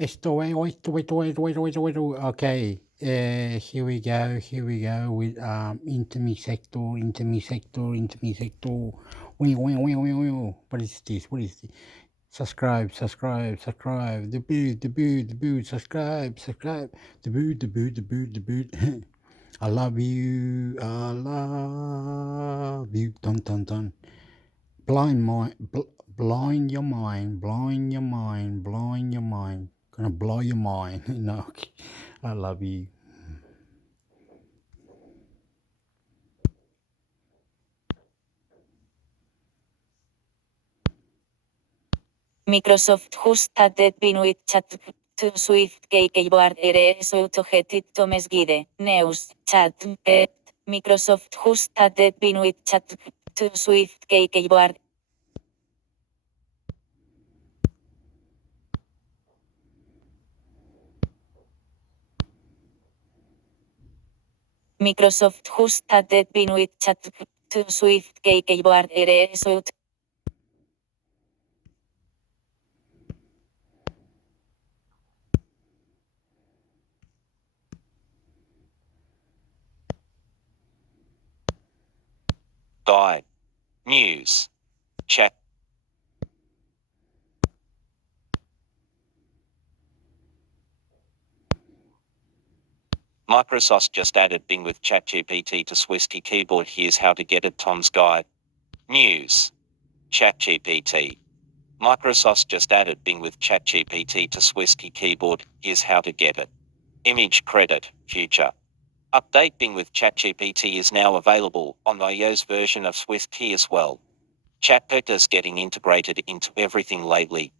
Esto. Okay, here we go. Here we go with intermisector. What is this? What is this? Subscribe. The boot. Subscribe. The boot. I love you. Dun. Blind your mind. Gonna blow your mind. No, I love you. Microsoft just added with chat to Swift keyboard associated Thomas Guide. News, chat, Microsoft just added with chat to Swift keyboard. Microsoft just added with chat to Swift keyboard associated. Guide. News. Chat. Microsoft just added Bing with ChatGPT to Swisty keyboard. Here's how to get it. Tom's Guide. News. ChatGPT. Microsoft just added Bing with ChatGPT to Swisty keyboard. Here's how to get it. Image credit. Future. Update Bing with ChatGPT is now available on iOS version of Swisty as well. ChatGPT is getting integrated into everything lately.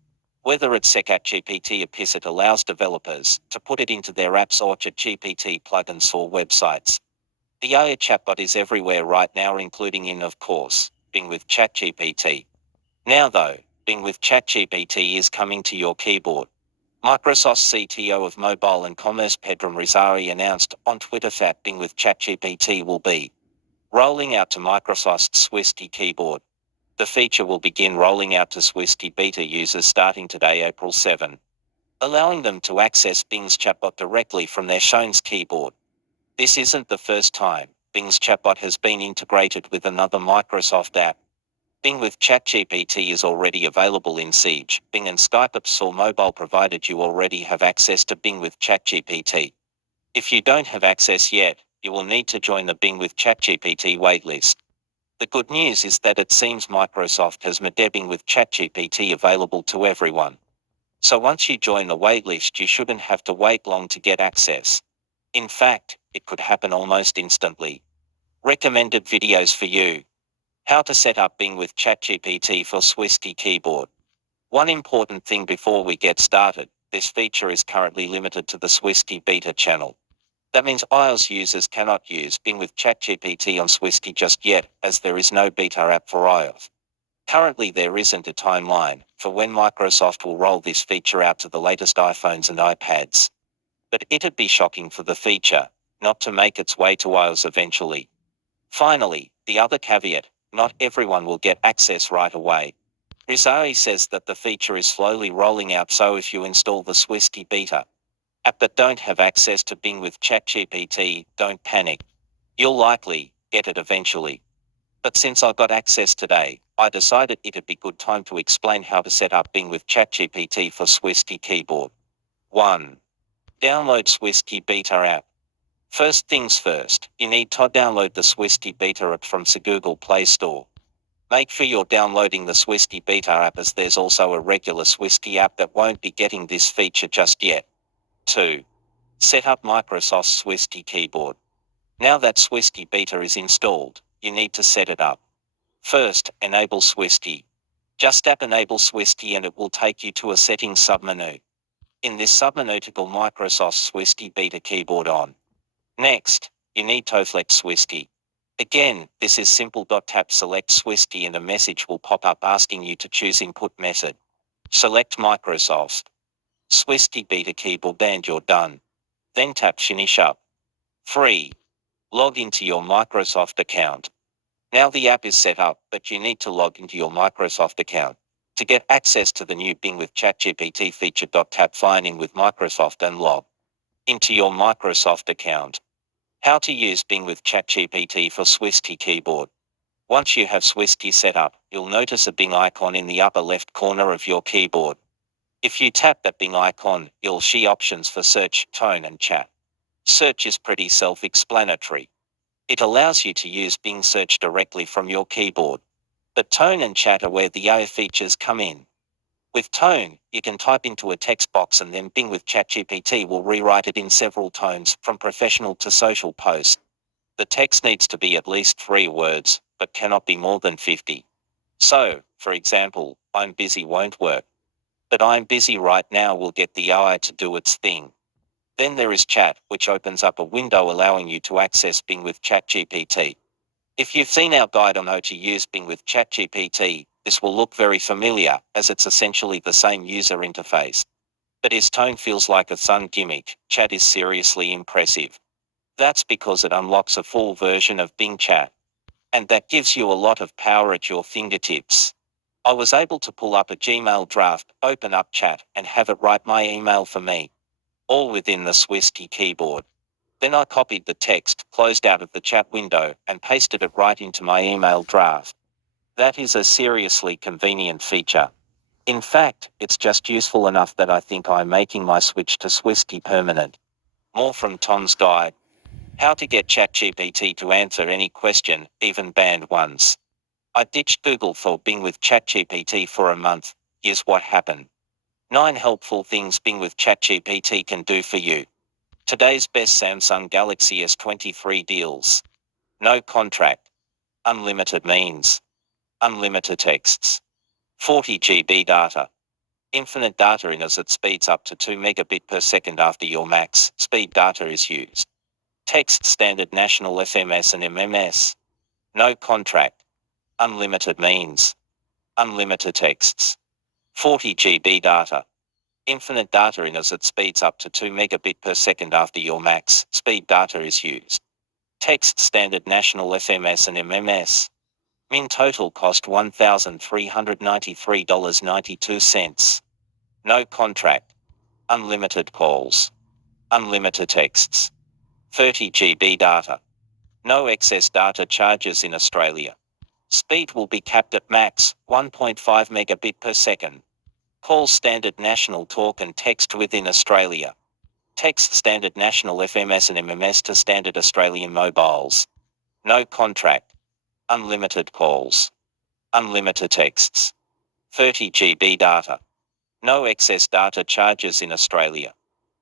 Whether it's ChatGPT or PIS, it allows developers to put it into their apps or ChatGPT plugins or websites. The AI chatbot is everywhere right now, including in, of course, Bing with ChatGPT. Now though, Bing with ChatGPT is coming to your keyboard. Microsoft CTO of Mobile and Commerce Pedram Rizari announced on Twitter that Bing with ChatGPT will be rolling out to Microsoft's Swisty keyboard. The feature will begin rolling out to Swisty beta users starting today, April 7, allowing them to access Bing's chatbot directly from their phone's keyboard. This isn't the first time Bing's chatbot has been integrated with another Microsoft app. Bing with ChatGPT is already available in Siege, Bing and Skype apps or mobile, provided you already have access to Bing with ChatGPT. If you don't have access yet, you will need to join the Bing with ChatGPT waitlist. The good news is that it seems Microsoft has made Bing with ChatGPT available to everyone. So once you join the waitlist, you shouldn't have to wait long to get access. In fact, it could happen almost instantly. Recommended videos for you. How to set up Bing with ChatGPT for Swisty keyboard. One important thing before we get started, this feature is currently limited to the Swisty beta channel. That means iOS users cannot use Bing with ChatGPT on Swisty just yet, as there is no beta app for iOS. Currently there isn't a timeline for when Microsoft will roll this feature out to the latest iPhones and iPads. But it'd be shocking for the feature not to make its way to iOS eventually. Finally, the other caveat, not everyone will get access right away. Rizari says that the feature is slowly rolling out, so if you install the Swisty beta app but don't have access to Bing with ChatGPT, don't panic. You'll likely get it eventually. But since I got access today, I decided it'd be good time to explain how to set up Bing with ChatGPT for Swisty keyboard. 1. Download Swisty beta app. First things first, you need to download the Swisty beta app from the Google Play Store. Make sure you're downloading the Swisty beta app, as there's also a regular Swisty app that won't be getting this feature just yet. 2. Set up Microsoft's Swisty keyboard. Now that Swisty beta is installed, you need to set it up. First, enable Swisty. Just tap Enable Swisty and it will take you to a settings submenu. In this submenu, toggle Microsoft's Swisty beta keyboard on. Next, you need to select Swisty. Again, this is simple. Tap Select Swisty and a message will pop up asking you to choose input method. Select Microsoft Swisty beta keyboard and you're done. Then tap Finish Up. 3. Log into your Microsoft account. Now the app is set up, but you need to log into your Microsoft account. To get access to the new Bing with ChatGPT feature, tap Sign in with Microsoft and log into your Microsoft account. How to use Bing with ChatGPT for SwizzT keyboard. Once you have SwizzT set up, you'll notice a Bing icon in the upper left corner of your keyboard. If you tap that Bing icon, you'll see options for search, tone, and chat. Search is pretty self-explanatory. It allows you to use Bing search directly from your keyboard. But tone and chat are where the AI features come in. With tone, you can type into a text box and then Bing with ChatGPT will rewrite it in several tones, from professional to social post. The text needs to be at least 3 words, but cannot be more than 50. So, for example, I'm busy won't work. But I'm busy right now will get the AI to do its thing. Then there is chat, which opens up a window allowing you to access Bing with ChatGPT. If you've seen our guide on how to use Bing with ChatGPT, this will look very familiar, as it's essentially the same user interface. But his tone feels like a fun gimmick. Chat is seriously impressive. That's because it unlocks a full version of Bing Chat. And that gives you a lot of power at your fingertips. I was able to pull up a Gmail draft, open up Chat, and have it write my email for me. All within the SwizzT keyboard. Then I copied the text, closed out of the chat window, and pasted it right into my email draft. That is a seriously convenient feature. In fact, it's just useful enough that I think I'm making my switch to SwizzT permanent. More from Tom's guide. How to get ChatGPT to answer any question, even banned ones. I ditched Google for Bing with ChatGPT for a month. Here's what happened. 9 helpful things Bing with ChatGPT can do for you. Today's best Samsung Galaxy S23 deals. No contract. Unlimited means. Unlimited texts. 40 GB data. Infinite data in as it speeds up to 2 megabit per second after your max speed data is used. Text standard national FMS and MMS. No contract. Unlimited means. Unlimited texts. 40 GB data. Infinite data in as it speeds up to 2 megabit per second after your max speed data is used. Text standard national FMS and MMS. Min total cost $1,393.92. No contract. Unlimited calls. Unlimited texts. 30 GB data. No excess data charges in Australia. Speed will be capped at max 1.5 megabit per second. Call standard national talk and text within Australia. Text standard national FMS and MMS to standard Australian mobiles. No contract. Unlimited calls. Unlimited texts. 30 GB data. No excess data charges in Australia.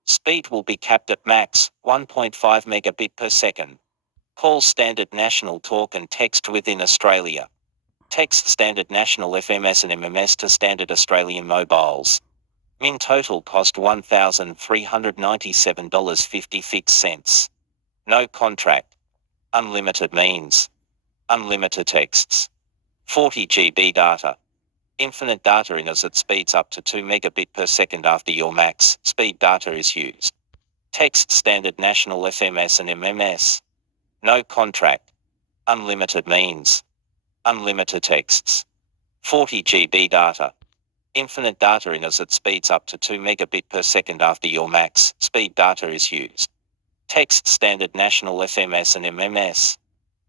Speed will be capped at max 1.5 megabit per second. Call standard national talk and text within Australia. Text standard national FMS and MMS to standard Australian mobiles. Min total cost $1,397.56. No contract. Unlimited means. Unlimited texts. 40 GB data. Infinite data in as it speeds up to 2 megabit per second after your max speed data is used. Text standard national FMS and MMS. No contract. Unlimited means. Unlimited texts. 40 GB data. Infinite data in as it speeds up to 2 megabit per second after your max speed data is used. Text standard national FMS and MMS.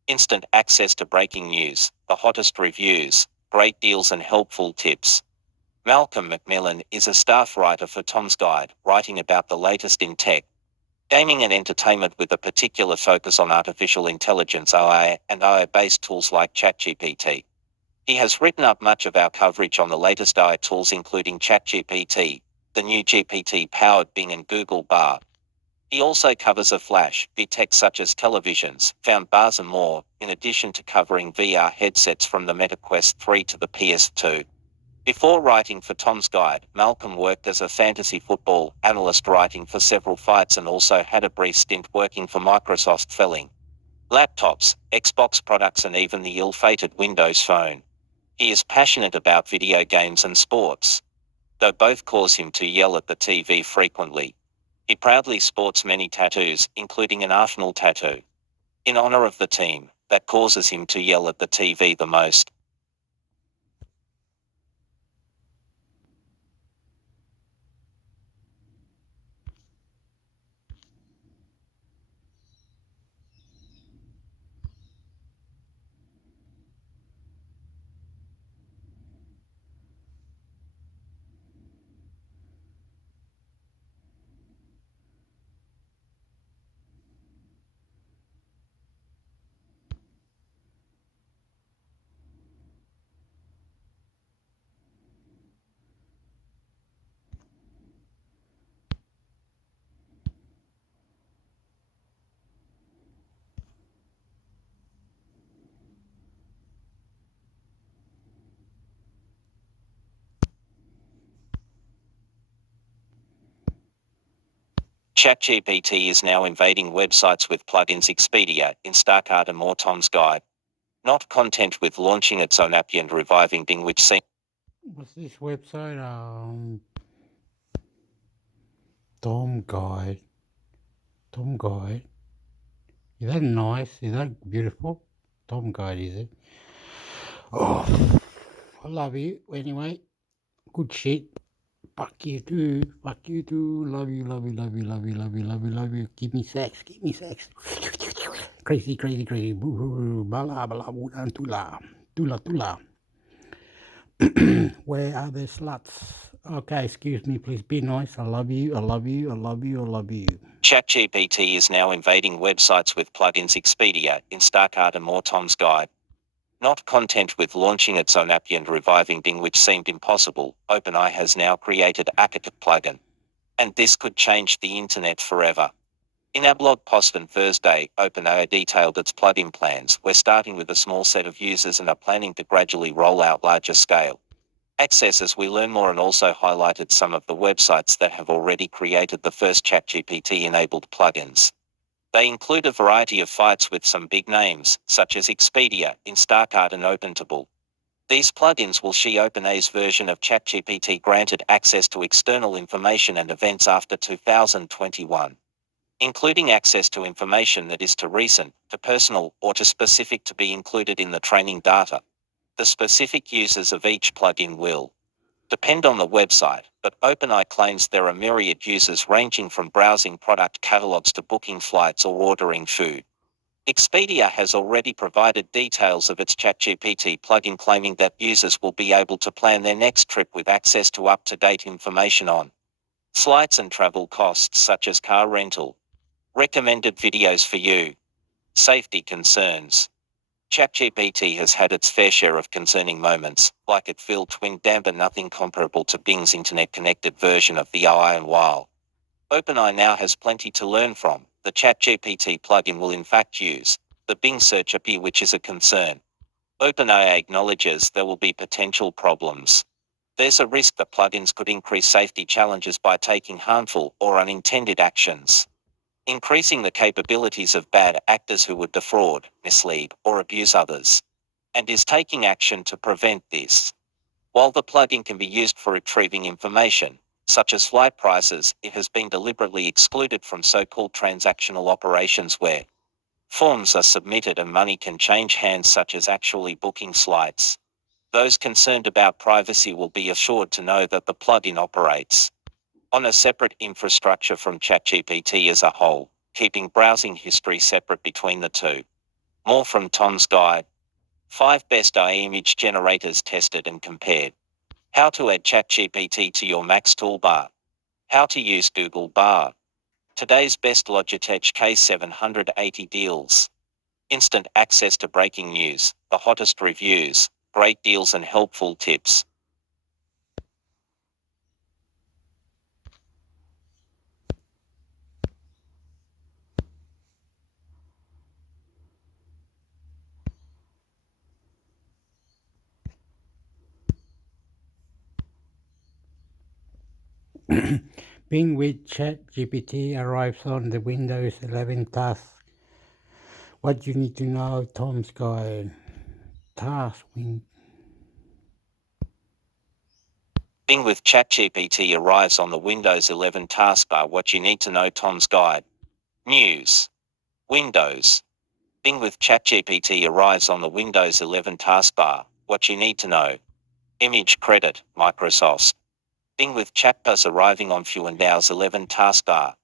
Instant access to breaking news, the hottest reviews, great deals and helpful tips. Malcolm McMillan is a staff writer for Tom's Guide, writing about the latest in tech, gaming and entertainment with a particular focus on artificial intelligence AI and AI-based tools like ChatGPT. He has written up much of our coverage on the latest AI tools including ChatGPT, the new GPT-powered Bing and Google Bar. He also covers a flash, big tech such as televisions, sound bars and more, in addition to covering VR headsets from the Meta Quest 3 to the PS2. Before writing for Tom's Guide, Malcolm worked as a fantasy football analyst writing for several fights and also had a brief stint working for Microsoft selling laptops, Xbox products and even the ill-fated Windows Phone. He is passionate about video games and sports, though both cause him to yell at the TV frequently. He proudly sports many tattoos, including an Arsenal tattoo, in honor of the team, that causes him to yell at the TV the most. ChatGPT is now invading websites with plugins Expedia, Instacart and more. Tom's Guide. Not content with launching its own app and reviving Bing, which seems What's this website? Tom Guide. Tom Guide. Is that nice? Is that beautiful? Tom Guide, is it? Oh, I love you. Anyway, good shit. Fuck you too. Fuck you too. Love you, love you, love you, love you, love you, love you, love you. Give me sex. Give me sex. Crazy, crazy, crazy. Boo, bala, bala, budan, tula. Tula, tula. Where are the sluts? Okay, excuse me, please be nice. I love you, I love you, I love you, I love you. ChatGPT is now invading websites with plugins Expedia, Instacart and more. Tom's Guide. Not content with launching its own app and reviving Bing, which seemed impossible, OpenAI has now created Akato plugin. And this could change the internet forever. In a blog post on Thursday, OpenAI detailed its plugin plans. We're starting with a small set of users and are planning to gradually roll out larger scale access as we learn more, and also highlighted some of the websites that have already created the first ChatGPT-enabled plugins. They include a variety of sites with some big names, such as Expedia, Instacart and OpenTable. These plugins will see OpenAI's version of ChatGPT granted access to external information and events after 2021, including access to information that is too recent, too personal, or too specific to be included in the training data. The specific users of each plugin will depend on the website, but OpenAI claims there are myriad users ranging from browsing product catalogs to booking flights or ordering food. Expedia has already provided details of its ChatGPT plugin, claiming that users will be able to plan their next trip with access to up-to-date information on flights and travel costs such as car rental, recommended videos for you, safety concerns. ChatGPT has had its fair share of concerning moments, like it filled twin damper, nothing comparable to Bing's internet-connected version of the AI, and while OpenAI now has plenty to learn from, the ChatGPT plugin will in fact use the Bing search API, which is a concern. OpenAI acknowledges there will be potential problems. There's a risk that plugins could increase safety challenges by taking harmful or unintended actions, increasing the capabilities of bad actors who would defraud, mislead, or abuse others, and is taking action to prevent this. While the plugin can be used for retrieving information, such as flight prices, it has been deliberately excluded from so-called transactional operations where forms are submitted and money can change hands, such as actually booking flights. Those concerned about privacy will be assured to know that the plugin operates on a separate infrastructure from ChatGPT as a whole, keeping browsing history separate between the two. More from Tom's Guide. 5 best AI image generators tested and compared. How to add ChatGPT to your Mac's toolbar. How to use Google Bar. Today's best Logitech K780 deals. Instant access to breaking news, the hottest reviews, great deals and helpful tips. Bing with ChatGPT arrives on the Windows 11 task. What you need to know, Tom's Guide. Task. Bing with ChatGPT arrives on the Windows 11 taskbar. What you need to know, Tom's Guide. News. Windows. Bing with ChatGPT arrives on the Windows 11 taskbar. What you need to know. Image credit, Microsoft. Bing with Chatbus arriving on Windows 11 taskbar.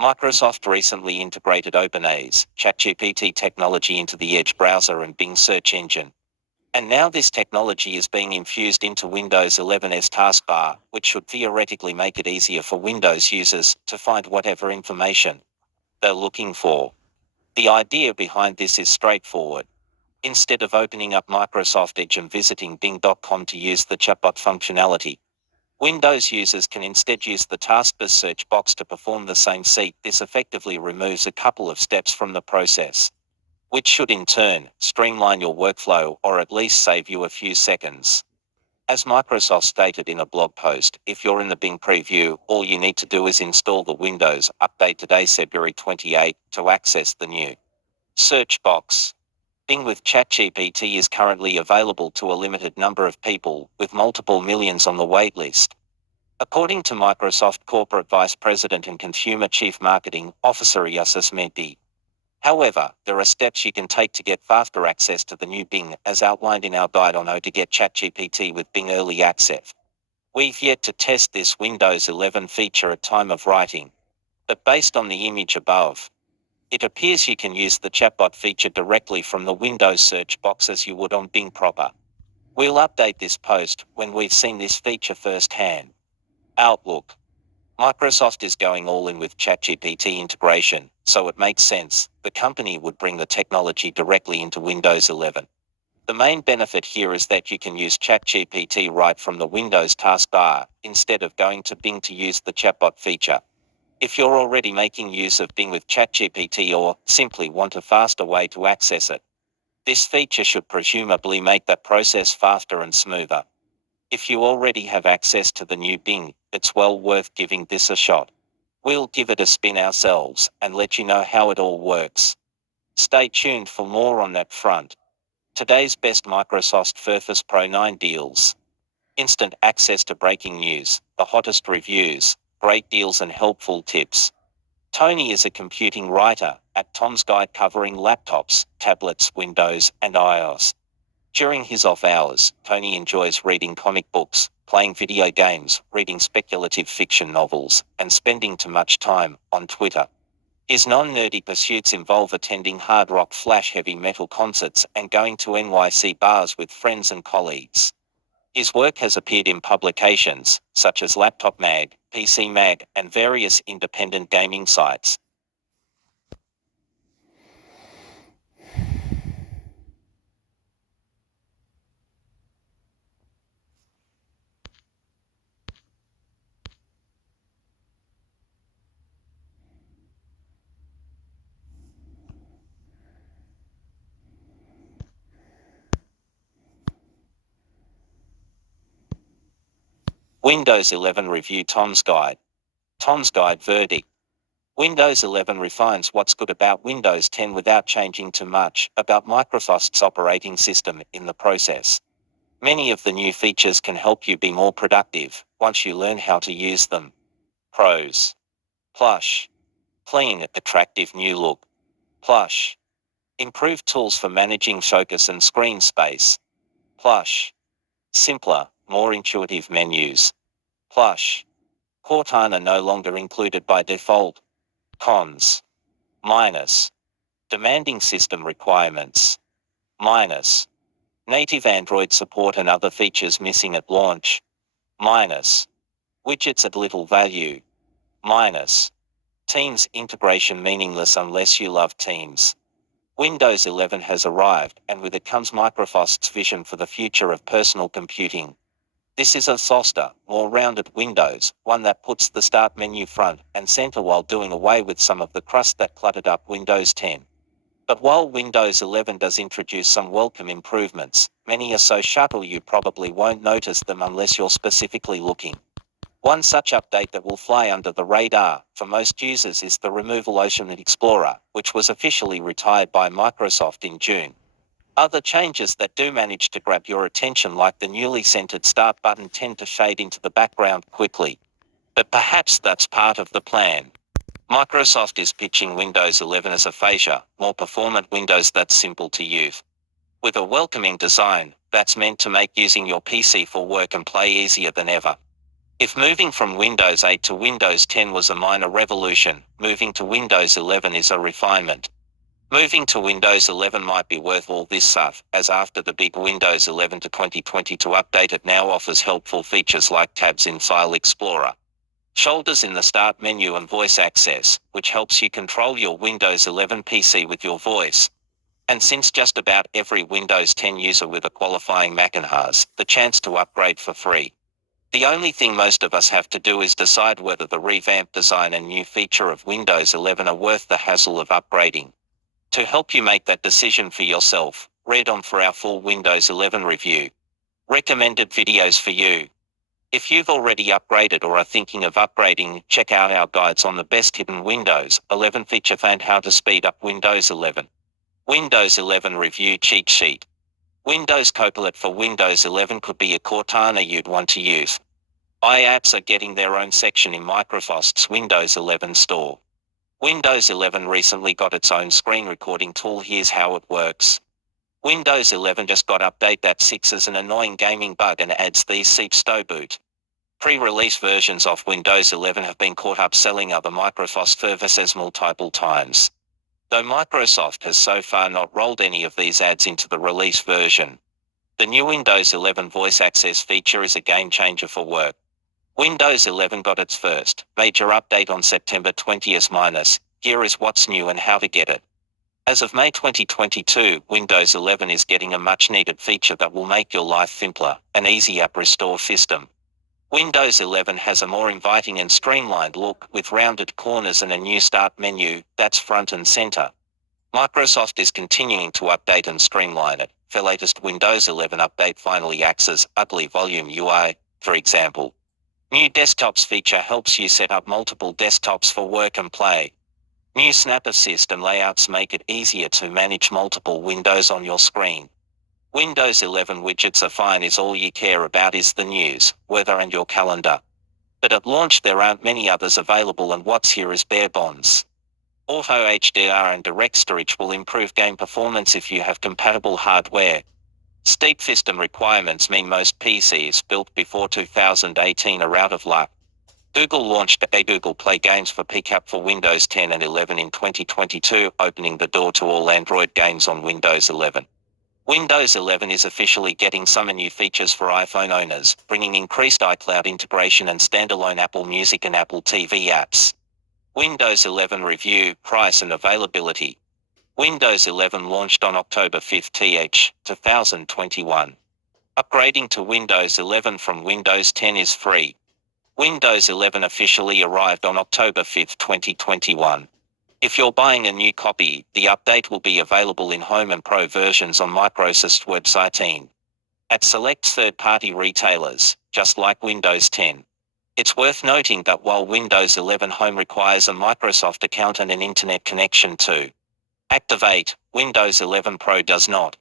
Microsoft recently integrated OpenAI's ChatGPT technology into the Edge browser and Bing search engine. And now this technology is being infused into Windows 11's taskbar, which should theoretically make it easier for Windows users to find whatever information they're looking for. The idea behind this is straightforward. Instead of opening up Microsoft Edge and visiting Bing.com to use the chatbot functionality, Windows users can instead use the taskbar search box to perform the same seat. This effectively removes a couple of steps from the process, which should in turn streamline your workflow or at least save you a few seconds. As Microsoft stated in a blog post, if you're in the Bing preview, all you need to do is install the Windows Update today, February 28, to access the new search box. Bing with ChatGPT is currently available to a limited number of people, with multiple millions on the waitlist. According to Microsoft Corporate Vice President and Consumer Chief Marketing Officer Yusuf Mehdi. However, there are steps you can take to get faster access to the new Bing, as outlined in our guide on how to get ChatGPT with Bing Early Access. We've yet to test this Windows 11 feature at time of writing, but based on the image above, it appears you can use the chatbot feature directly from the Windows search box as you would on Bing proper. We'll update this post when we've seen this feature firsthand. Outlook. Microsoft is going all in with ChatGPT integration, so it makes sense the company would bring the technology directly into Windows 11. The main benefit here is that you can use ChatGPT right from the Windows taskbar, instead of going to Bing to use the chatbot feature. If you're already making use of Bing with ChatGPT or simply want a faster way to access it, this feature should presumably make that process faster and smoother. If you already have access to the new Bing, it's well worth giving this a shot. We'll give it a spin ourselves and let you know how it all works. Stay tuned for more on that front. Today's best Microsoft Surface Pro 9 deals. Instant access to breaking news, the hottest reviews, great deals and helpful tips. Tony is a computing writer at Tom's Guide covering laptops, tablets, Windows, and iOS. During his off hours, Tony enjoys reading comic books, playing video games, reading speculative fiction novels, and spending too much time on Twitter. His non-nerdy pursuits involve attending hard rock heavy metal concerts and going to NYC bars with friends and colleagues. His work has appeared in publications, such as Laptop Mag, PC Mag, and various independent gaming sites. Windows 11 Review Tom's Guide. Tom's Guide Verdict. Windows 11 refines what's good about Windows 10 without changing too much about Microsoft's operating system in the process. Many of the new features can help you be more productive once you learn how to use them. Pros. Plush. Clean, attractive new look. Plush. Improved tools for managing focus and screen space. Plush. Simpler, more intuitive menus. Plush. Cortana no longer included by default. Cons. Minus. Demanding system requirements. Minus. Native Android support and other features missing at launch. Minus. Widgets at little value. Minus. Teams integration meaningless unless you love Teams. Windows 11 has arrived, and with it comes Microsoft's vision for the future of personal computing. This is a softer, more rounded Windows, one that puts the Start menu front and center while doing away with some of the crust that cluttered up Windows 10. But while Windows 11 does introduce some welcome improvements, many are so subtle you probably won't notice them unless you're specifically looking. One such update that will fly under the radar for most users is the removal Ocean Explorer, which was officially retired by Microsoft in June. Other changes that do manage to grab your attention, like the newly centered Start button, tend to fade into the background quickly. But perhaps that's part of the plan. Microsoft is pitching Windows 11 as a faster, more performant Windows that's simple to use. With a welcoming design that's meant to make using your PC for work and play easier than ever. If moving from Windows 8 to Windows 10 was a minor revolution, moving to Windows 11 is a refinement. Moving to Windows 11 might be worth all this stuff, as after the big Windows 11 to 2022 update, it now offers helpful features like tabs in File Explorer, shoulders in the Start menu, and voice access, which helps you control your Windows 11 PC with your voice. And since just about every Windows 10 user with a qualifying Mac has the chance to upgrade for free, the only thing most of us have to do is decide whether the revamped design and new feature of Windows 11 are worth the hassle of upgrading. To help you make that decision for yourself, read on for our full Windows 11 review. Recommended videos for you. If you've already upgraded or are thinking of upgrading, check out our guides on the best hidden Windows 11 feature and how to speed up Windows 11. Windows 11 Review Cheat Sheet. Windows Copilot for Windows 11 could be a Cortana you'd want to use. iApps are getting their own section in Microsoft's Windows 11 store. Windows 11 recently got its own screen recording tool. Here's how it works. Windows 11 just got update that fixes an annoying gaming bug and adds these seats to boot. Pre-release versions of Windows 11 have been caught up selling other Microsoft services multiple times. Though Microsoft has so far not rolled any of these ads into the release version. The new Windows 11 voice access feature is a game changer for work. Windows 11 got its first major update on September 20th. Here is what's new and how to get it. As of May 2022, Windows 11 is getting a much-needed feature that will make your life simpler, an easy app restore system. Windows 11 has a more inviting and streamlined look with rounded corners and a new start menu that's front and center. Microsoft is continuing to update and streamline it. The latest Windows 11 update finally axes ugly volume UI, for example. New Desktops feature helps you set up multiple desktops for work and play. New Snap Assist and layouts make it easier to manage multiple windows on your screen. Windows 11 widgets are fine if all you care about is the news, weather and your calendar. But at launch there aren't many others available, and what's here is bare bones. Auto HDR and direct storage will improve game performance if you have compatible hardware. Steep system requirements mean most PCs built before 2018 are out of luck. Google launched a Google Play games for PCAP for Windows 10 and 11 in 2022, opening the door to all Android games on Windows 11. Windows 11 is officially getting some new features for iPhone owners, bringing increased iCloud integration and standalone Apple Music and Apple TV apps. Windows 11 Review, Price and Availability. Windows 11 launched on October 5, 2021. Upgrading to Windows 11 from Windows 10 is free. Windows 11 officially arrived on October 5, 2021. If you're buying a new copy, the update will be available in Home and Pro versions on Microsoft's website at select third-party retailers, just like Windows 10. It's worth noting that while Windows 11 Home requires a Microsoft account and an internet connection to activate, Windows 11 Pro does not.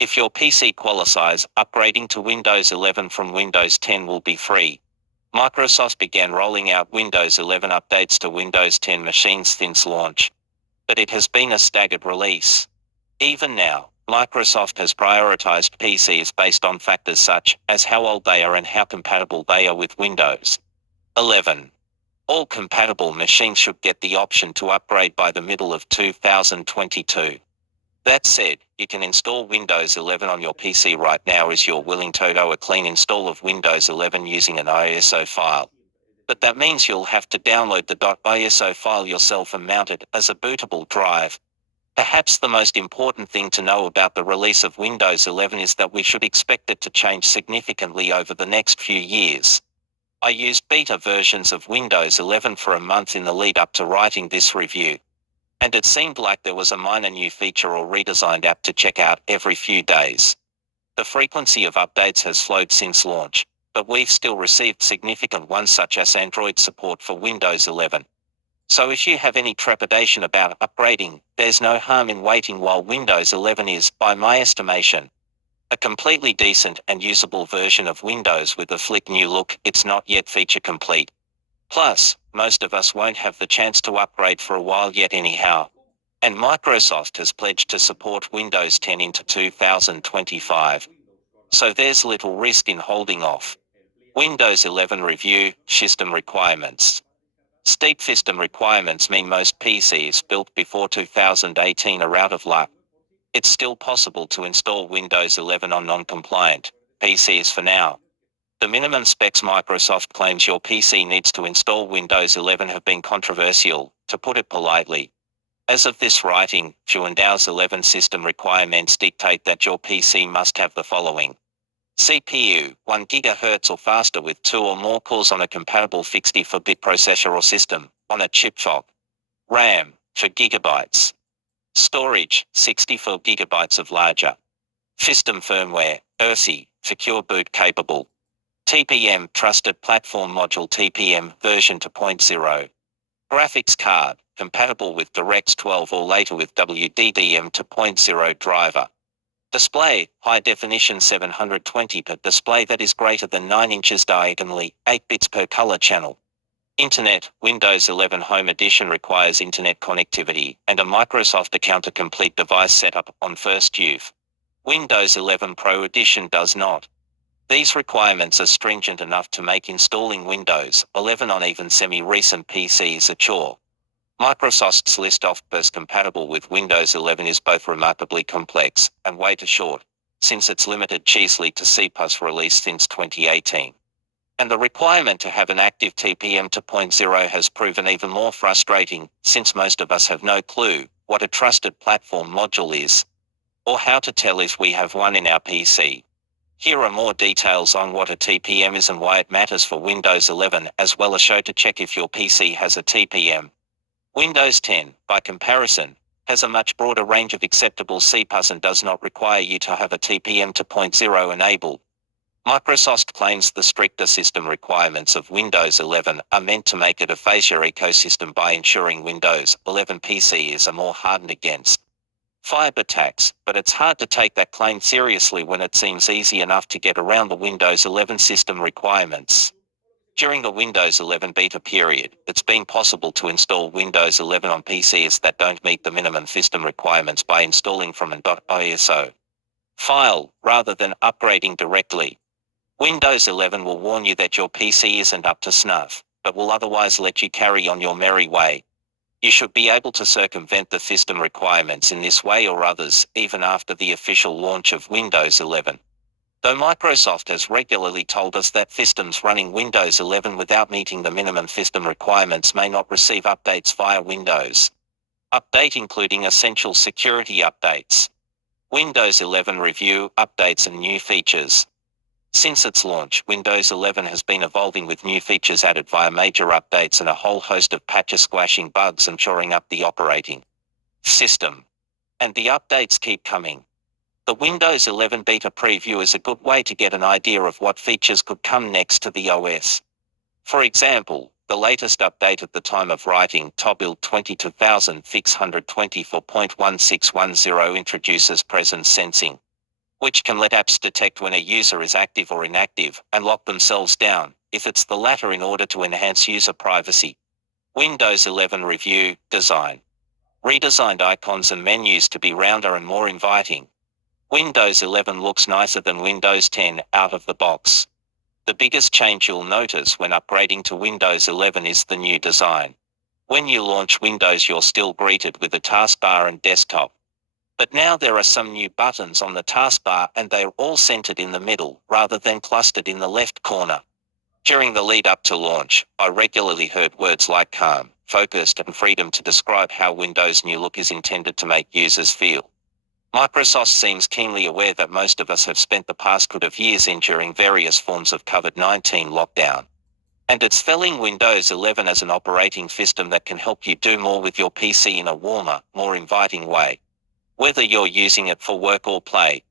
If your PC qualifies, upgrading to Windows 11 from Windows 10 will be free. Microsoft began rolling out Windows 11 updates to Windows 10 machines since launch. But it has been a staggered release. Even now, Microsoft has prioritized PCs based on factors such as how old they are and how compatible they are with Windows 11. All compatible machines should get the option to upgrade by the middle of 2022. That said, you can install Windows 11 on your PC right now if you're willing to do a clean install of Windows 11 using an ISO file. But that means you'll have to download the .iso file yourself and mount it as a bootable drive. Perhaps the most important thing to know about the release of Windows 11 is that we should expect it to change significantly over the next few years. I used beta versions of Windows 11 for a month in the lead up to writing this review. And it seemed like there was a minor new feature or redesigned app to check out every few days. The frequency of updates has slowed since launch, but we've still received significant ones such as Android support for Windows 11. So if you have any trepidation about upgrading, there's no harm in waiting while Windows 11 is, by my estimation, a completely decent and usable version of Windows with a slick new look. It's not yet feature complete. Plus, most of us won't have the chance to upgrade for a while yet anyhow. And Microsoft has pledged to support Windows 10 into 2025. So there's little risk in holding off. Windows 11 Review, System Requirements. Steep system requirements mean most PCs built before 2018 are out of luck. It's still possible to install Windows 11 on non-compliant PCs for now. The minimum specs Microsoft claims your PC needs to install Windows 11 have been controversial, to put it politely. As of this writing, Windows 11 system requirements dictate that your PC must have the following. CPU, 1 GHz or faster with 2 or more cores on a compatible 64-bit processor or system, on a chip chop. RAM, 4 GB. Storage, 64 GB of larger. System firmware, ERSI, secure boot capable. TPM, trusted platform module TPM, version 2.0. Graphics card, compatible with DirectX 12 or later with WDDM 2.0 driver. Display, high definition 720p display that is greater than 9 inches diagonally, 8 bits per color channel. Internet, Windows 11 Home Edition requires internet connectivity and a Microsoft account to complete device setup on first use. Windows 11 Pro Edition does not. These requirements are stringent enough to make installing Windows 11 on even semi-recent PCs a chore. Microsoft's list of OS compatible with Windows 11 is both remarkably complex and way too short, since its limited cheesily to CPUS release since 2018. And the requirement to have an active TPM 2.0 has proven even more frustrating, since most of us have no clue what a trusted platform module is, or how to tell if we have one in our PC. Here are more details on what a TPM is and why it matters for Windows 11, as well as show to check if your PC has a TPM. Windows 10, by comparison, has a much broader range of acceptable CPUs and does not require you to have a TPM 2.0 enabled. Microsoft claims the stricter system requirements of Windows 11 are meant to make it a phasure ecosystem by ensuring Windows 11 PCs are more hardened against cyber attacks, but it's hard to take that claim seriously when it seems easy enough to get around the Windows 11 system requirements. During the Windows 11 beta period, it's been possible to install Windows 11 on PCs that don't meet the minimum system requirements by installing from an .iso file, rather than upgrading directly. Windows 11 will warn you that your PC isn't up to snuff, but will otherwise let you carry on your merry way. You should be able to circumvent the system requirements in this way or others, even after the official launch of Windows 11. Though Microsoft has regularly told us that systems running Windows 11 without meeting the minimum system requirements may not receive updates via Windows Update, including essential security updates, Windows 11 review, updates and new features. Since its launch, Windows 11 has been evolving with new features added via major updates and a whole host of patches squashing bugs and shoring up the operating system. And the updates keep coming. The Windows 11 beta preview is a good way to get an idea of what features could come next to the OS. For example, the latest update at the time of writing, TOBuild 22624.1610 introduces presence sensing, which can let apps detect when a user is active or inactive and lock themselves down, if it's the latter, in order to enhance user privacy. Windows 11 review, design. Redesigned icons and menus to be rounder and more inviting. Windows 11 looks nicer than Windows 10 out of the box. The biggest change you'll notice when upgrading to Windows 11 is the new design. When you launch Windows, you're still greeted with a taskbar and desktop. But now there are some new buttons on the taskbar and they're all centered in the middle rather than clustered in the left corner. During the lead up to launch, I regularly heard words like calm, focused and freedom to describe how Windows' new look is intended to make users feel. Microsoft seems keenly aware that most of us have spent the past good of years enduring various forms of COVID-19 lockdown. And it's selling Windows 11 as an operating system that can help you do more with your PC in a warmer, more inviting way. Whether you're using it for work or play,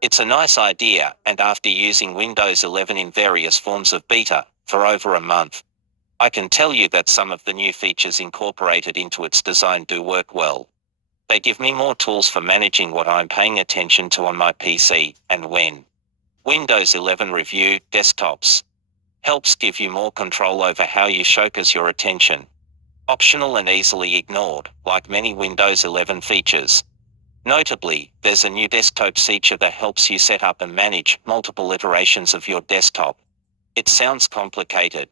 it's a nice idea, and after using Windows 11 in various forms of beta for over a month, I can tell you that some of the new features incorporated into its design do work well. They give me more tools for managing what I'm paying attention to on my PC, and when Windows 11 review, desktops, helps give you more control over how you focus your attention. Optional and easily ignored, like many Windows 11 features. Notably, there's a new desktop feature that helps you set up and manage multiple iterations of your desktop. It sounds complicated,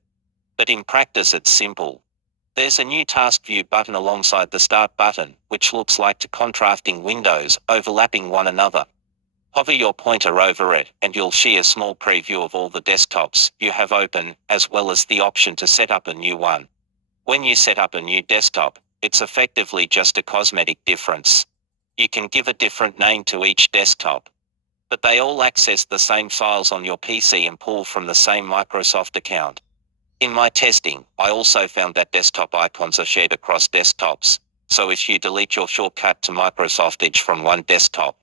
but in practice it's simple. There's a new task view button alongside the start button, which looks like two contrasting windows overlapping one another. Hover your pointer over it and you'll see a small preview of all the desktops you have open, as well as the option to set up a new one. When you set up a new desktop, it's effectively just a cosmetic difference. You can give a different name to each desktop, but they all access the same files on your PC and pull from the same Microsoft account. In my testing, I also found that desktop icons are shared across desktops, so if you delete your shortcut to Microsoft Edge from one desktop,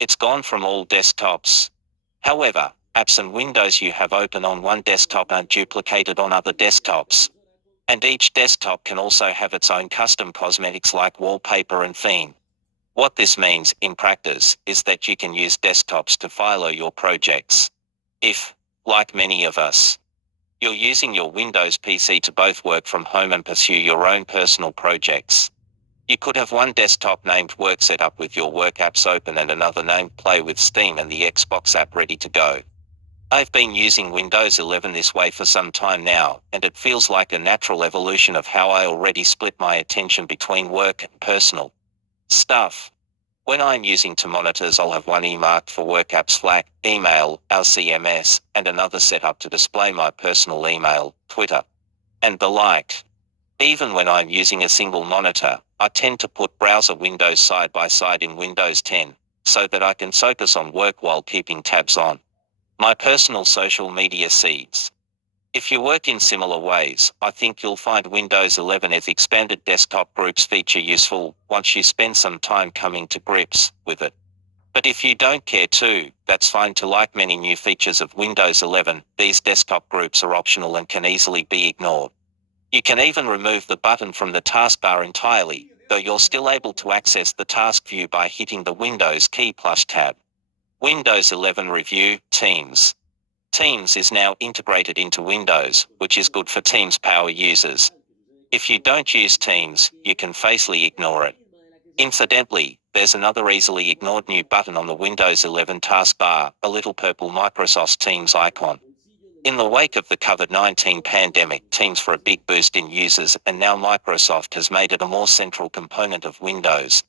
It's gone from all desktops. However, apps and windows you have open on one desktop aren't duplicated on other desktops. And each desktop can also have its own custom cosmetics like wallpaper and theme. What this means, in practice, is that you can use desktops to follow your projects. If, like many of us, you're using your Windows PC to both work from home and pursue your own personal projects, you could have one desktop named Work set up with your work apps open and another named Play with Steam and the Xbox app ready to go. I've been using Windows 11 this way for some time now, and it feels like a natural evolution of how I already split my attention between work and personal stuff. When I'm using two monitors, I'll have one earmarked for work apps Slack, email, our CMS, and another set up to display my personal email, Twitter, and the like. Even when I'm using a single monitor, I tend to put browser windows side by side in Windows 10, so that I can focus on work while keeping tabs on my personal social media feeds. If you work in similar ways, I think you'll find Windows 11's expanded desktop groups feature useful once you spend some time coming to grips with it. But if you don't care to, that's fine too. Like many new features of Windows 11, these desktop groups are optional and can easily be ignored. You can even remove the button from the taskbar entirely, though you're still able to access the task view by hitting the Windows key plus tab. Windows 11 Review, Teams. Teams is now integrated into Windows, which is good for Teams power users. If you don't use Teams, you can safely ignore it. Incidentally, there's another easily ignored new button on the Windows 11 taskbar, a little purple Microsoft Teams icon. In the wake of the COVID-19 pandemic, Teams for a big boost in users, and now Microsoft has made it a more central component of Windows.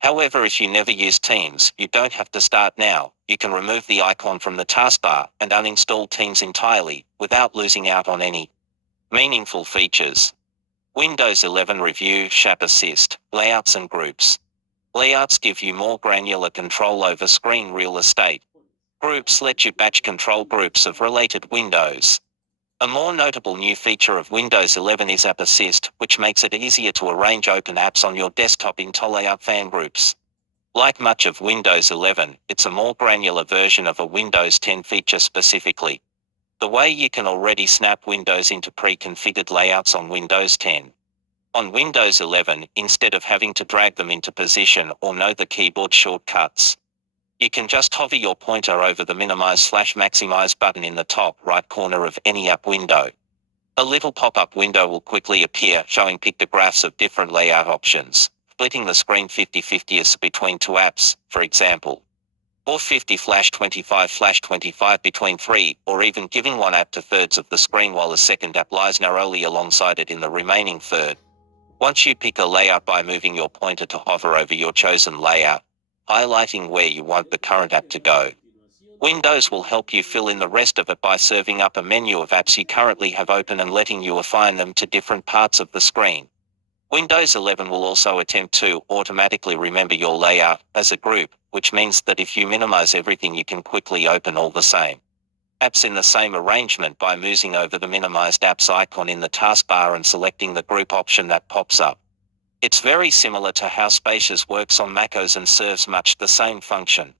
However, if you never use Teams, you don't have to start now. You can remove the icon from the taskbar and uninstall Teams entirely, without losing out on any meaningful features. Windows 11 Review, Shap Assist, Layouts and Groups. Layouts give you more granular control over screen real estate. Groups let you batch control groups of related windows. A more notable new feature of Windows 11 is App Assist, which makes it easier to arrange open apps on your desktop into layout fan groups. Like much of Windows 11, it's a more granular version of a Windows 10 feature specifically. The way you can already snap windows into pre-configured layouts on Windows 10. On Windows 11, instead of having to drag them into position or know the keyboard shortcuts, you can just hover your pointer over the minimize/maximize button in the top right corner of any app window. A little pop-up window will quickly appear showing pictographs of different layout options, splitting the screen 50/50 between two apps, for example, or 50/25/25 between three, or even giving one app 2/3 of the screen while a second app lies narrowly alongside it in the remaining third. Once you pick a layout by moving your pointer to hover over your chosen layout, highlighting where you want the current app to go, Windows will help you fill in the rest of it by serving up a menu of apps you currently have open and letting you assign them to different parts of the screen. Windows 11 will also attempt to automatically remember your layout as a group, which means that if you minimize everything, you can quickly open all the same apps in the same arrangement by moving over the minimized apps icon in the taskbar and selecting the group option that pops up. It's very similar to how Spacious works on macOS and serves much the same function.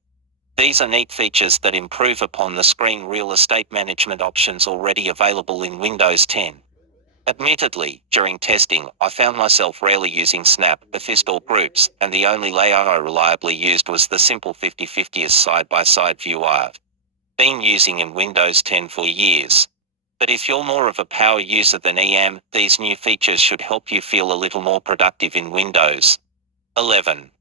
These are neat features that improve upon the screen real estate management options already available in Windows 10. Admittedly, during testing, I found myself rarely using Snap, Assist or Groups, and the only layout I reliably used was the simple 50/50 side-by-side view I've been using in Windows 10 for years. But if you're more of a power user than I am, these new features should help you feel a little more productive in Windows 11.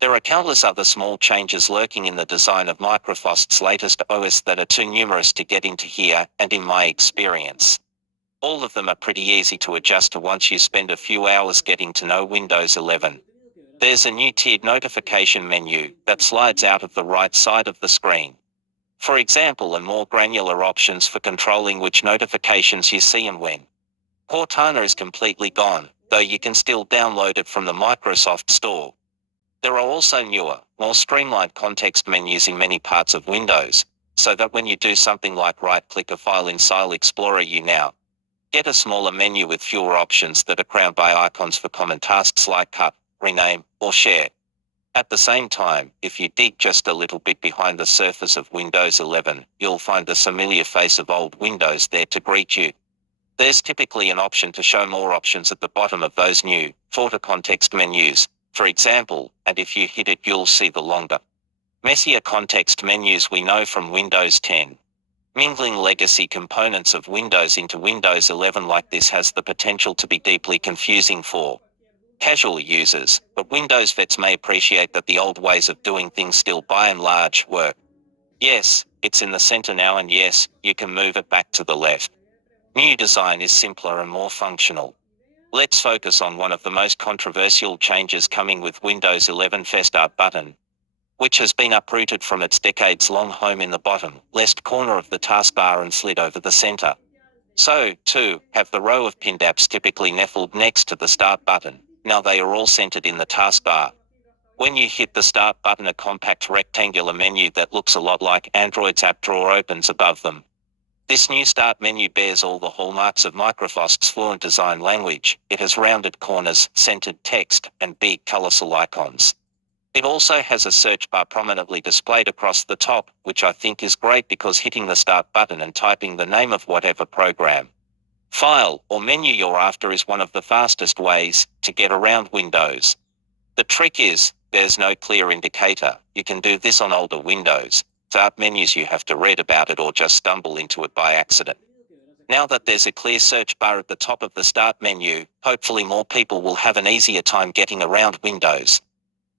There are countless other small changes lurking in the design of Microsoft's latest OS that are too numerous to get into here, and in my experience, all of them are pretty easy to adjust to once you spend a few hours getting to know Windows 11. There's a new tiered notification menu that slides out of the right side of the screen. For example, and more granular options for controlling which notifications you see and when. Cortana is completely gone, though you can still download it from the Microsoft Store. There are also newer, more streamlined context menus in many parts of Windows, so that when you do something like right-click a file in File Explorer, you now get a smaller menu with fewer options that are crowned by icons for common tasks like cut, rename, or share. At the same time, if you dig just a little bit behind the surface of Windows 11, you'll find the familiar face of old Windows there to greet you. There's typically an option to show more options at the bottom of those new, shorter context menus, for example, and if you hit it you'll see the longer, messier context menus we know from Windows 10. Mingling legacy components of Windows into Windows 11 like this has the potential to be deeply confusing for casual users, but Windows vets may appreciate that the old ways of doing things still by and large work. Yes, it's in the center now, and yes, you can move it back to the left. New design is simpler and more functional. Let's focus on one of the most controversial changes coming with Windows 11: Start button, which has been uprooted from its decades-long home in the bottom left corner of the taskbar and slid over the center. So, too, have the row of pinned apps typically nestled next to the Start button. Now they are all centered in the taskbar. When you hit the Start button, a compact rectangular menu that looks a lot like Android's app drawer opens above them. This new Start menu bears all the hallmarks of Microsoft's fluent design language. It has rounded corners, centered text, and big colorful icons. It also has a search bar prominently displayed across the top, which I think is great because hitting the Start button and typing the name of whatever program, file, or menu you're after is one of the fastest ways to get around Windows. The trick is, there's no clear indicator. You can do this on older Windows. Start menus you have to read about it or just stumble into it by accident. Now that there's a clear search bar at the top of the Start menu, hopefully more people will have an easier time getting around Windows.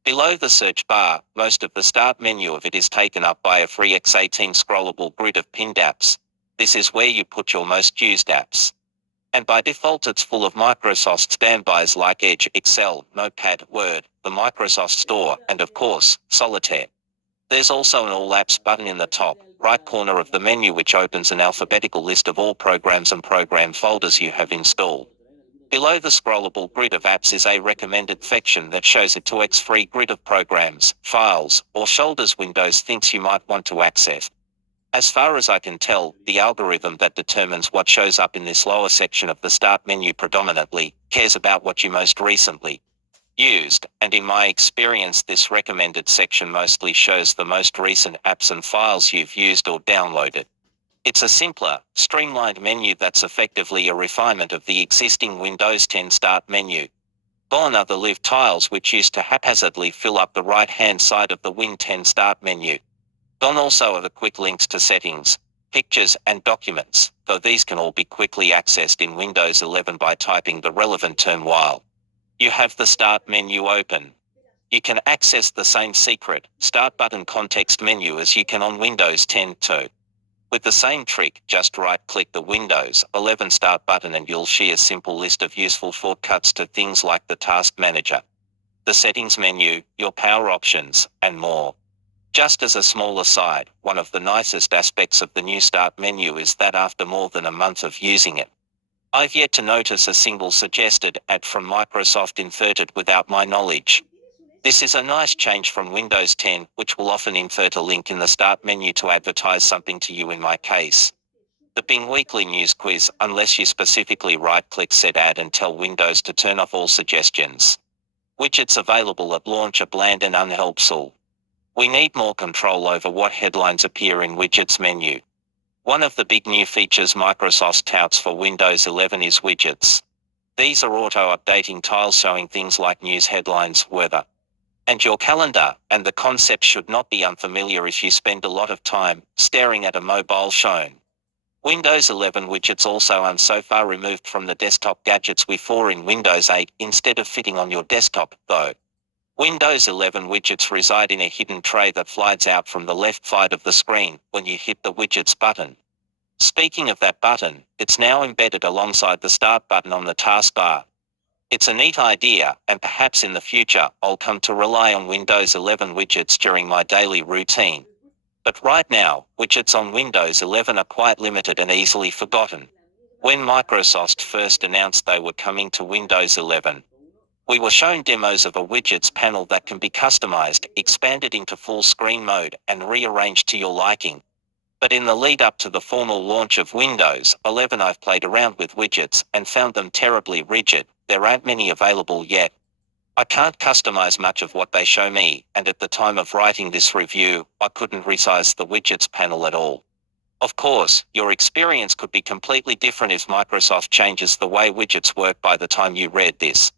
Below the search bar, most of the Start menu of it is taken up by a free x18 scrollable grid of pinned apps. This is where you put your most used apps. And by default it's full of Microsoft standbys like Edge, Excel, Notepad, Word, the Microsoft Store, and of course, Solitaire. There's also an All Apps button in the top right corner of the menu which opens an alphabetical list of all programs and program folders you have installed. Below the scrollable grid of apps is a recommended section that shows a 2x free grid of programs, files, or folders Windows thinks you might want to access. As far as I can tell, the algorithm that determines what shows up in this lower section of the Start menu predominantly cares about what you most recently used, and in my experience this recommended section mostly shows the most recent apps and files you've used or downloaded. It's a simpler, streamlined menu that's effectively a refinement of the existing Windows 10 Start menu. Gone are the live tiles which used to haphazardly fill up the right-hand side of the Win 10 Start menu. Gone also are the quick links to settings, pictures, and documents, though these can all be quickly accessed in Windows 11 by typing the relevant term while you have the Start menu open. You can access the same secret Start button context menu as you can on Windows 10 too. With the same trick, just right-click the Windows 11 Start button and you'll see a simple list of useful shortcuts to things like the Task Manager, the Settings menu, your power options, and more. Just as a small aside, one of the nicest aspects of the new Start menu is that after more than a month of using it, I've yet to notice a single suggested ad from Microsoft inserted without my knowledge. This is a nice change from Windows 10, which will often insert a link in the Start menu to advertise something to you, in my case, the Bing Weekly News Quiz, unless you specifically right-click said ad and tell Windows to turn off all suggestions. Widgets available at launch are bland and unhelpful. We need more control over what headlines appear in Widgets menu. One of the big new features Microsoft touts for Windows 11 is widgets. These are auto-updating tiles showing things like news headlines, weather, and your calendar, and the concept should not be unfamiliar if you spend a lot of time staring at a mobile phone. Windows 11 widgets also are so far removed from the desktop gadgets we saw in Windows 8 instead of fitting on your desktop, though. Windows 11 widgets reside in a hidden tray that slides out from the left side of the screen when you hit the Widgets button. Speaking of that button, it's now embedded alongside the Start button on the taskbar. It's a neat idea, and perhaps in the future I'll come to rely on Windows 11 widgets during my daily routine. But right now, widgets on Windows 11 are quite limited and easily forgotten. When Microsoft first announced they were coming to Windows 11, we were shown demos of a widgets panel that can be customized, expanded into full screen mode, and rearranged to your liking. But in the lead up to the formal launch of Windows 11 I've played around with widgets and found them terribly rigid. There aren't many available yet. I can't customize much of what they show me, and at the time of writing this review, I couldn't resize the widgets panel at all. Of course, your experience could be completely different if Microsoft changes the way widgets work by the time you read this.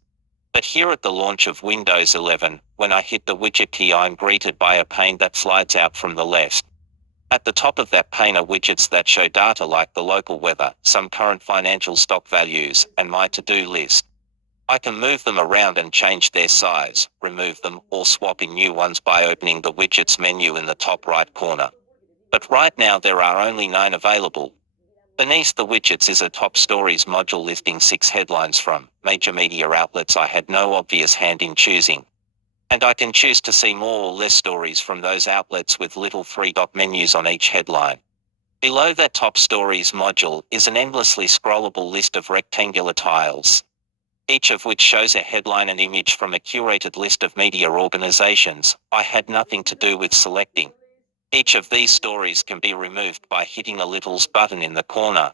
But here at the launch of Windows 11, when I hit the widget key, I'm greeted by a pane that slides out from the left. At the top of that pane are widgets that show data like the local weather, some current financial stock values, and my to-do list. I can move them around and change their size, remove them, or swap in new ones by opening the widgets menu in the top right corner. But right now there are only 9 available. Beneath the widgets is a top stories module listing 6 headlines from major media outlets I had no obvious hand in choosing. And I can choose to see more or less stories from those outlets with little 3-dot menus on each headline. Below that top stories module is an endlessly scrollable list of rectangular tiles, each of which shows a headline and image from a curated list of media organizations I had nothing to do with selecting. Each of these stories can be removed by hitting a little button in the corner,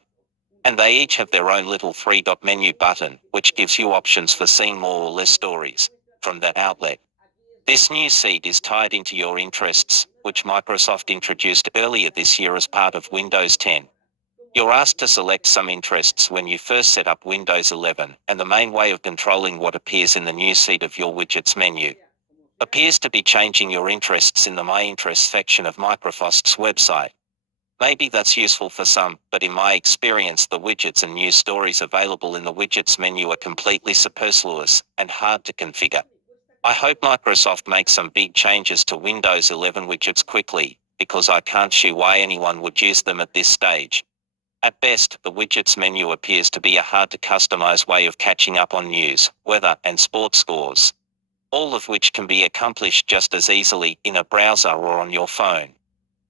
and they each have their own little 3-dot menu button, which gives you options for seeing more or less stories from that outlet. This news feed is tied into your interests, which Microsoft introduced earlier this year as part of Windows 10. You're asked to select some interests when you first set up Windows 11, and the main way of controlling what appears in the news feed of your widgets menu appears to be changing your interests in the My Interests section of Microsoft's website. Maybe that's useful for some, but in my experience the widgets and news stories available in the widgets menu are completely superfluous and hard to configure. I hope Microsoft makes some big changes to Windows 11 widgets quickly, because I can't see why anyone would use them at this stage. At best, the widgets menu appears to be a hard-to-customize way of catching up on news, weather, and sports scores, all of which can be accomplished just as easily in a browser or on your phone.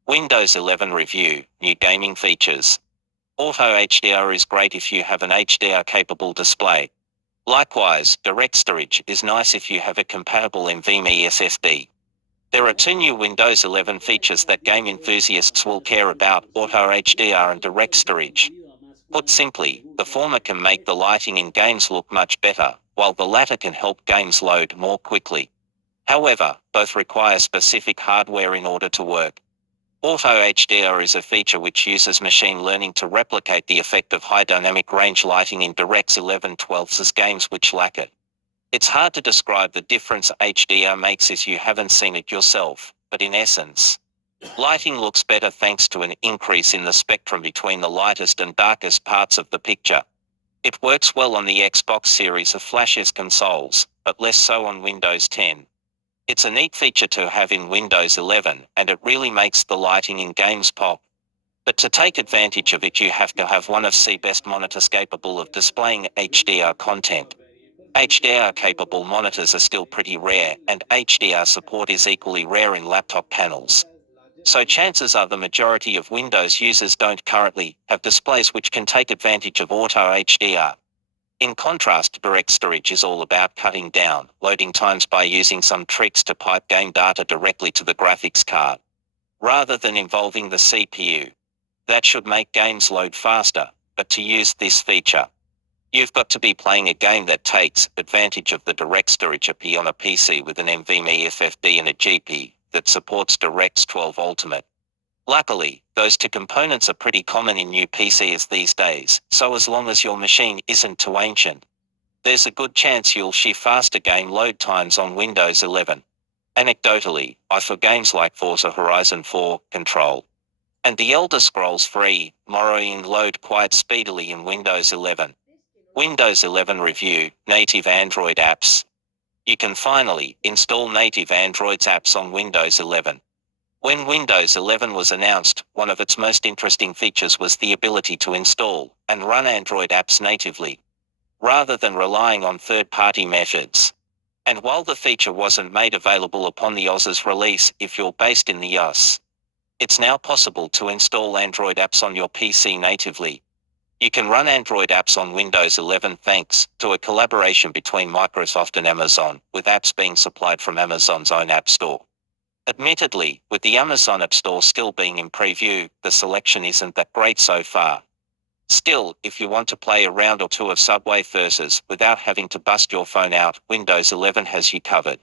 Windows 11 Review, New Gaming Features. Auto HDR is great if you have an HDR-capable display. Likewise, direct storage is nice if you have a compatible NVMe SSD. There are 2 new Windows 11 features that game enthusiasts will care about: Auto HDR and direct storage. Put simply, the former can make the lighting in games look much better, while the latter can help games load more quickly. However, both require specific hardware in order to work. Auto HDR is a feature which uses machine learning to replicate the effect of high dynamic range lighting in DirectX 11/12's games which lack it. It's hard to describe the difference HDR makes if you haven't seen it yourself, but in essence, lighting looks better thanks to an increase in the spectrum between the lightest and darkest parts of the picture. It works well on the Xbox series of Flash's consoles, but less so on Windows 10. It's a neat feature to have in Windows 11, and it really makes the lighting in games pop. But to take advantage of it you have to have one of the best monitors capable of displaying HDR content. HDR-capable monitors are still pretty rare, and HDR support is equally rare in laptop panels. So chances are the majority of Windows users don't currently have displays which can take advantage of Auto HDR. In contrast, direct storage is all about cutting down loading times by using some tricks to pipe game data directly to the graphics card, rather than involving the CPU. That should make games load faster, but to use this feature, you've got to be playing a game that takes advantage of the direct storage API on a PC with an NVMe SSD and a GPU that supports DirectX 12 Ultimate. Luckily, those 2 components are pretty common in new PCs these days, so as long as your machine isn't too ancient, there's a good chance you'll see faster game load times on Windows 11. Anecdotally, I for games like Forza Horizon 4, Control, and The Elder Scrolls 3, Morrowind load quite speedily in Windows 11. Windows 11 Review, Native Android Apps. You can finally install native Android apps on Windows 11. When Windows 11 was announced, one of its most interesting features was the ability to install and run Android apps natively, rather than relying on third-party methods. And while the feature wasn't made available upon the OS's release, if you're based in the US, it's now possible to install Android apps on your PC natively. You can run Android apps on Windows 11 thanks to a collaboration between Microsoft and Amazon, with apps being supplied from Amazon's own App Store. Admittedly, with the Amazon App Store still being in preview, the selection isn't that great so far. Still, if you want to play a round or two of Subway Versus without having to bust your phone out, Windows 11 has you covered.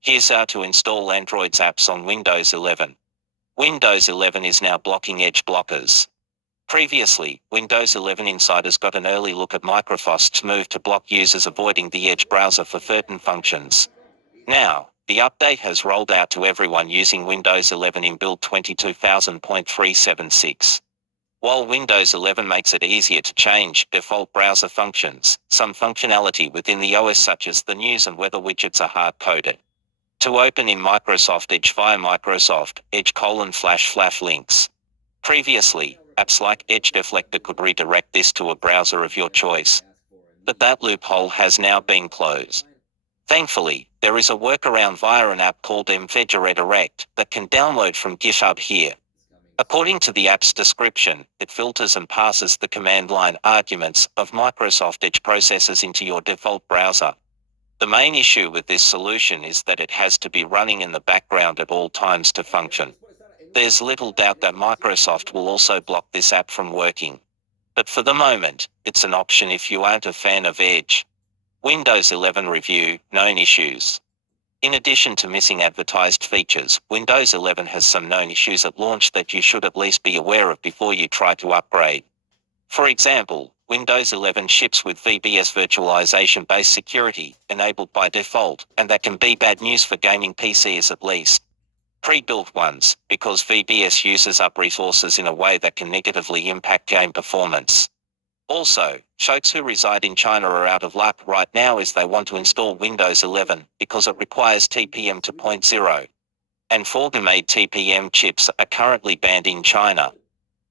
Here's how to install Android's apps on Windows 11. Windows 11 is now blocking edge blockers. Previously, Windows 11 insiders got an early look at Microsoft's move to block users avoiding the Edge browser for certain functions. Now, the update has rolled out to everyone using Windows 11 in build 22000.376. While Windows 11 makes it easier to change default browser functions, some functionality within the OS such as the news and weather widgets are hard-coded. To open in Microsoft Edge via Microsoft Edge:// links. Previously, apps like Edge Deflector could redirect this to a browser of your choice. But that loophole has now been closed. Thankfully, there is a workaround via an app called mVeg Redirect that can download from GitHub here. According to the app's description, it filters and passes the command line arguments of Microsoft Edge processors into your default browser. The main issue with this solution is that it has to be running in the background at all times to function. There's little doubt that Microsoft will also block this app from working. But for the moment, it's an option if you aren't a fan of Edge. Windows 11 review, known issues. In addition to missing advertised features, Windows 11 has some known issues at launch that you should at least be aware of before you try to upgrade. For example, Windows 11 ships with VBS virtualization-based security, enabled by default, and that can be bad news for gaming PCs at least. Pre-built ones, because VBS uses up resources in a way that can negatively impact game performance. Also, folks who reside in China are out of luck right now as they want to install Windows 11 because it requires TPM 2.0. And 4G-made TPM chips are currently banned in China.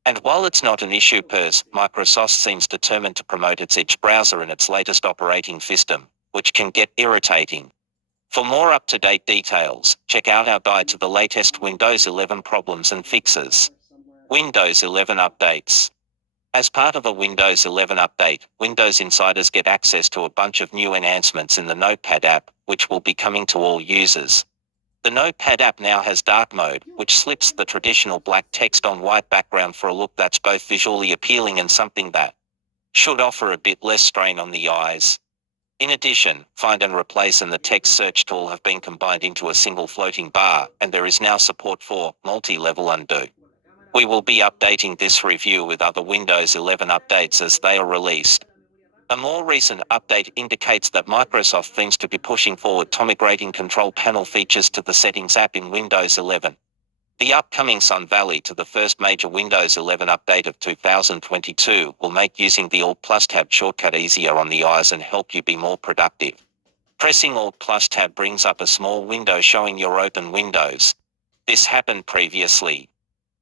And while it's not an issue per se, Microsoft seems determined to promote its Edge browser in its latest operating system, which can get irritating. For more up-to-date details, check out our guide to the latest Windows 11 problems and fixes. Windows 11 updates. As part of a Windows 11 update, Windows insiders get access to a bunch of new enhancements in the Notepad app, which will be coming to all users. The Notepad app now has dark mode, which slips the traditional black text on white background for a look that's both visually appealing and something that should offer a bit less strain on the eyes. In addition, Find and Replace and the text search tool have been combined into a single floating bar, and there is now support for multi-level undo. We will be updating this review with other Windows 11 updates as they are released. A more recent update indicates that Microsoft seems to be pushing forward to migrating control panel features to the Settings app in Windows 11. The upcoming Sun Valley to the first major Windows 11 update of 2022 will make using the Alt+Tab shortcut easier on the eyes and help you be more productive. Pressing Alt+Tab brings up a small window showing your open windows. This happened previously.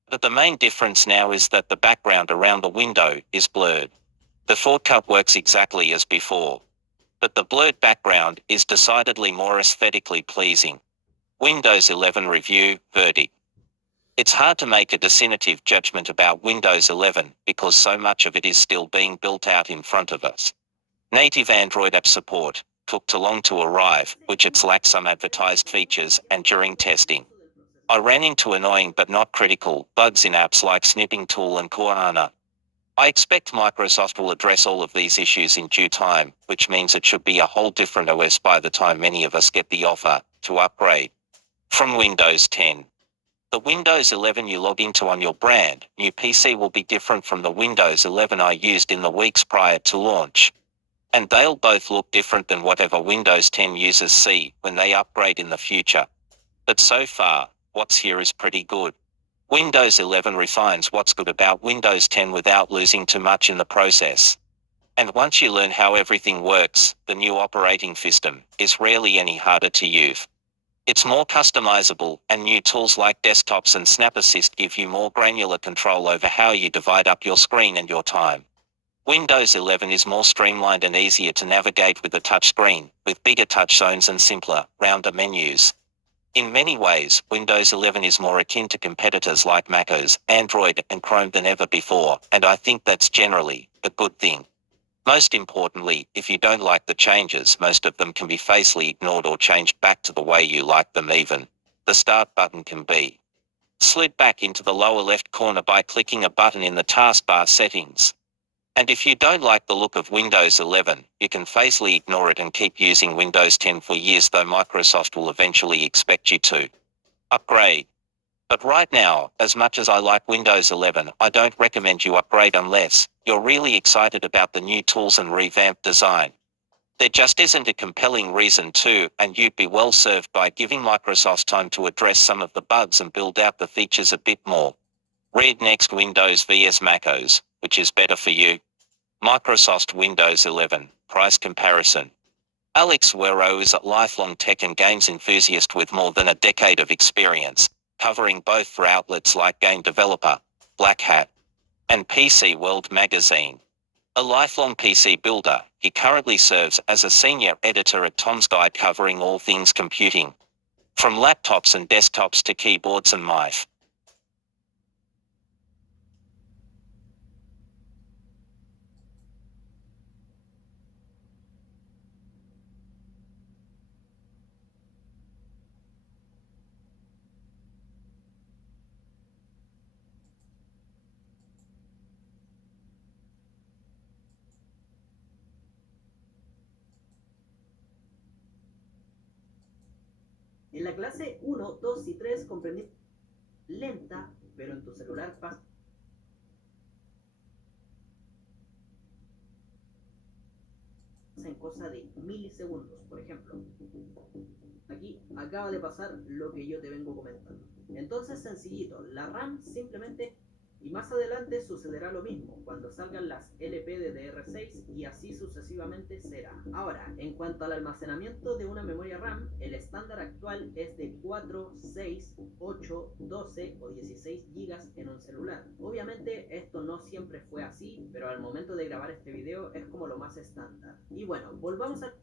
But the main difference now is that the background around the window is blurred. The shortcut works exactly as before. But the blurred background is decidedly more aesthetically pleasing. Windows 11 review, verdict. It's hard to make a definitive judgment about Windows 11 because so much of it is still being built out in front of us. Native Android app support took too long to arrive, which it's lacked some advertised features, and during testing, I ran into annoying but not critical bugs in apps like Snipping Tool and Cortana. I expect Microsoft will address all of these issues in due time, which means it should be a whole different OS by the time many of us get the offer to upgrade from Windows 10. The Windows 11 you log into on your brand new PC will be different from the Windows 11 I used in the weeks prior to launch. And they'll both look different than whatever Windows 10 users see when they upgrade in the future. But so far, what's here is pretty good. Windows 11 refines what's good about Windows 10 without losing too much in the process. And once you learn how everything works, the new operating system is rarely any harder to use. It's more customizable, and new tools like desktops and Snap Assist give you more granular control over how you divide up your screen and your time. Windows 11 is more streamlined and easier to navigate with a touchscreen, with bigger touch zones and simpler, rounder menus. In many ways, Windows 11 is more akin to competitors like macOS, Android, and Chrome than ever before, and I think that's generally a good thing. Most importantly, if you don't like the changes, most of them can be facilely ignored or changed back to the way you like them. Even the Start button can be slid back into the lower left corner by clicking a button in the taskbar settings. And if you don't like the look of Windows 11, you can fazily ignore it and keep using Windows 10 for years, though Microsoft will eventually expect you to upgrade. But right now, as much as I like Windows 11, I don't recommend you upgrade unless you're really excited about the new tools and revamped design. There just isn't a compelling reason to, and you'd be well served by giving Microsoft time to address some of the bugs and build out the features a bit more. Read next: Windows vs macOS, which is better for you? Microsoft Windows 11, price comparison. Alex Guerrero is a lifelong tech and games enthusiast with more than a decade of experience, covering both for outlets like Game Developer, Black Hat, and PC World magazine. A lifelong PC builder, he currently serves as a senior editor at Tom's Guide, covering all things computing, from laptops and desktops to keyboards and mice. En la clase 1, 2 y 3 comprendí lenta, pero en tu celular pasa en cosa de milisegundos. Por ejemplo, aquí acaba de pasar lo que yo te vengo comentando. Entonces, sencillito, la RAM simplemente... Y más adelante sucederá lo mismo, cuando salgan las LP de DR6 y así sucesivamente será. Ahora, en cuanto al almacenamiento de una memoria RAM, el estándar actual es de 4, 6, 8, 12 o 16 GB en un celular. Obviamente esto no siempre fue así, pero al momento de grabar este video es como lo más estándar. Y bueno, volvamos a...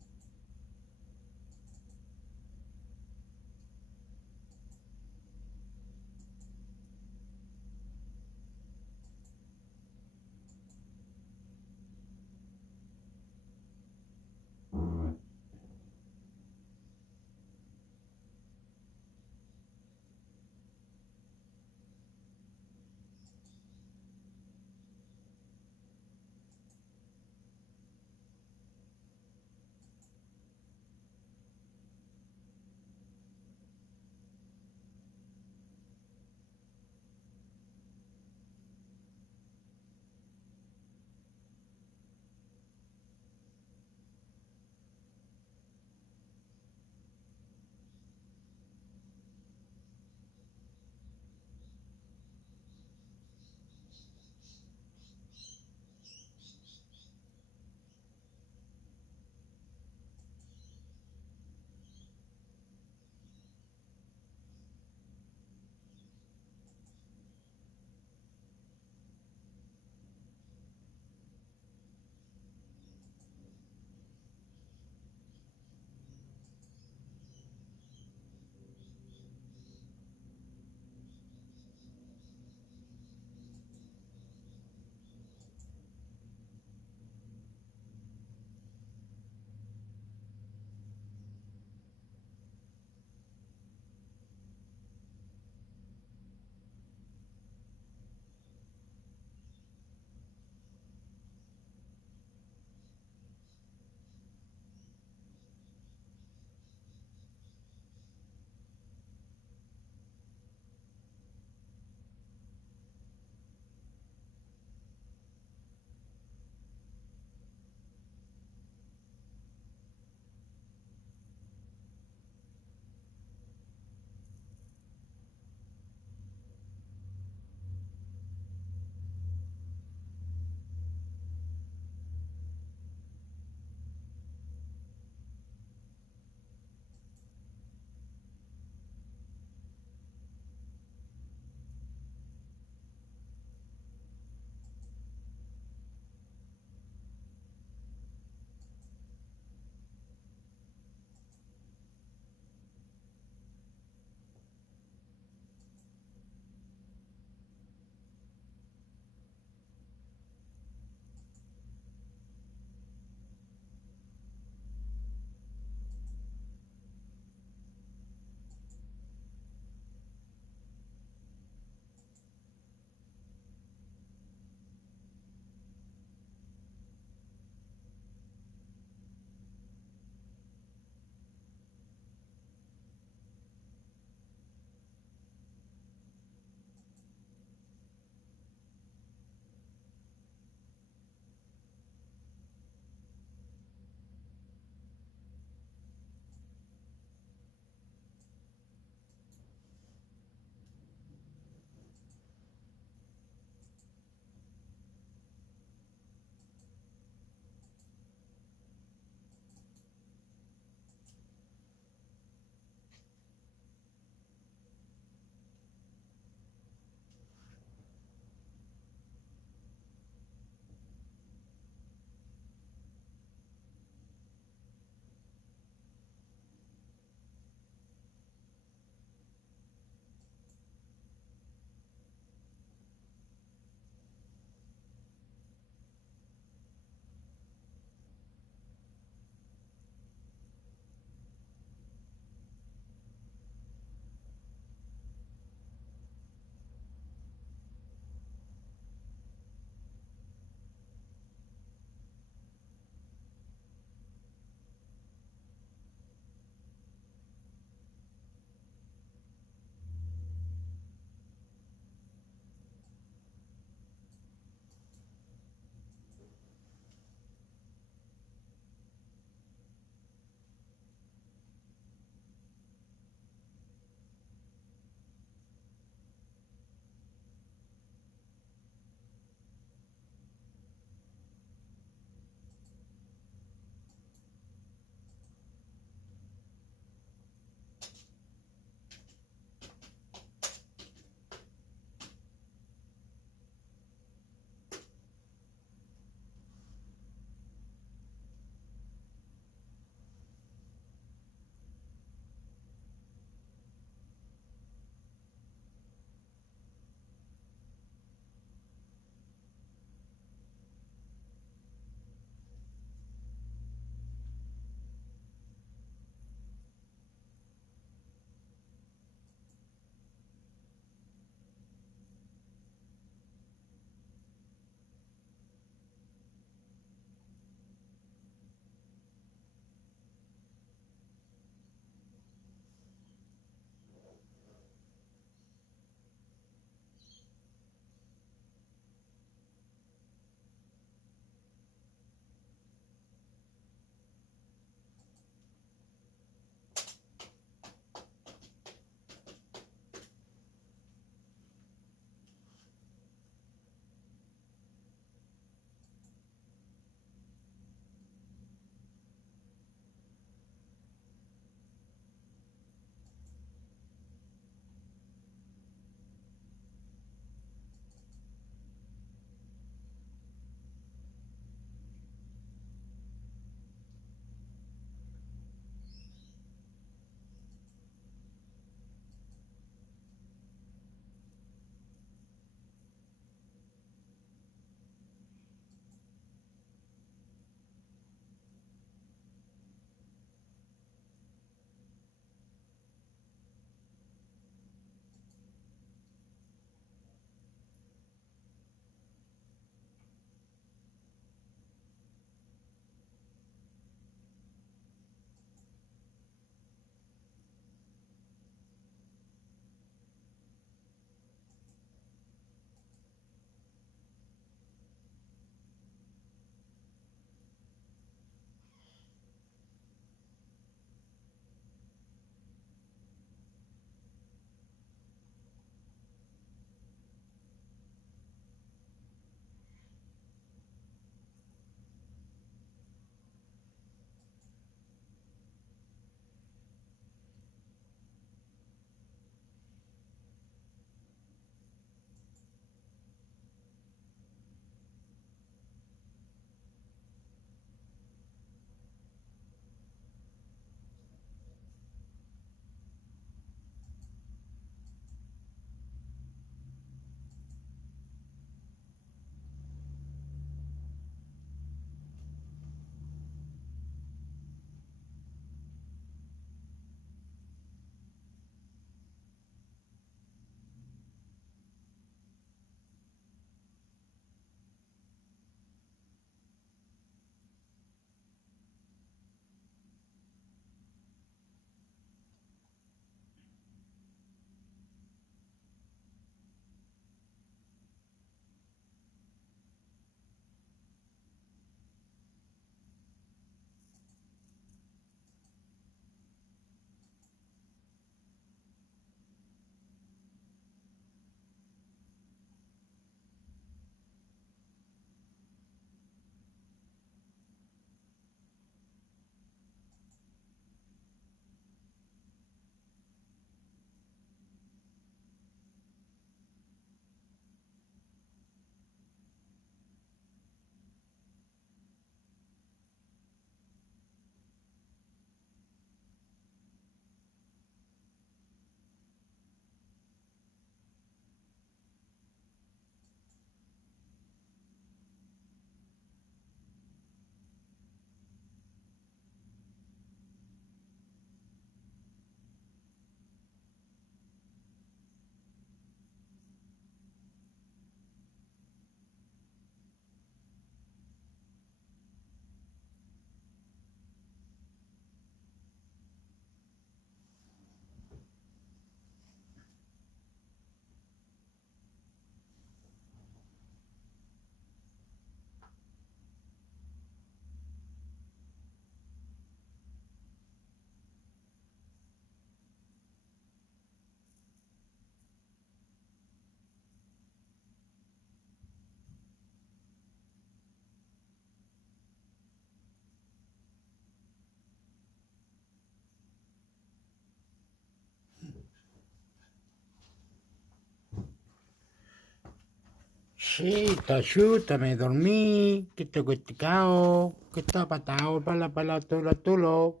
Chita, chuta, me dormí. Quito, cuiticao. Quita, patao, pala, tulo.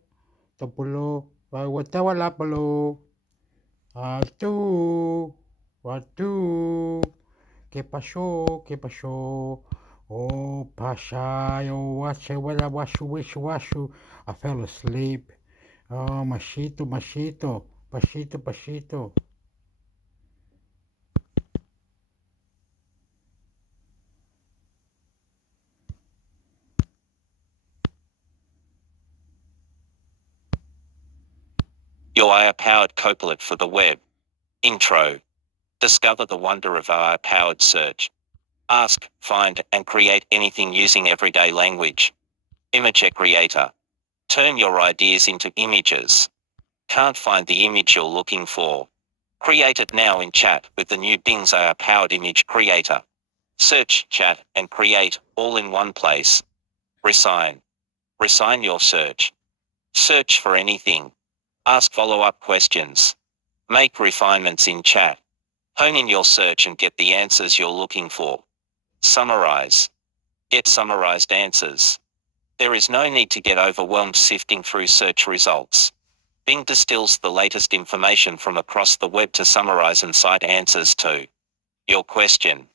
Topulo, guatagualapalo. Atu. ¿Qué pasó? ¿Qué pasó? Oh, pasha, oh, washu. I fell asleep. Oh, machito. Pasito. Your AI-powered copilot for the web. Intro. Discover the wonder of AI-powered search. Ask, find, and create anything using everyday language. Image creator. Turn your ideas into images. Can't find the image you're looking for? Create it now in chat with the new Bing's AI-powered image creator. Search, chat, and create all in one place. Resign your search. Search for anything. Ask follow-up questions. Make refinements in chat. Hone in your search and get the answers you're looking for. Summarize. Get summarized answers. There is no need to get overwhelmed sifting through search results. Bing distills the latest information from across the web to summarize and cite answers to your question.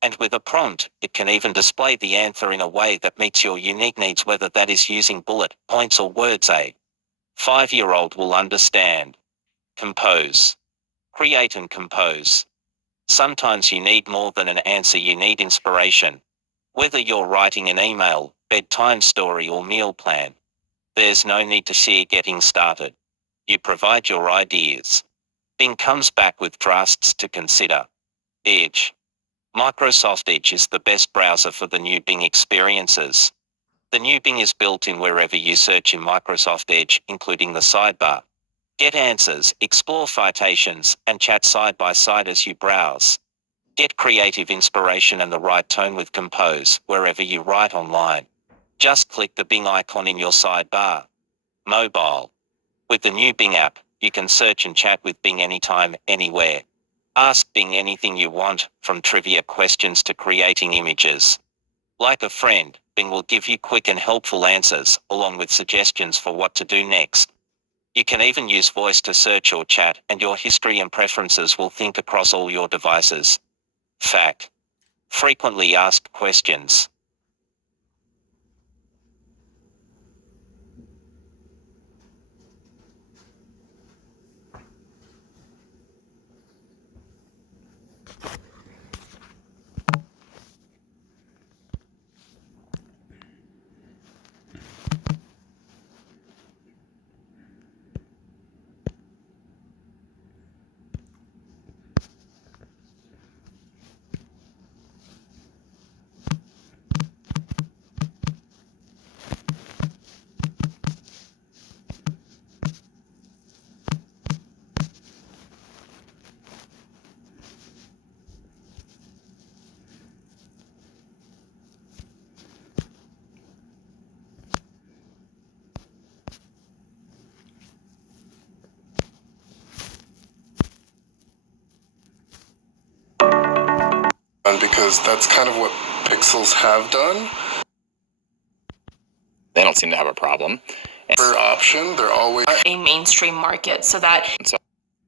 And with a prompt, it can even display the answer in a way that meets your unique needs, whether that is using bullet points or words. A 5-year-old will understand. Compose. Create and compose. Sometimes you need more than an answer, you need inspiration. Whether you're writing an email, bedtime story, or meal plan, there's no need to share getting started. You provide your ideas. Bing comes back with drafts to consider. Edge. Microsoft Edge is the best browser for the new Bing experiences. The new Bing is built in wherever you search in Microsoft Edge, including the sidebar. Get answers, explore citations, and chat side by side as you browse. Get creative inspiration and the right tone with Compose wherever you write online. Just click the Bing icon in your sidebar. Mobile. With the new Bing app, you can search and chat with Bing anytime, anywhere. Ask Bing anything you want, from trivia questions to creating images. Like a friend, Bing will give you quick and helpful answers, along with suggestions for what to do next. You can even use voice to search or chat, and your history and preferences will think across all your devices. Fact. Frequently asked questions. Because that's kind of what Pixels have done. They don't seem to have a problem. Per option, they're always a mainstream market, so that So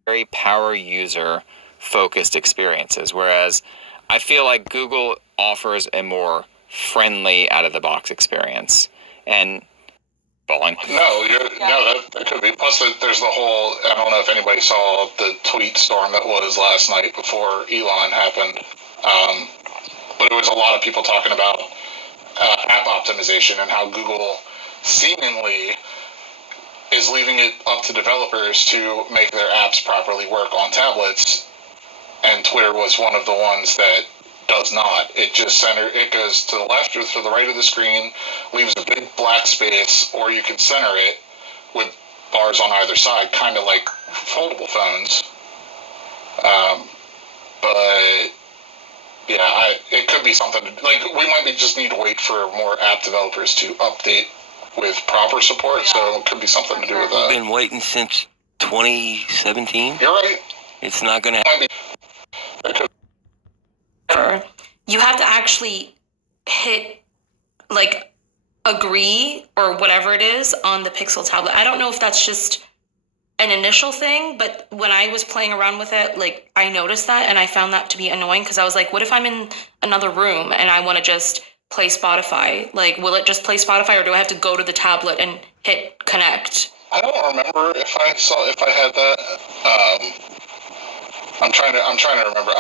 very power user focused experiences, whereas I feel like Google offers a more friendly out of the box experience. And falling. that could be. Plus, there's the whole. I don't know if anybody saw the tweet storm that was last night before Elon happened, but it was a lot of people talking about app optimization and how Google seemingly is leaving it up to developers to make their apps properly work on tablets, and Twitter was one of the ones that does not. It just it goes to the left or to the right of the screen, leaves a big black space, or you can center it with bars on either side, kind of like foldable phones. But yeah, it could be something like we might just need to wait for more app developers to update with proper support. So it could be something to do with that. We've been waiting since 2017. You're right. It's not going to happen. you have to actually hit like agree or whatever it is on the Pixel tablet. I don't know if that's just an initial thing, but when I was playing around with it, like I noticed that and I found that to be annoying because I was like, what if I'm in another room and I want to just play Spotify? Like, will it just play Spotify or do I have to go to the tablet and hit connect? I don't remember if I had that. I'm trying to remember.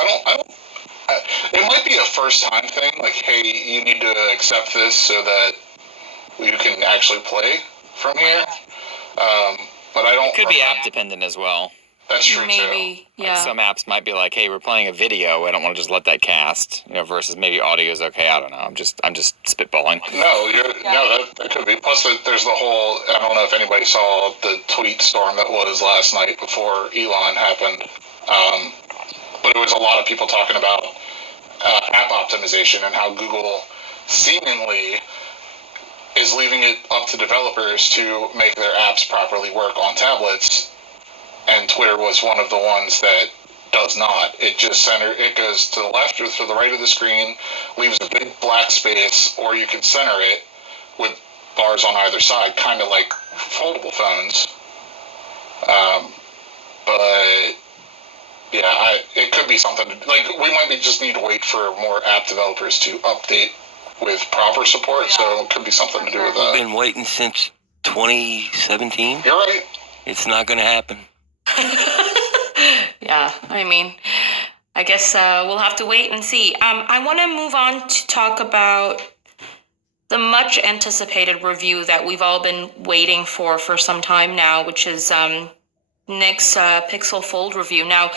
It might be a first time thing. Like, hey, you need to accept this so that you can actually play from here. But I don't. It could be app dependent as well. That's true Maybe, too. yeah. Like some apps might be like, hey, we're playing a video. I don't want to just let that cast. Versus maybe audio is okay. I don't know. I'm just spitballing. No, that could be. Plus, there's the whole. I don't know if anybody saw the tweet storm that was last night before Elon happened. But it was a lot of people talking about app optimization and how Google seemingly is leaving it up to developers to make their apps properly work on tablets, and Twitter was one of the ones that does not. It goes to the left or to the right of the screen, leaves a big black space, or you can center it with bars on either side, kind of like foldable phones. But yeah, it could be something like we might just need to wait for more app developers to update with proper support. So it could be something to do with that. We've been waiting since 2017. You're right. It's not going to happen. Yeah, I mean, I guess we'll have to wait and see. I want to move on to talk about the much anticipated review that we've all been waiting for some time now, which is Nick's Pixel Fold review. Now,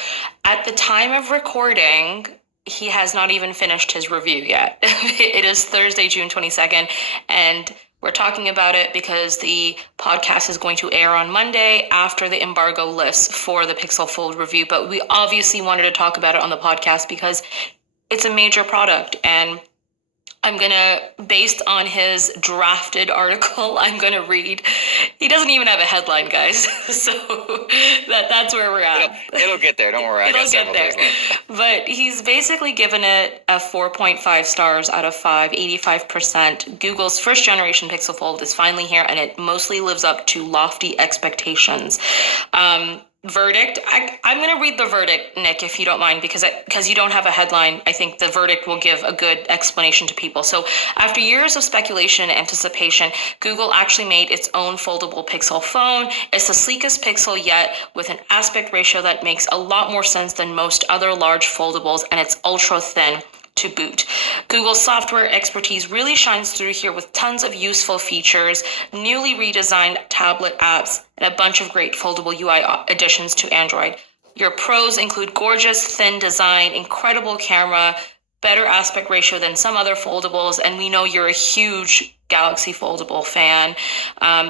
at the time of recording, he has not even finished his review yet. It is Thursday, June 22nd, and we're talking about it because the podcast is going to air on Monday after the embargo lifts for the Pixel Fold review, but we obviously wanted to talk about it on the podcast because it's a major product, and I'm gonna, based on his drafted article, I'm gonna read. He doesn't even have a headline, guys. So that's where we're at. It'll get there. Don't worry. It'll get there. But he's basically given it a 4.5 stars out of 5, 85%. Google's first generation Pixel Fold is finally here, and it mostly lives up to lofty expectations. Verdict. I'm going to read the verdict, Nick, if you don't mind, because you don't have a headline. I think the verdict will give a good explanation to people. So after years of speculation and anticipation, Google actually made its own foldable Pixel phone. It's the sleekest Pixel yet, with an aspect ratio that makes a lot more sense than most other large foldables, and it's ultra thin to boot. Google's software expertise really shines through here with tons of useful features, newly redesigned tablet apps, and a bunch of great foldable UI additions to Android. Your pros include gorgeous, thin design, incredible camera, better aspect ratio than some other foldables, and we know you're a huge Galaxy Foldable fan.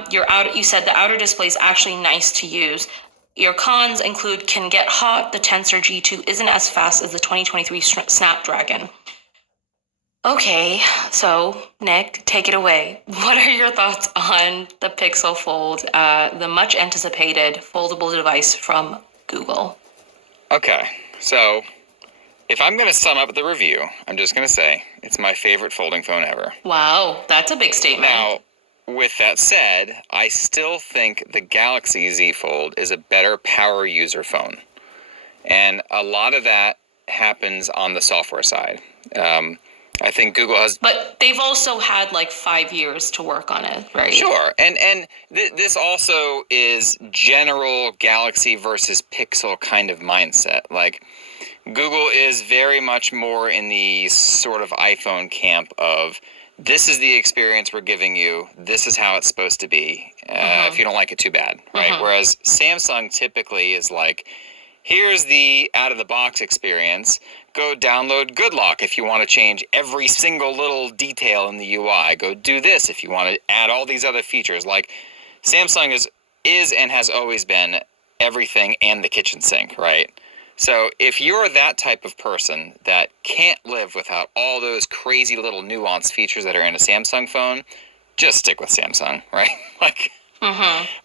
You said the outer display is actually nice to use. Your cons include can get hot, the Tensor G2 isn't as fast as the 2023 Snapdragon. Okay, so Nick, take it away. What are your thoughts on the Pixel Fold, the much anticipated foldable device from Google? Okay, so if I'm going to sum up the review, I'm just going to say it's my favorite folding phone ever. Wow, that's a big statement. Now, with that said, I still think the Galaxy Z Fold is a better power user phone. And a lot of that happens on the software side. I think Google has... But they've also had like 5 years to work on it, right? Sure. And this also is general Galaxy versus Pixel kind of mindset. Like, Google is very much more in the sort of iPhone camp of... this is the experience we're giving you. This is how it's supposed to be. If you don't like it, too bad, right? Whereas Samsung typically is like, here's the out-of-the-box experience. Go download GoodLock if you want to change every single little detail in the UI. Go do this if you want to add all these other features. Like, Samsung is and has always been everything and the kitchen sink, right? So if you're that type of person that can't live without all those crazy little nuanced features that are in a Samsung phone, just stick with Samsung, right?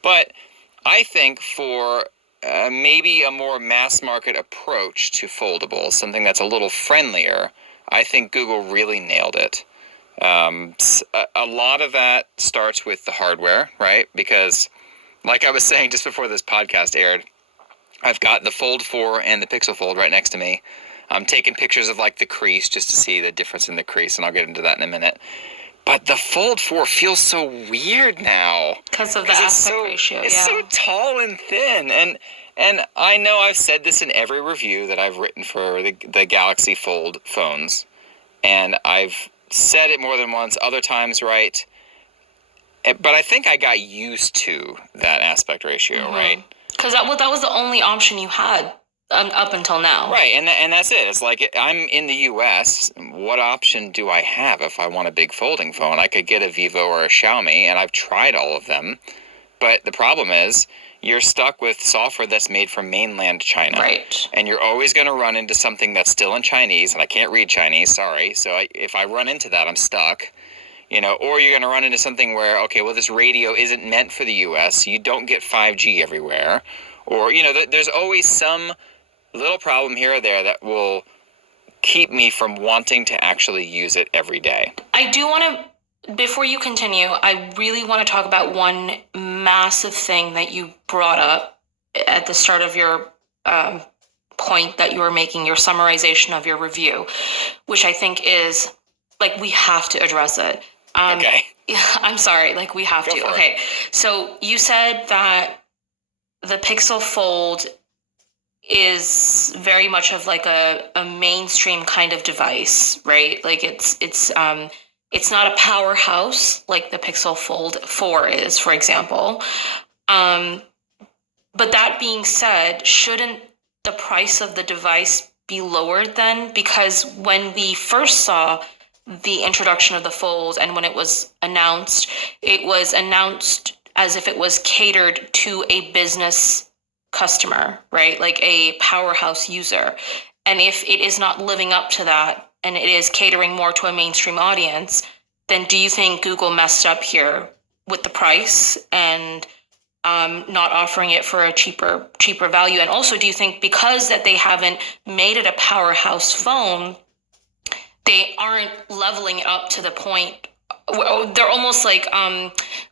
But I think for maybe a more mass market approach to foldables, something that's a little friendlier, I think Google really nailed it. A lot of that starts with the hardware, right? Because, like I was saying just before this podcast aired, I've got the Fold 4 and the Pixel Fold right next to me. I'm taking pictures of like the crease just to see the difference in the crease, and I'll get into that in a minute. But the Fold 4 feels so weird now. Because of the aspect ratio, It's so tall and thin. And I know I've said this in every review that I've written for the Galaxy Fold phones. And I've said it more than once, other times, right? But I think I got used to that aspect ratio, right? Because that was the only option you had up until now. Right, and that's it. It's like, I'm in the U.S. What option do I have if I want a big folding phone? I could get a Vivo or a Xiaomi, and I've tried all of them. But the problem is, you're stuck with software that's made for mainland China. Right. And you're always going to run into something that's still in Chinese, and I can't read Chinese, sorry. So if I run into that, I'm stuck. You know, or you're going to run into something where, okay, well, this radio isn't meant for the U.S., so you don't get 5G everywhere. Or, you know, there's always some little problem here or there that will keep me from wanting to actually use it every day. I do want to, before you continue, I really want to talk about one massive thing that you brought up at the start of your point that you were making, your summarization of your review, which I think is, like, we have to address it. Okay. I'm sorry, like, we have to. Okay, so you said that the Pixel Fold is very much of like a mainstream kind of device, right? Like it's not a powerhouse like the Pixel Fold 4 is, for example. But that being said, shouldn't the price of the device be lowered then? Because when we first saw the introduction of the Fold and when it was announced as if it was catered to a business customer, right? Like a powerhouse user. And if it is not living up to that and it is catering more to a mainstream audience, then do you think Google messed up here with the price and not offering it for a cheaper value? And also, do you think because that they haven't made it a powerhouse phone, they aren't leveling it up to the point, they're almost like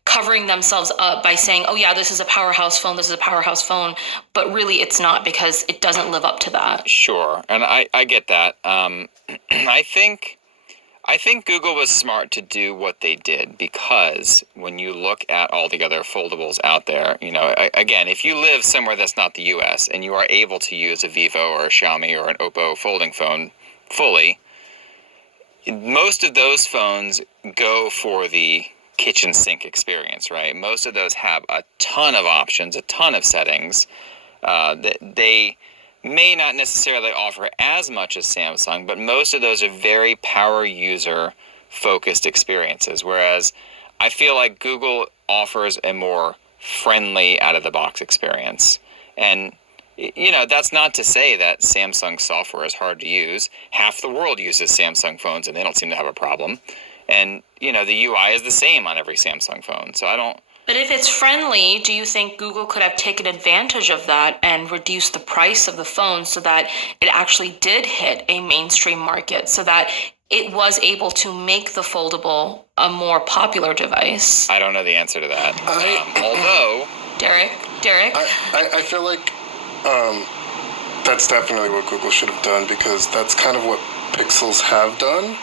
covering themselves up by saying, oh yeah, this is a powerhouse phone, but really it's not, because it doesn't live up to that. Sure, and I get that. I think Google was smart to do what they did, because when you look at all the other foldables out there, you know, again, if you live somewhere that's not the US and you are able to use a Vivo or a Xiaomi or an Oppo folding phone fully, most of those phones go for the kitchen sink experience, right? Most of those have a ton of options, a ton of settings. They may not necessarily offer as much as Samsung, but most of those are very power user focused experiences. Whereas I feel like Google offers a more friendly out of the box experience. And you know, that's not to say that Samsung software is hard to use. Half the world uses Samsung phones and they don't seem to have a problem. And, you know, the UI is the same on every Samsung phone. So I don't... But if it's friendly, do you think Google could have taken advantage of that and reduced the price of the phone so that it actually did hit a mainstream market, so that it was able to make the foldable a more popular device? I don't know the answer to that. Although... Derek? I feel like that's definitely what Google should have done, because that's kind of what Pixels have done.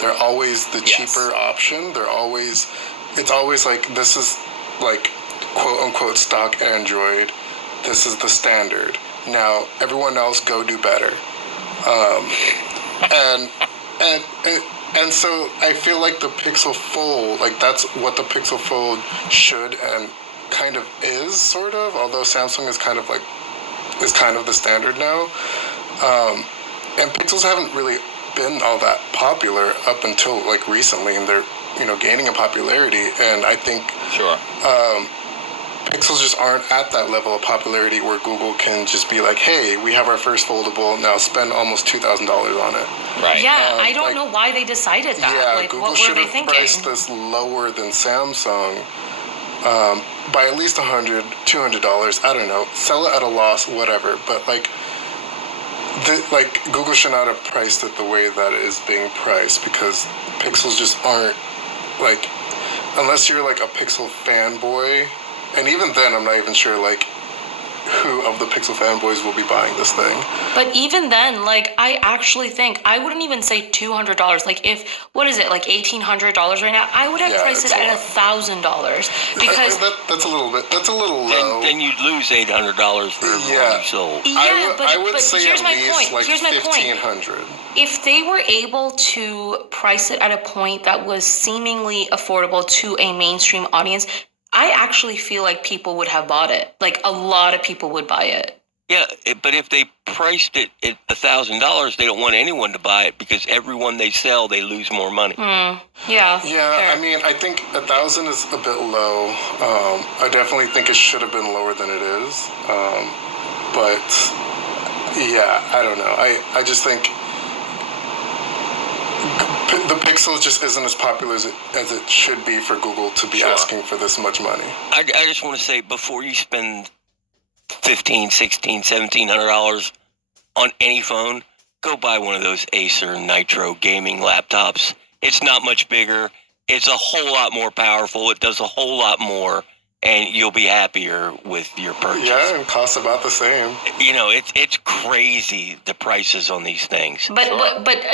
They're always the cheaper option. It's always like, this is like quote unquote stock Android. This is the standard. Now everyone else go do better. And so I feel like the Pixel Fold, like that's what the Pixel Fold should and kind of is, sort of, although Samsung is kind of the standard now. And Pixels haven't really been all that popular up until like recently, and they're, you know, gaining in popularity. And I think Pixels just aren't at that level of popularity where Google can just be like, hey, we have our first foldable, now spend almost $2,000 on it. Right. Yeah, I don't know why they decided that. Yeah, like, Google what should were they have thinking? priced this lower than Samsung by at least $100, $200. I don't know. Sell it at a loss, whatever. But like, like Google should not have priced it the way that it is being priced, because Pixels just aren't, like, unless you're like a Pixel fanboy, and even then I'm not even sure like who of the Pixel fanboys will be buying this thing. But even then, like, I actually think I wouldn't even say $200. Like, if what is it, like $1,800 right now? I would have priced it at $1,000 because that's a little bit. That's a little low. Then you'd lose $800 for every one you sold. Yeah, I would say here's at my least point. like Here's my point. $1,500. If they were able to price it at a point that was seemingly affordable to a mainstream audience, I actually feel like people would have bought it. Like, a lot of people would buy it. Yeah, but if they priced it at $1,000, they don't want anyone to buy it because everyone they sell, they lose more money. Yeah. Yeah, fair. I mean, I think 1,000 is a bit low. I definitely think it should have been lower than it is. But yeah, I don't know. I just think the Pixel just isn't as popular as it should be for Google to be asking for this much money. I just want to say, before you spend $1,500, $1,600, $1,700 on any phone, go buy one of those Acer Nitro gaming laptops. It's not much bigger. It's a whole lot more powerful. It does a whole lot more, and you'll be happier with your purchase. Yeah, and costs about the same. You know, it's crazy, the prices on these things. But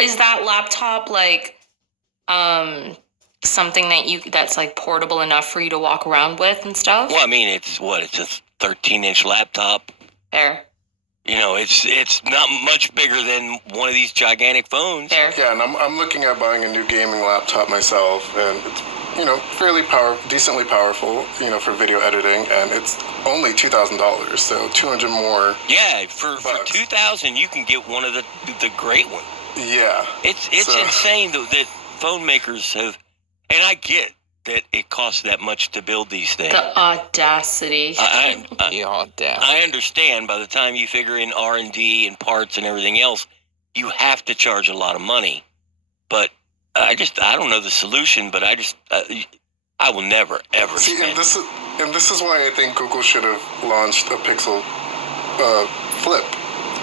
is that laptop like something that's like portable enough for you to walk around with and stuff? Well, I mean, it's a 13-inch laptop. Fair. You know, it's not much bigger than one of these gigantic phones. Fair. Yeah, and I'm looking at buying a new gaming laptop myself, and it's, you know, decently powerful, you know, for video editing, and it's only $2,000, so $200 more. Yeah, for $2,000 you can get one of the great ones. Yeah. It's insane that phone makers have, and I get that it costs that much to build these things. The audacity. I understand. By the time you figure in R&D and parts and everything else, you have to charge a lot of money. But I don't know the solution, but I will never, ever spend. And this is why I think Google should have launched a Pixel Flip.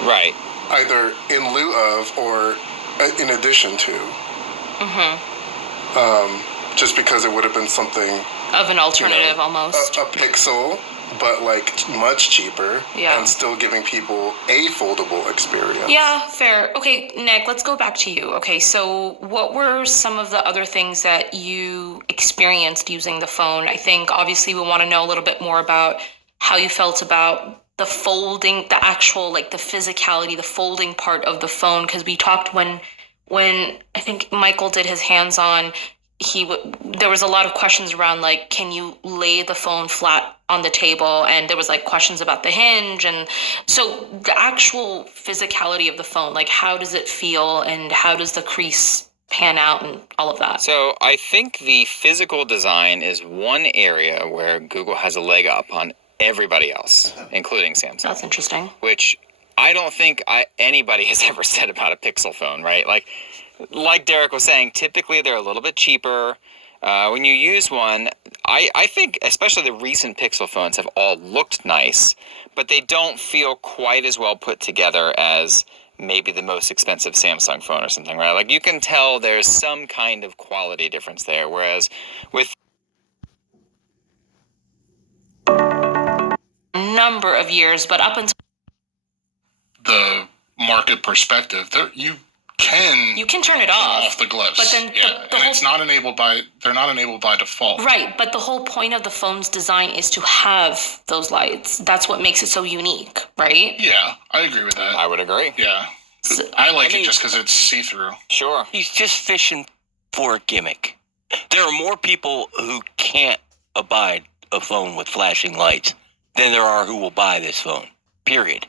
Right. Either in lieu of or in addition to. Just because it would have been something of an alternative, almost. A Pixel, but like much cheaper. Yeah. And still giving people a foldable experience. Yeah, fair. Okay, Nick, let's go back to you. Okay, so what were some of the other things that you experienced using the phone? I think obviously we want to know a little bit more about how you felt about the folding, the actual, like the physicality, the folding part of the phone, because we talked when I think Michael did his hands-on, there was a lot of questions around, like, can you lay the phone flat on the table? And there was like questions about the hinge. And so the actual physicality of the phone, like, how does it feel and how does the crease pan out and all of that? So I think the physical design is one area where Google has a leg up on everybody else, including Samsung. That's interesting. Which I don't think anybody has ever said about a Pixel phone, right? Like Derek was saying, typically they're a little bit cheaper. When you use one, I think especially the recent Pixel phones have all looked nice, but they don't feel quite as well put together as maybe the most expensive Samsung phone or something, right? Like, you can tell there's some kind of quality difference there, whereas with a number of years, but up until the market perspective, you can turn it off the gloves, but then it's not enabled they're not enabled by default. Right, but the whole point of the phone's design is to have those lights. That's what makes it so unique, right? Yeah, I agree with that. I would agree. Yeah, I like it just because it's see-through. Sure. He's just fishing for a gimmick. There are more people who can't abide a phone with flashing lights than there are who will buy this phone, period.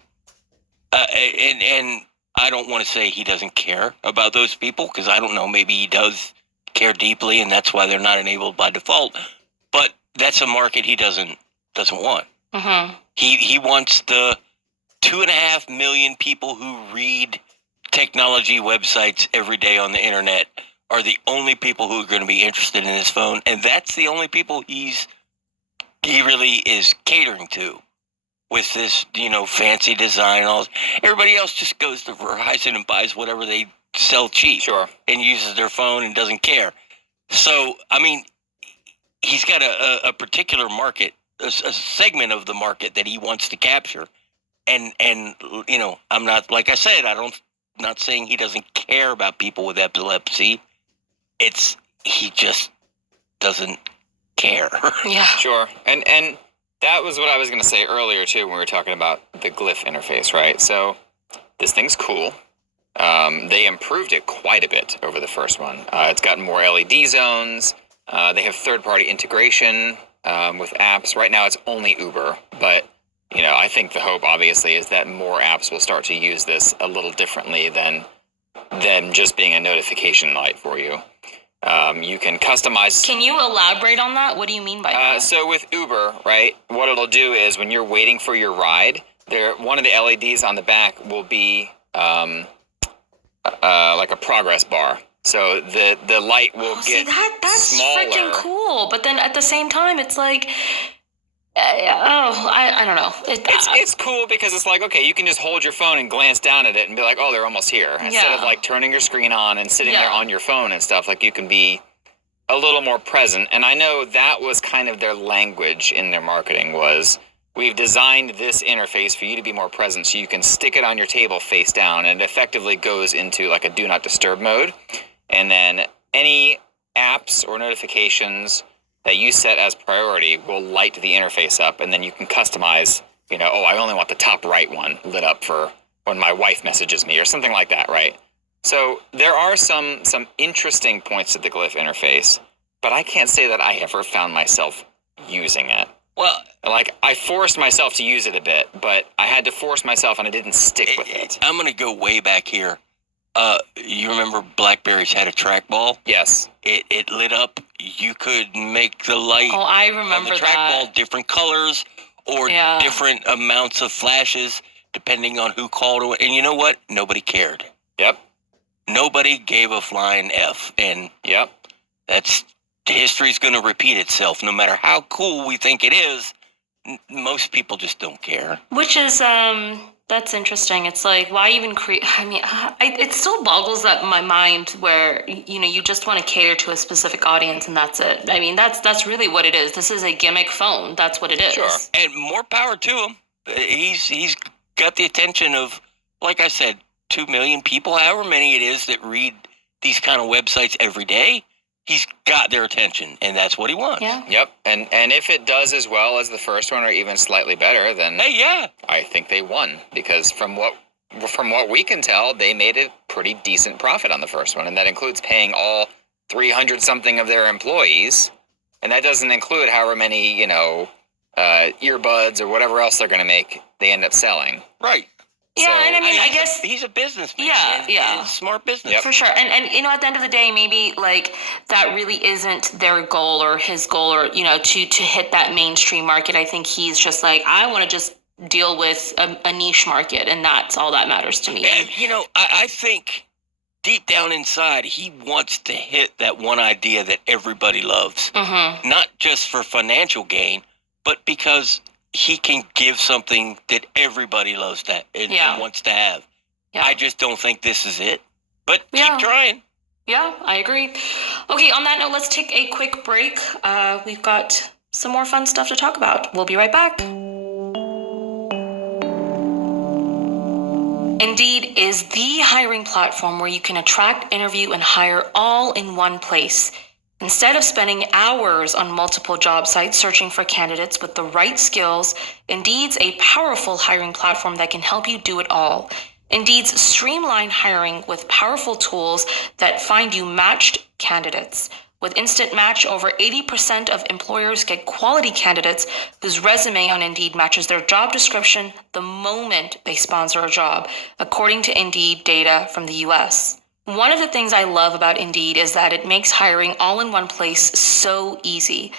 And I don't want to say he doesn't care about those people, because I don't know, maybe he does care deeply and that's why they're not enabled by default. But that's a market he doesn't want. Mm-hmm. He wants the 2.5 million people who read technology websites every day on the internet are the only people who are going to be interested in this phone, and that's the only people he really is catering to with this, fancy design and all. Everybody else just goes to Verizon and buys whatever they sell cheap. Sure. And uses their phone and doesn't care. So, I mean, he's got a particular market, a segment of the market that he wants to capture. And I'm not, like I said, not saying he doesn't care about people with epilepsy. He just doesn't care. Yeah. Sure. And that was what I was going to say earlier, too, when we were talking about the glyph interface, right? So this thing's cool. They improved it quite a bit over the first one. It's gotten more LED zones. They have third-party integration with apps. Right now, it's only Uber, but I think the hope, obviously, is that more apps will start to use this a little differently than just being a notification light for you. You can customize. Can you elaborate on that? What do you mean by that? So with Uber, right, what it'll do is when you're waiting for your ride, one of the LEDs on the back will be like a progress bar. So the light will get that's smaller. Freaking cool. But then at the same time, it's like, I don't know. It's cool because it's like, okay, you can just hold your phone and glance down at it and be like, oh, they're almost here. Instead of like turning your screen on and sitting there on your phone and stuff, like you can be a little more present. And I know that was kind of their language in their marketing was, we've designed this interface for you to be more present so you can stick it on your table face down, and it effectively goes into like a do not disturb mode. And then any apps or notifications that you set as priority will light the interface up, and then you can customize, I only want the top right one lit up for when my wife messages me or something like that, right? So there are some interesting points to the glyph interface, but I can't say that I ever found myself using it. Well, like I forced myself to use it a bit, but I had to force myself and I didn't stick with it. I'm going to go way back here. You remember BlackBerry's had a trackball? Yes. It lit up. You could make the light I on remember the trackball different colors or different amounts of flashes depending on who called. And you know what? Nobody cared. Yep. Nobody gave a flying F. And that's history's going to repeat itself. No matter how cool we think it is, most people just don't care. Which is, that's interesting. It's like, why even create? I mean, it still boggles up my mind where, you just want to cater to a specific audience and that's it. I mean, that's really what it is. This is a gimmick phone. That's what it is. Sure. And more power to him. He's got the attention of, like I said, 2 million people, however many it is that read these kind of websites every day. He's got their attention, and that's what he wants. Yeah. Yep. And if it does as well as the first one or even slightly better, then I think they won, because from what we can tell, they made a pretty decent profit on the first one, and that includes paying all 300 something of their employees, and that doesn't include however many, earbuds or whatever else they're going to make they end up selling. Right. Yeah, and I mean, I guess he's a businessman. Yeah. It's smart business. For sure. And at the end of the day, maybe like that really isn't their goal or his goal, or to hit that mainstream market. I think he's just like, I want to just deal with a niche market, and that's all that matters to me. And I think deep down inside, he wants to hit that one idea that everybody loves, not just for financial gain, but because he can give something that everybody loves and wants to have. Yeah. I just don't think this is it. But keep trying. Yeah, I agree. Okay, on that note, let's take a quick break. We've got some more fun stuff to talk about. We'll be right back. Indeed is the hiring platform where you can attract, interview, and hire all in one place. Instead of spending hours on multiple job sites searching for candidates with the right skills, Indeed's a powerful hiring platform that can help you do it all. Indeed's streamline hiring with powerful tools that find you matched candidates. With Instant Match, over 80% of employers get quality candidates whose resume on Indeed matches their job description the moment they sponsor a job, according to Indeed data from the US. One of the things I love about Indeed is that it makes hiring all in one place so easy.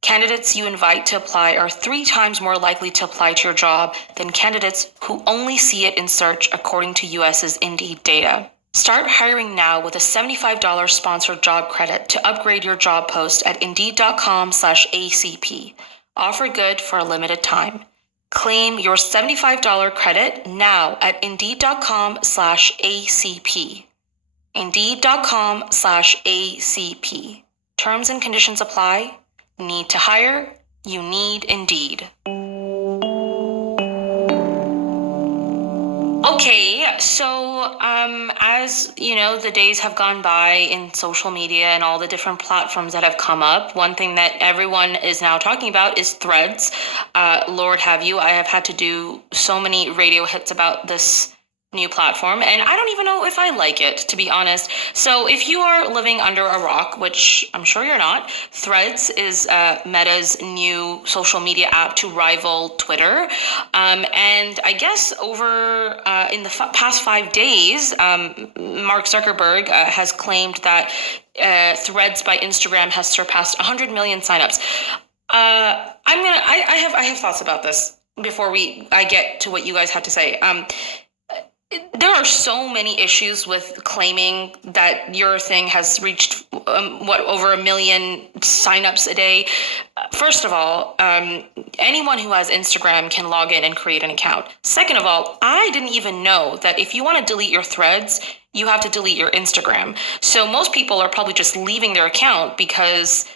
Candidates you invite to apply are 3 times more likely to apply to your job than candidates who only see it in search, according to US's Indeed data. Start hiring now with a $75 sponsored job credit to upgrade your job post at Indeed.com/ACP. Offer good for a limited time. Claim your $75 credit now at Indeed.com/ACP. Indeed.com/ACP. Terms and conditions apply. Need to hire? You need Indeed. Okay, so as you know, the days have gone by in social media and all the different platforms that have come up. One thing that everyone is now talking about is Threads. Lord have you, I have had to do so many radio hits about this new platform, and I don't even know if I like it, to be honest. So if you are living under a rock, which I'm sure you're not, Threads is Meta's new social media app to rival Twitter. And I guess over in the past 5 days, Mark Zuckerberg has claimed that Threads by Instagram has surpassed 100 million signups. I have thoughts about this before I get to what you guys have to say. There are so many issues with claiming that your thing has reached over 1 million signups a day. First of all, anyone who has Instagram can log in and create an account. Second of all, I didn't even know that if you want to delete your Threads, you have to delete your Instagram. So most people are probably just leaving their account because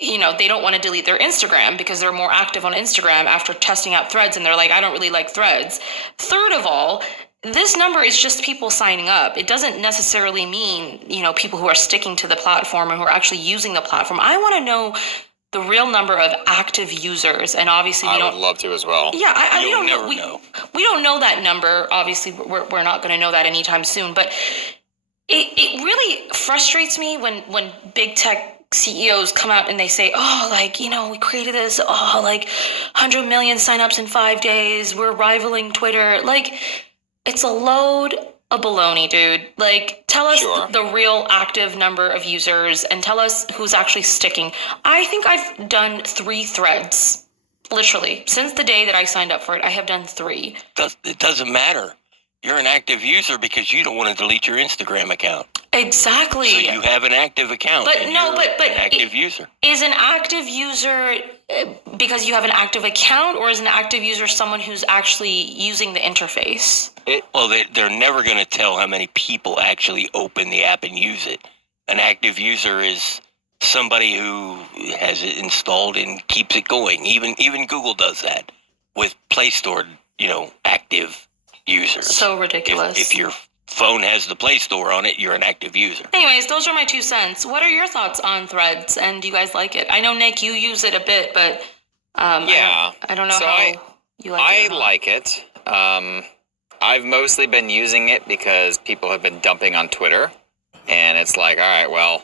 they don't want to delete their Instagram because they're more active on Instagram after testing out Threads, and they're like, I don't really like Threads. Third of all, this number is just people signing up. It doesn't necessarily mean, people who are sticking to the platform and who are actually using the platform. I want to know the real number of active users, and obviously I would love to as well. Yeah, we You'll don't never know. know. We don't know that number. Obviously, we're not going to know that anytime soon. But it really frustrates me when big tech CEOs come out and they say, we created this, 100 million signups in 5 days. We're rivaling Twitter. It's a load of baloney, dude. Tell us the real active number of users and tell us who's actually sticking. I think I've done 3 threads, literally. Since the day that I signed up for it, I have done 3. It doesn't matter. You're an active user because you don't want to delete your Instagram account. Exactly. So you have an active account. But no, but an active user. Is an active user because you have an active account, or is an active user someone who's actually using the interface? They're never going to tell how many people actually open the app and use it. An active user is somebody who has it installed and keeps it going. Even Google does that with Play Store, active users. So ridiculous. If your phone has the Play Store on it, you're an active user. Anyways, those are my 2 cents. What are your thoughts on Threads, and do you guys like it? I know, Nick, you use it a bit, but I don't know how you like it. I like it. I've mostly been using it because people have been dumping on Twitter, and it's like, all right, well,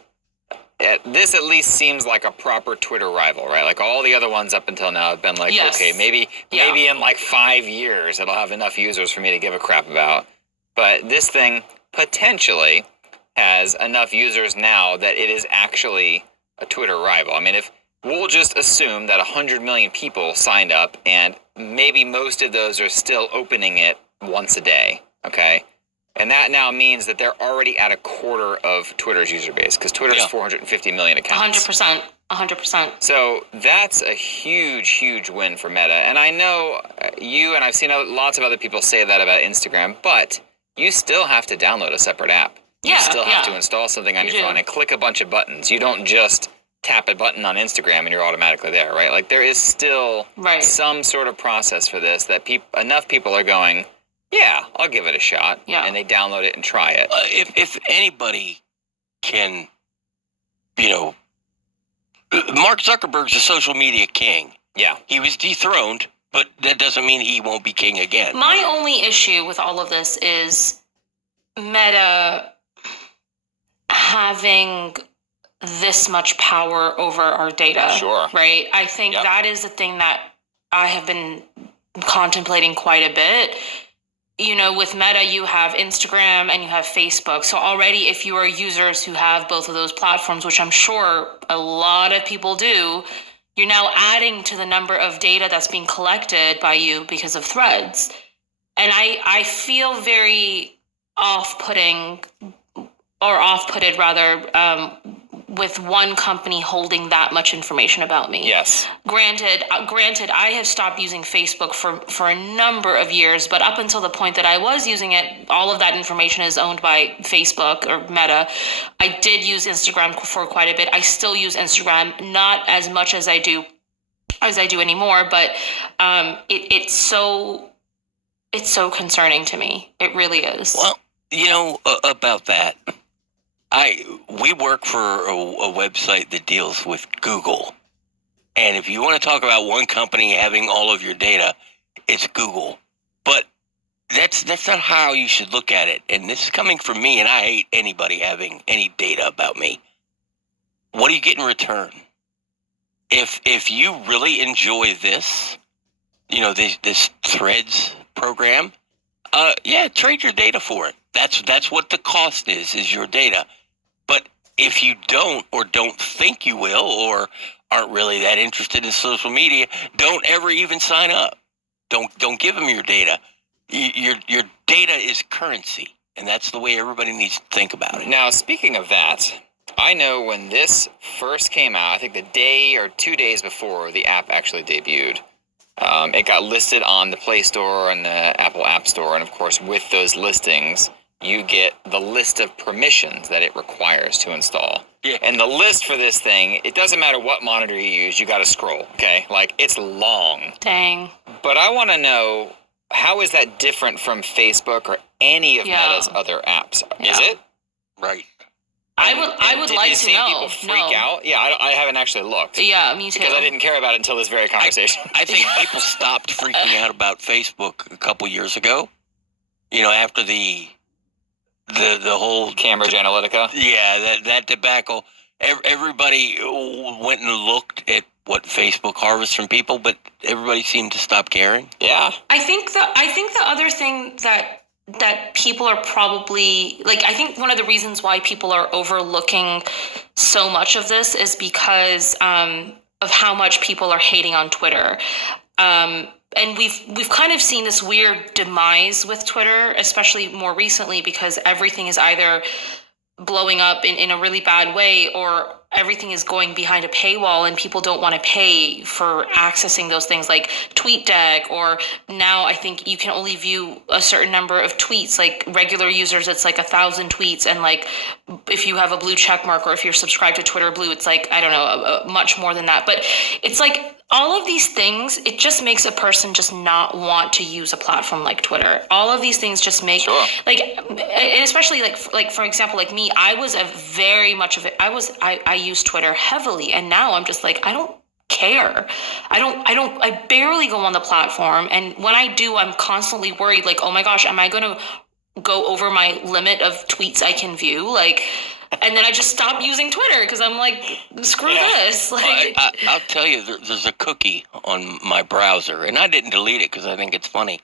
this at least seems like a proper Twitter rival, right? Like all the other ones up until now have been like, okay, maybe in 5 years it'll have enough users for me to give a crap about. But this thing potentially has enough users now that it is actually a Twitter rival. I mean, if we'll just assume that 100 million people signed up and maybe most of those are still opening it once a day, okay? And that now means that they're already at a quarter of Twitter's user base, because Twitter's 450 million accounts. 100%. So that's a huge, huge win for Meta. And I know you and I've seen lots of other people say that about Instagram, but you still have to download a separate app. You still have to install something on your phone and click a bunch of buttons. You don't just tap a button on Instagram and you're automatically there, right? There is still some sort of process for this that enough people are going, yeah, I'll give it a shot. Yeah. And they download it and try it. If anybody can, Mark Zuckerberg's a social media king. Yeah. He was dethroned, but that doesn't mean he won't be king again. My only issue with all of this is Meta having this much power over our data. Sure. Right? I think that is the thing that I have been contemplating quite a bit. With Meta, you have Instagram and you have Facebook. So already, if you are users who have both of those platforms, which I'm sure a lot of people do, you're now adding to the number of data that's being collected by you because of Threads. And I feel very off-putted with one company holding that much information about me. Yes. Granted, I have stopped using Facebook for a number of years, but up until the point that I was using it, all of that information is owned by Facebook or Meta. I did use Instagram for quite a bit. I still use Instagram, not as much as I do anymore, but it's so concerning to me. It really is. Well, about that, we work for a website that deals with Google. And if you want to talk about one company having all of your data, it's Google. But that's not how you should look at it. And this is coming from me, and I hate anybody having any data about me. What do you get in return? If you really enjoy this, this Threads program, trade your data for it. That's what the cost is your data. But if you don't, or don't think you will, or aren't really that interested in social media, don't ever even sign up. Don't give them your data. Your data is currency, and that's the way everybody needs to think about it. Now, speaking of that, I know when this first came out, I think the day or 2 days before the app actually debuted, it got listed on the Play Store and the Apple App Store, and of course, with those listings, you get the list of permissions that it requires to install. Yeah. And the list for this thing, it doesn't matter what monitor you use, you got to scroll, okay? Like, it's long. Dang. But I want to know, how is that different from Facebook or any of Meta's other apps? Yeah. Is it? Right. I would Did like you to see know. people freak out? Yeah, I haven't actually looked. Yeah, me too. Because I didn't care about it until this very conversation. I think people stopped freaking out about Facebook a couple years ago. After the whole Cambridge Analytica. Yeah, that debacle. Everybody went and looked at what Facebook harvests from people, but everybody seemed to stop caring. Yeah. I think the other thing that people are probably, like, I think one of the reasons why people are overlooking so much of this is because of how much people are hating on Twitter. And we've kind of seen this weird demise with Twitter, especially more recently, because everything is either blowing up in a really bad way, or everything is going behind a paywall and people don't want to pay for accessing those things like TweetDeck, or now I think you can only view a certain number of tweets. Like regular users, it's like 1,000 tweets, and like if you have a blue check mark or if you're subscribed to Twitter Blue, it's like, I don't know, much more than that. But it's like all of these things, it just makes a person just not want to use a platform like Twitter. All of these things just make, like, and especially like for example, like me, I was a very much of it. I used Twitter heavily, and now I'm just like, I don't care. I barely go on the platform, and when I do, I'm constantly worried, like, oh my gosh, am I going to go over my limit of tweets I can view? Like, and then I just stop using Twitter because I'm like, screw this. Like, I'll tell you, there's a cookie on my browser, and I didn't delete it because I think it's funny.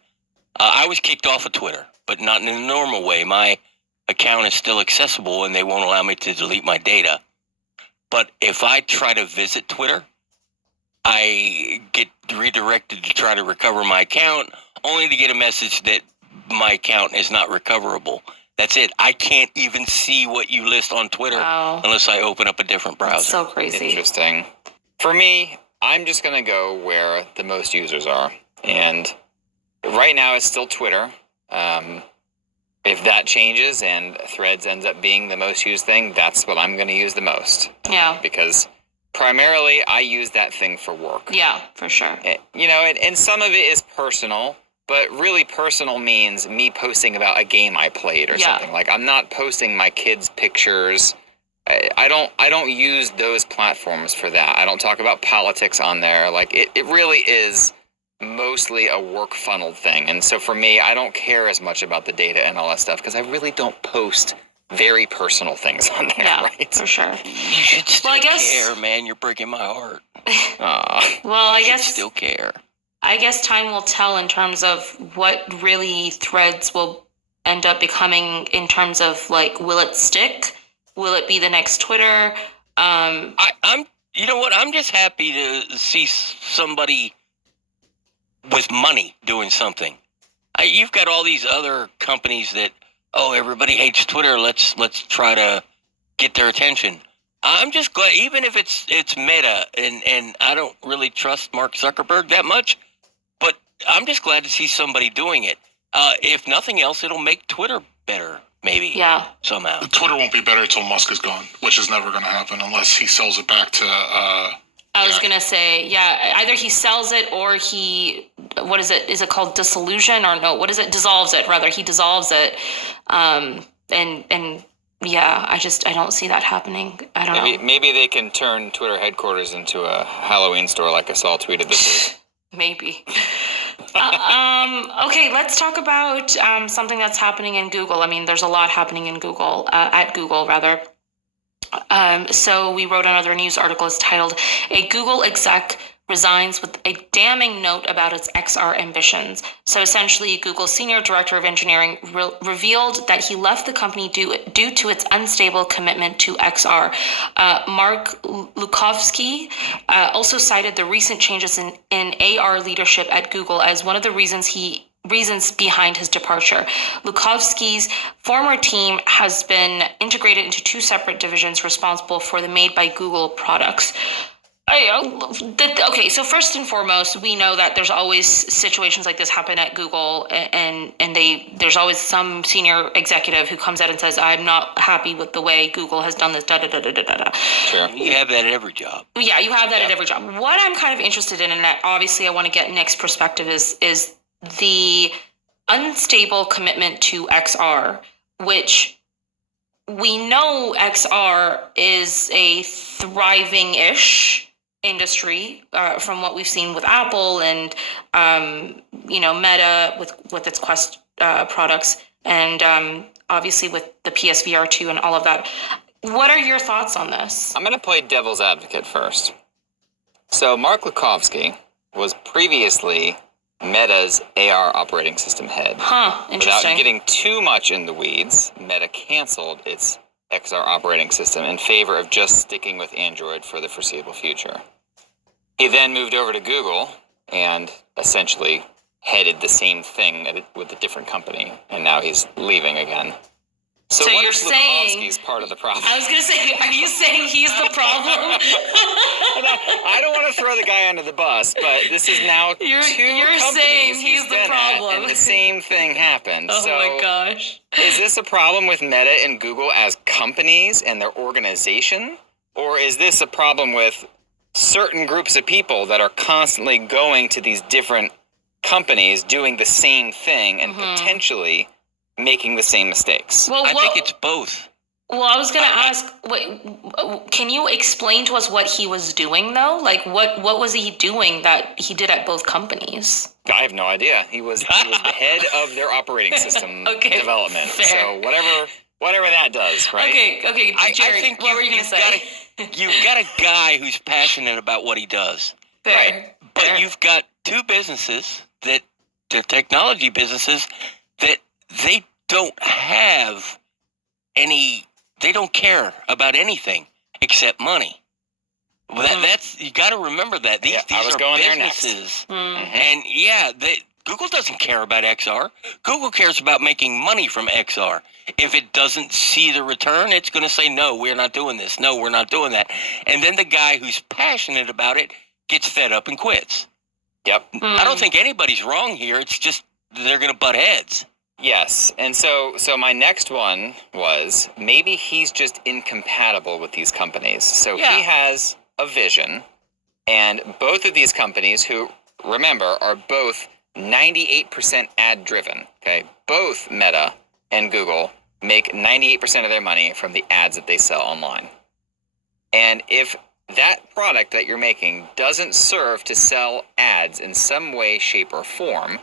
I was kicked off of Twitter, but not in a normal way. My account is still accessible, and they won't allow me to delete my data. But if I try to visit Twitter, I get redirected to try to recover my account, only to get a message that my account is not recoverable. That's it. I can't even see what you list on Twitter unless I open up a different browser. That's so crazy. Interesting. For me, I'm just going to go where the most users are. And right now it's still Twitter. If that changes and Threads ends up being the most used thing, that's what I'm going to use the most. Yeah. Because primarily I use that thing for work. Yeah, for sure. And some of it is personal. But really personal means me posting about a game I played or something. Like, I'm not posting my kids' pictures. I don't use those platforms for that. I don't talk about politics on there. Like, it really is mostly a work funneled thing. And so for me, I don't care as much about the data and all that stuff because I really don't post very personal things on there, right? For sure. You should still care, man. You're breaking my heart. Well, I guess still care. I guess time will tell in terms of what really Threads will end up becoming in terms of, like, will it stick? Will it be the next Twitter? You know what? I'm just happy to see somebody with money doing something. You've got all these other companies that, everybody hates Twitter. Let's try to get their attention. I'm just glad, even if it's Meta, and I don't really trust Mark Zuckerberg that much, but I'm just glad to see somebody doing it. If nothing else, it'll make Twitter better, maybe. Yeah. Somehow. Twitter won't be better until Musk is gone, which is never going to happen unless he sells it back to. I was gonna say, yeah, either he sells it or he, what is it? Is it called dissolution or no? What is it? Dissolves it. Rather, he dissolves it. And yeah, I don't see that happening. I don't know. Maybe they can turn Twitter headquarters into a Halloween store, like I saw tweeted this week. Maybe. Okay, let's talk about something that's happening in Google. I mean, there's a lot happening in Google, at Google rather. So we wrote another news article. It's titled, "A Google Exec Resigns with a Damning Note About Its XR Ambitions." So essentially, Google's Senior Director of Engineering revealed that he left the company due to its unstable commitment to XR. Mark Lukovsky also cited the recent changes in AR leadership at Google as one of the reasons behind his departure. Lukovsky's former team has been integrated into two separate divisions responsible for the Made by Google products. Okay, so first and foremost, we know that there's always situations like this happen at Google, and there's always some senior executive who comes out and says, "I'm not happy with the way Google has done this." Da da da da da da. Sure. You have that at every job. Yeah, you have that at every job. What I'm kind of interested in, and that obviously I want to get Nick's perspective, is the unstable commitment to XR, which we know XR is a thriving-ish industry from what we've seen with Apple and Meta with its Quest products, and obviously with the PSVR 2 and all of that. What are your thoughts on this? I'm going to play devil's advocate first. So Mark Lukovsky was previously Meta's AR operating system head. Interesting. Without getting too much in the weeds, Meta canceled its XR operating system in favor of just sticking with Android for the foreseeable future. He then moved over to Google and essentially headed the same thing with a different company, and now he's leaving again. So what you're if saying Lukovsky's part of the problem? I was going to say, are you saying he's the problem? I don't want to throw the guy under the bus, but this is now You're companies saying he's the been problem. at, and the same thing happened. Oh so my gosh. Is this a problem with Meta and Google as companies and their organization? Or is this a problem with certain groups of people that are constantly going to these different companies doing the same thing and potentially making the same mistakes? I think it's both. Well, I was going to ask, can you explain to us what he was doing, though? Like, what was he doing that he did at both companies? I have no idea. He was the head of their operating system development. Fair. So whatever that does, right? Okay, Jared, I think what were you going to say? You've got a guy who's passionate about what he does. Fair. Right. But you've got two businesses that they're technology businesses that they don't have they don't care about anything except money. Well, that's, you got to remember that. These are going businesses. there next. And Google doesn't care about XR. Google cares about making money from XR. If it doesn't see the return, it's going to say, no, we're not doing this. No, we're not doing that. And then the guy who's passionate about it gets fed up and quits. Yep. I don't think anybody's wrong here. It's just they're going to butt heads. Yes. And so my next one was maybe he's just incompatible with these companies. So he has a vision, and both of these companies, who, remember, are both 98% ad driven, okay? Both Meta and Google make 98% of their money from the ads that they sell online. And if that product that you're making doesn't serve to sell ads in some way, shape, or form,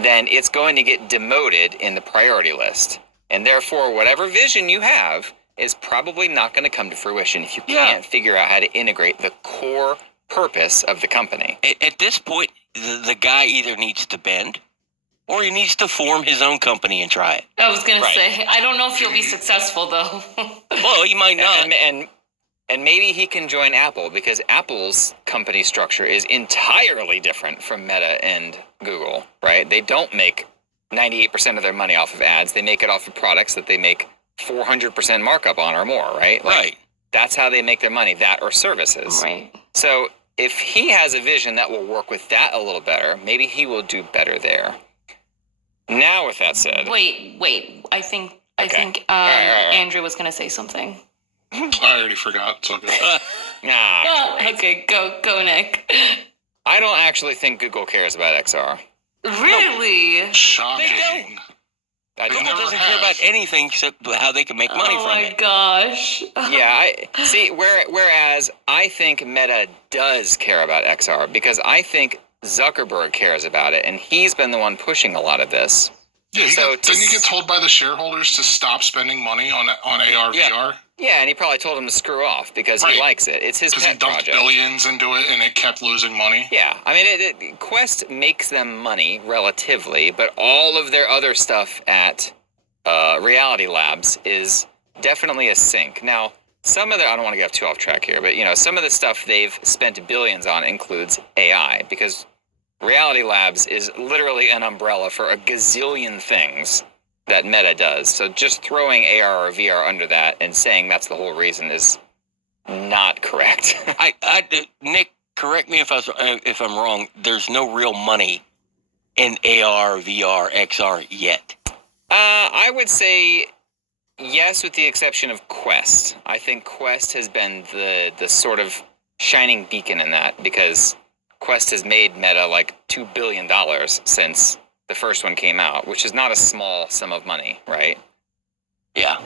then it's going to get demoted in the priority list. And therefore, whatever vision you have is probably not going to come to fruition if you can't figure out how to integrate the core purpose of the company. At this point, the guy either needs to bend or he needs to form his own company and try it. I was going to say, I don't know if he'll be successful, though. Well, he might not. And maybe he can join Apple, because Apple's company structure is entirely different from Meta and Google, right? They don't make 98% of their money off of ads. They make it off of products that they make 400% markup on or more, right? Right. That's how they make their money, that or services. Right. So if he has a vision that will work with that a little better, maybe he will do better there. Now, with that said... Wait. I think Right. Andrew was going to say something. I already forgot. So good. Okay, go, Nick. I don't actually think Google cares about XR. Really? Shocking. They don't. I Google don't. doesn't care about anything except how they can make money Oh from my it. gosh. Yeah, I see. Whereas I think Meta does care about XR because I think Zuckerberg cares about it, and he's been the one pushing a lot of this. Yeah, didn't he get told by the shareholders to stop spending money on AR, Yeah. VR? Yeah, and he probably told him to screw off because Right. he likes it. It's his Because he pet dumped project. billions into it and it kept losing money. Yeah, I mean, Quest makes them money relatively, but all of their other stuff at Reality Labs is definitely a sink. Now, some of the, I don't want to get too off track here, but some of the stuff they've spent billions on includes AI, because Reality Labs is literally an umbrella for a gazillion things that Meta does. So just throwing AR or VR under that and saying that's the whole reason is not correct. Nick, correct me if I'm wrong. There's no real money in AR, VR, XR yet. I would say yes, with the exception of Quest. I think Quest has been the sort of shining beacon in that, because Quest has made Meta like $2 billion since the first one came out, which is not a small sum of money, right? Yeah.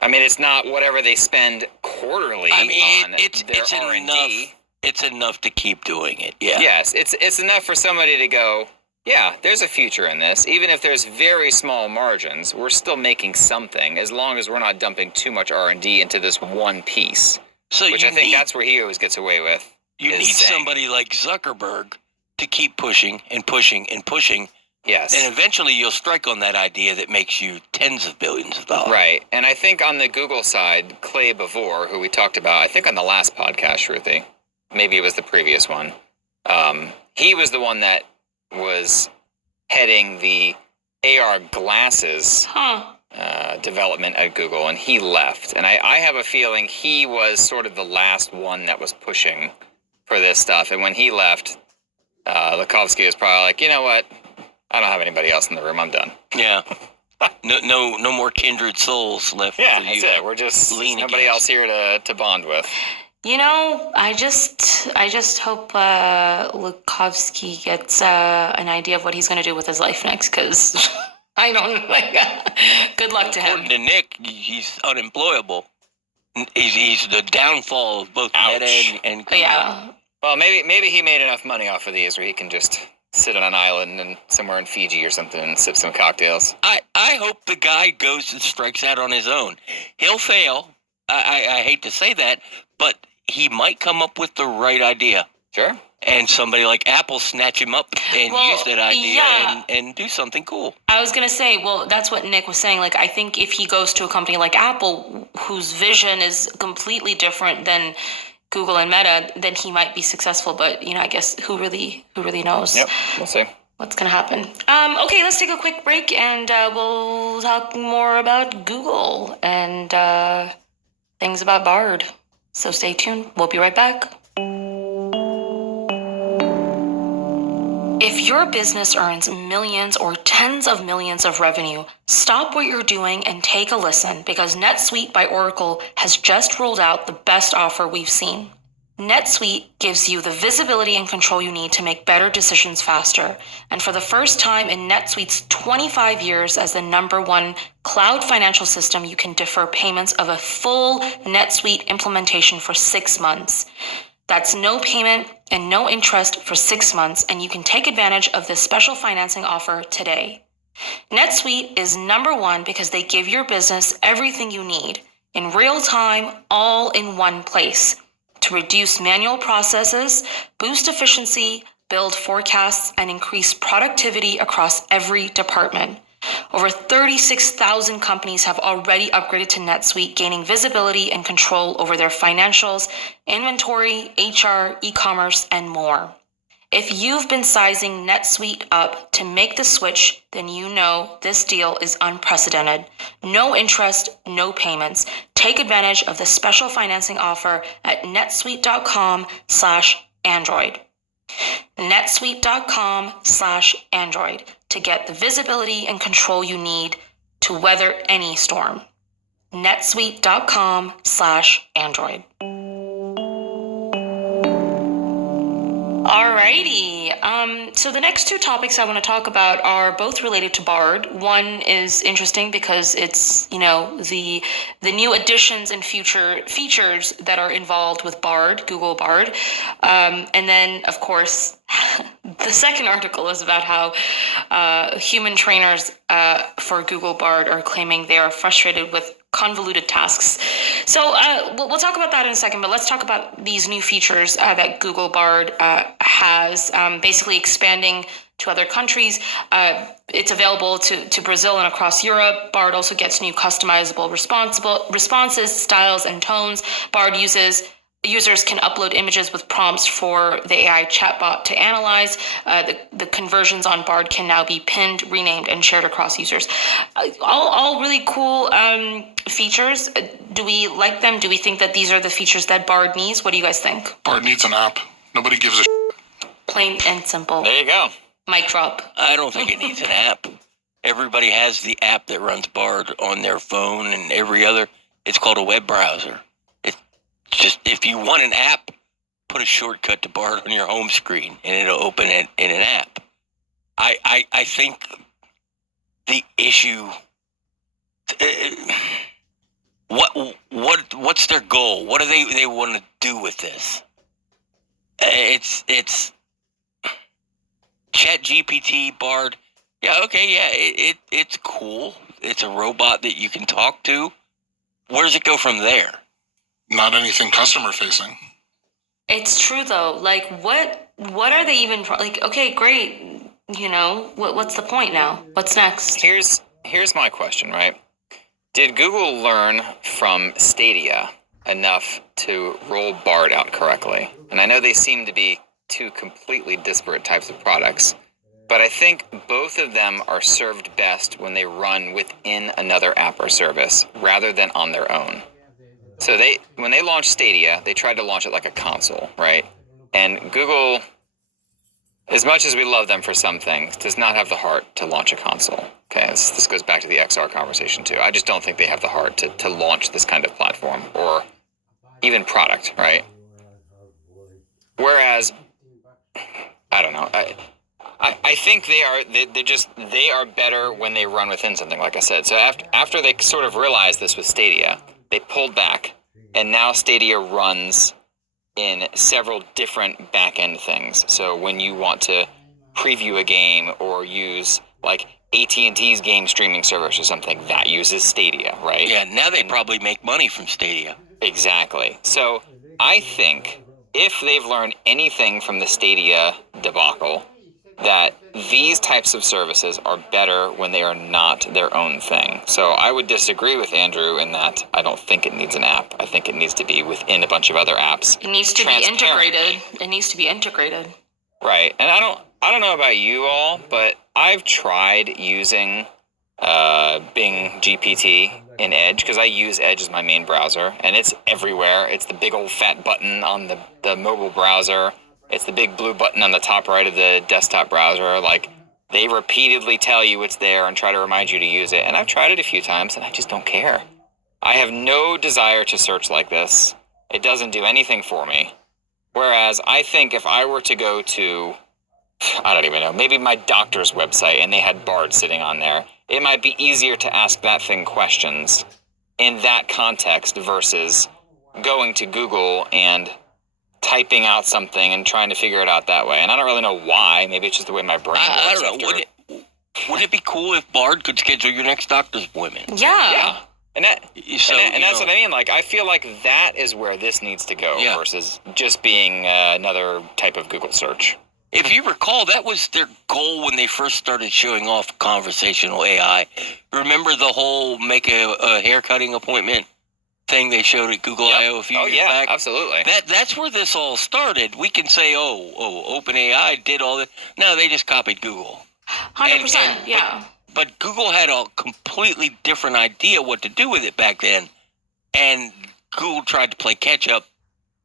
I mean, it's not whatever they spend quarterly on their R&D. enough. It's enough to keep doing it. Yeah. Yes, it's enough for somebody to go, yeah, there's a future in this. Even if there's very small margins, we're still making something, as long as we're not dumping too much R&D into this one piece. So Which I think that's where he always gets away with. You need somebody like Zuckerberg to keep pushing and pushing and pushing. Yes. And eventually you'll strike on that idea that makes you tens of billions of dollars. Right. And I think on the Google side, Clay Bavor, who we talked about, I think on the last podcast, Ruthie, maybe it was the previous one, he was the one that was heading the AR glasses development at Google, and he left. And I have a feeling he was sort of the last one that was pushing for this stuff. And when he left, Lukovsky was probably like, you know what? I don't have anybody else in the room. I'm done. Yeah. No more kindred souls left. Yeah, for that's you it. We're just lean nobody against. else here to bond with. I just hope Lukovsky gets an idea of what he's going to do with his life next, because I don't good luck to him. According to Nick, he's unemployable. He's the downfall of both Meta and Google. Yeah. Well, maybe he made enough money off of these where he can just sit on an island and somewhere in Fiji or something and sip some cocktails. I hope the guy goes and strikes out on his own. He'll fail. I hate to say that, but he might come up with the right idea. Sure. And somebody like Apple snatch him up and use that idea and do something cool. I was going to say, well, that's what Nick was saying. Like, I think if he goes to a company like Apple, whose vision is completely different than Google and Meta, then he might be successful. But, I guess who really knows? Yep, we'll see. What's going to happen? Okay, let's take a quick break, and we'll talk more about Google and things about Bard. So stay tuned. We'll be right back. If your business earns millions or tens of millions of revenue, stop what you're doing and take a listen, because NetSuite by Oracle has just rolled out the best offer we've seen. NetSuite gives you the visibility and control you need to make better decisions faster. And for the first time in NetSuite's 25 years as the #1 cloud financial system, you can defer payments of a full NetSuite implementation for 6 months. That's no payment and no interest for 6 months, and you can take advantage of this special financing offer today. NetSuite is #1 because they give your business everything you need in real time, all in one place, to reduce manual processes, boost efficiency, build forecasts, and increase productivity across every department. Over 36,000 companies have already upgraded to NetSuite, gaining visibility and control over their financials, inventory, HR, e-commerce, and more. If you've been sizing NetSuite up to make the switch, then you know this deal is unprecedented. No interest, no payments. Take advantage of the special financing offer at netsuite.com/Android. netsuite.com/Android to get the visibility and control you need to weather any storm. netsuite.com/Android. Alrighty. So the next two topics I want to talk about are both related to Bard. One is interesting because it's, the new additions and future features that are involved with Bard, Google Bard. And then, of course, the second article is about how human trainers for Google Bard are claiming they are frustrated with convoluted tasks. So we'll talk about that in a second, but let's talk about these new features that Google Bard has, basically expanding to other countries. It's available to Brazil and across Europe. Bard also gets new customizable responses, styles, and tones. Bard users can upload images with prompts for the AI chatbot to analyze. The conversions on Bard can now be pinned, renamed, and shared across users. All really cool features. Do we like them? Do we think that these are the features that Bard needs? What do you guys think? Bard needs an app. Nobody gives a Plain and simple. There you go. Mic drop. I don't think it needs an app. Everybody has the app that runs Bard on their phone and every other. It's called a web browser. It's just, if you want an app, put a shortcut to Bard on your home screen and it'll open it in an app. I think the issue. What's their goal? What do they want to do with this? It's ChatGPT, Bard. Yeah, okay, yeah, it's cool. It's a robot that you can talk to. Where does it go from there? Not anything customer facing. It's true though. Like, what are they even like? Okay, great. What's the point now? What's next? Here's my question, right? Did Google learn from Stadia enough to roll Bard out correctly? And I know they seem to be two completely disparate types of products, but I think both of them are served best when they run within another app or service rather than on their own. So when they launched Stadia, they tried to launch it like a console, right? And Google, as much as we love them for some things, does not have the heart to launch a console. Okay, this goes back to the XR conversation too. I just don't think they have the heart to launch this kind of platform or even product, right? Whereas, I don't know. I think they are better when they run within something, like I said. So after they sort of realized this with Stadia, they pulled back, and now Stadia runs in several different back-end things. So when you want to preview a game or use like AT&T's game streaming service or something, that uses Stadia, right? Yeah, now they probably make money from Stadia. Exactly. So I think if they've learned anything from the Stadia debacle, that these types of services are better when they are not their own thing. So I would disagree with Andrew in that I don't think it needs an app. I think it needs to be within a bunch of other apps. It needs to be integrated. It needs to be integrated. Right. And I don't know about you all, but I've tried using Bing GPT in Edge because I use Edge as my main browser, and it's everywhere. It's the big old fat button on the mobile browser. It's the big blue button on the top right of the desktop browser. Like, they repeatedly tell you it's there and try to remind you to use it. And I've tried it a few times, and I just don't care. I have no desire to search like this. It doesn't do anything for me. Whereas I think if I were to go to, I don't even know, maybe my doctor's website and they had Bard sitting on there, it might be easier to ask that thing questions in that context versus going to Google and typing out something and trying to figure it out that way. And I don't really know why. Maybe it's just the way my brain works. I don't know. Wouldn't it be cool if Bard could schedule your next doctor's appointment? Yeah. And that's what I mean. Like, I feel like that is where this needs to go versus just being another type of Google search. If you recall, that was their goal when they first started showing off conversational AI. Remember the whole make a haircutting appointment thing they showed at Google I/O a few years back? Absolutely. That's where this all started. We can say, OpenAI did all that. No, they just copied Google. 100%, yeah. But Google had a completely different idea what to do with it back then, and Google tried to play catch up,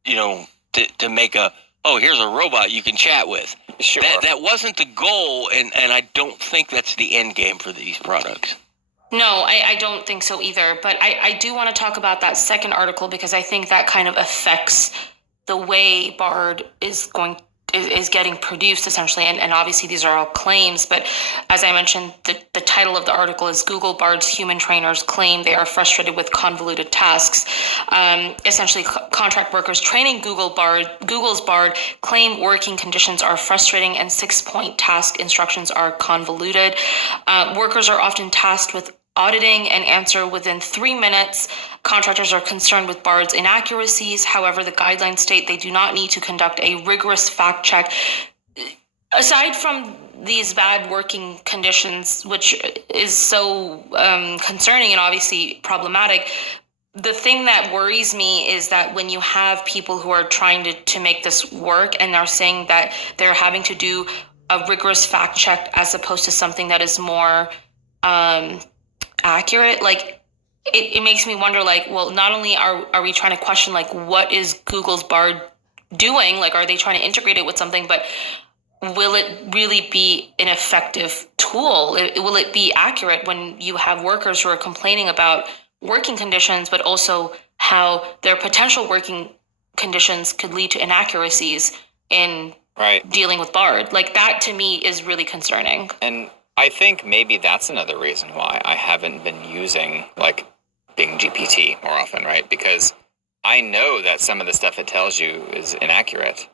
to make here's a robot you can chat with. Sure. That wasn't the goal, and I don't think that's the end game for these products. No, I don't think so either. But I do want to talk about that second article because I think that kind of affects the way Bard is getting produced, essentially. And obviously these are all claims. But as I mentioned, the title of the article is Google Bard's Human Trainers Claim They Are Frustrated with Convoluted Tasks. Essentially, contract workers training Google's Bard claim working conditions are frustrating and 6-point task instructions are convoluted. Workers are often tasked with auditing and answer within 3 minutes. Contractors are concerned with Bard's inaccuracies. However, the guidelines state they do not need to conduct a rigorous fact check. Aside from these bad working conditions, which is so concerning and obviously problematic, the thing that worries me is that when you have people who are trying to make this work and are saying that they're having to do a rigorous fact check as opposed to something that is more accurate, like it makes me wonder, like, well, not only are we trying to question, like, what is Google's Bard doing? Like, are they trying to integrate it with something? But will it really be an effective tool? Will it be accurate when you have workers who are complaining about working conditions, but also how their potential working conditions could lead to inaccuracies in dealing with Bard? Like, that to me is really concerning. And I think maybe that's another reason why I haven't been using like Bing GPT more often, right? Because I know that some of the stuff it tells you is inaccurate.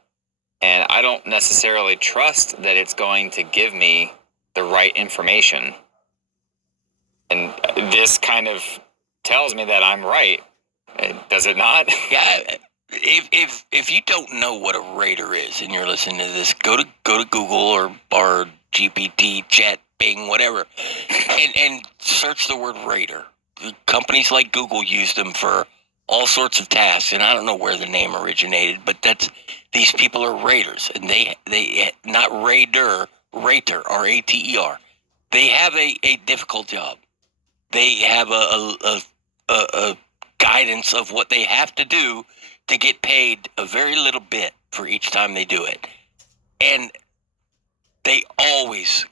And I don't necessarily trust that it's going to give me the right information. And this kind of tells me that I'm right. Does it not? Yeah. If you don't know what a rater is and you're listening to this, go to Google or Bard, GPT, Chat, Bing, whatever, and search the word rater. Companies like Google use them for all sorts of tasks, and I don't know where the name originated, but these people are raters, and they not rater, R-A-T-E-R. They have a difficult job. They have a guidance of what they have to do to get paid a very little bit for each time they do it. And they always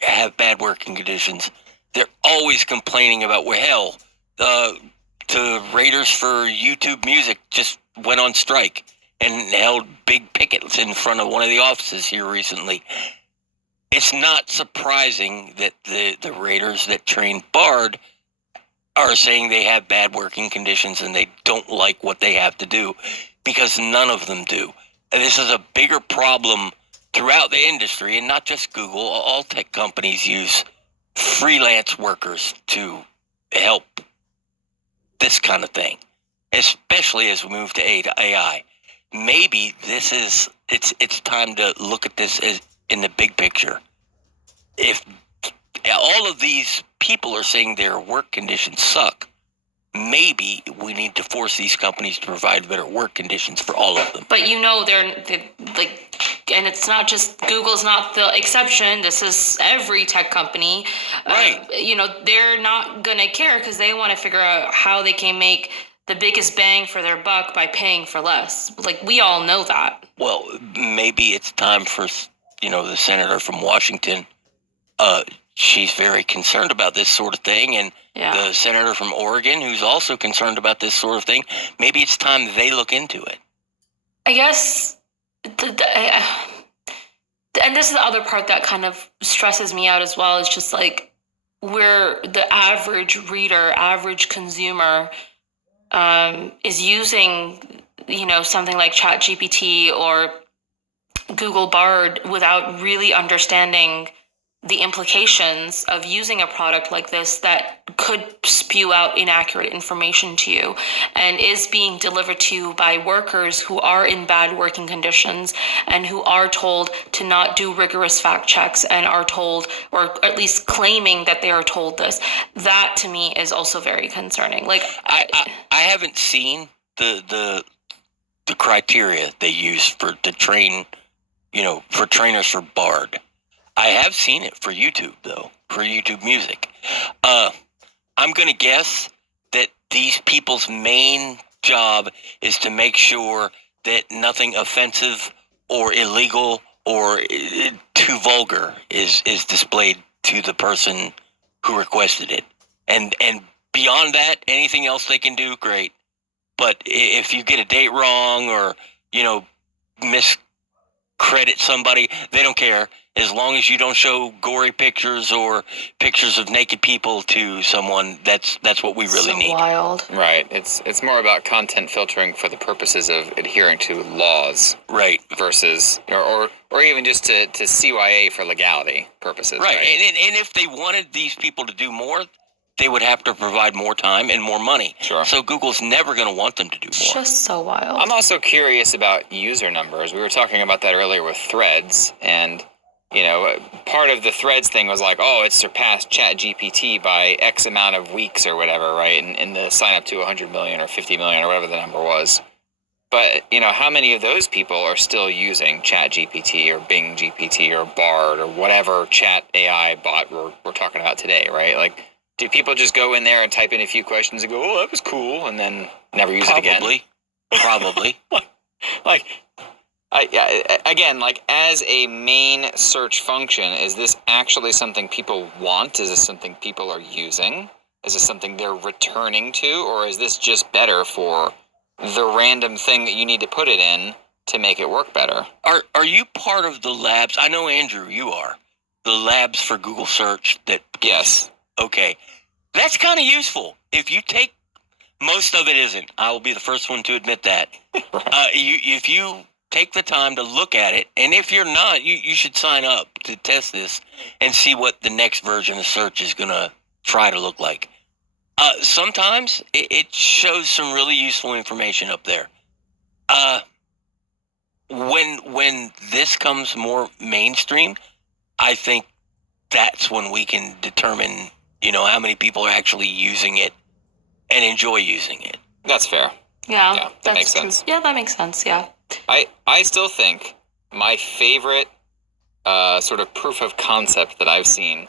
have bad working conditions. They're always complaining about, the raters for YouTube Music just went on strike and held big pickets in front of one of the offices here recently. It's not surprising that the raters that train Bard are saying they have bad working conditions and they don't like what they have to do, because none of them do. And this is a bigger problem throughout the industry, and not just Google. All tech companies use freelance workers to help this kind of thing, especially as we move to AI. Maybe it's time to look at this as in the big picture. If all of these people are saying their work conditions suck, maybe we need to force these companies to provide better work conditions for all of them. But they're like, and it's not just Google's not the exception. This is every tech company. Right. They're not going to care because they want to figure out how they can make the biggest bang for their buck by paying for less. Like, we all know that. Well, maybe it's time for, the senator from Washington. She's very concerned about this sort of thing. And the senator from Oregon, who's also concerned about this sort of thing, maybe it's time they look into it. I guess, and this is the other part that kind of stresses me out as well, is just like, where the average reader, average consumer is using, something like ChatGPT or Google Bard without really understanding the implications of using a product like this that could spew out inaccurate information to you and is being delivered to you by workers who are in bad working conditions and who are told to not do rigorous fact checks and are told, or at least claiming that they are told this. That to me is also very concerning. Like I haven't seen the criteria they use to train, for trainers for Bard. I have seen it for YouTube, though, for YouTube Music. I'm going to guess that these people's main job is to make sure that nothing offensive or illegal or too vulgar is displayed to the person who requested it. And beyond that, anything else they can do, great. But if you get a date wrong or, miscredit somebody, they don't care. As long as you don't show gory pictures or pictures of naked people to someone, that's what we really need. Wild. Right. It's more about content filtering for the purposes of adhering to laws. Right. Versus, or even just to CYA for legality purposes. Right. Right. And if they wanted these people to do more, they would have to provide more time and more money. Sure. So Google's never going to want them to do more. Just so wild. I'm also curious about user numbers. We were talking about that earlier with Threads, and part of the Threads thing was like, oh, it's surpassed ChatGPT by X amount of weeks or whatever, right? And the sign up to 100 million or 50 million or whatever the number was. But, how many of those people are still using ChatGPT or Bing GPT or Bard or whatever chat AI bot we're talking about today, right? Like, do people just go in there and type in a few questions and go, oh, that was cool, and then never use it again? Probably. Like, again, like as a main search function, is this actually something people want? Is this something people are using? Is this something they're returning to? Or is this just better for the random thing that you need to put it in to make it work better? Are you part of the labs? I know, Andrew, you are. The labs for Google search that... Yes. Okay. That's kind of useful. If you take... Most of it isn't. I will be the first one to admit that. Right. If you take the time to look at it, and if you're not, you should sign up to test this and see what the next version of search is going to try to look like. Sometimes it shows some really useful information up there. When this comes more mainstream, I think that's when we can determine, how many people are actually using it and enjoy using it. That's fair. Yeah, that makes sense. Yeah, that makes sense, yeah. I still think my favorite sort of proof of concept that I've seen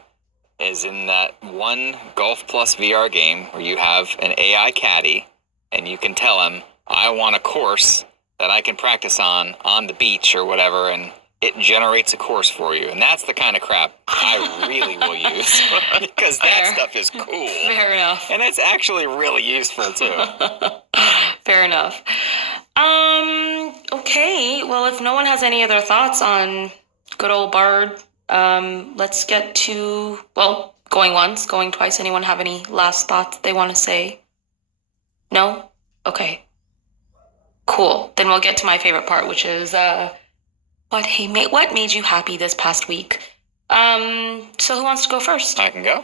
is in that one Golf Plus VR game where you have an AI caddy and you can tell him, I want a course that I can practice on the beach or whatever, and it generates a course for you. And that's the kind of crap I really will use because that stuff is cool. Fair enough. And it's actually really useful too. Fair enough. Okay, well, if no one has any other thoughts on good old Bard, let's get to, well, going once, going twice. Anyone have any last thoughts they want to say? No? Okay. Cool. Then we'll get to my favorite part, which is what made you happy this past week? So who wants to go first? I can go.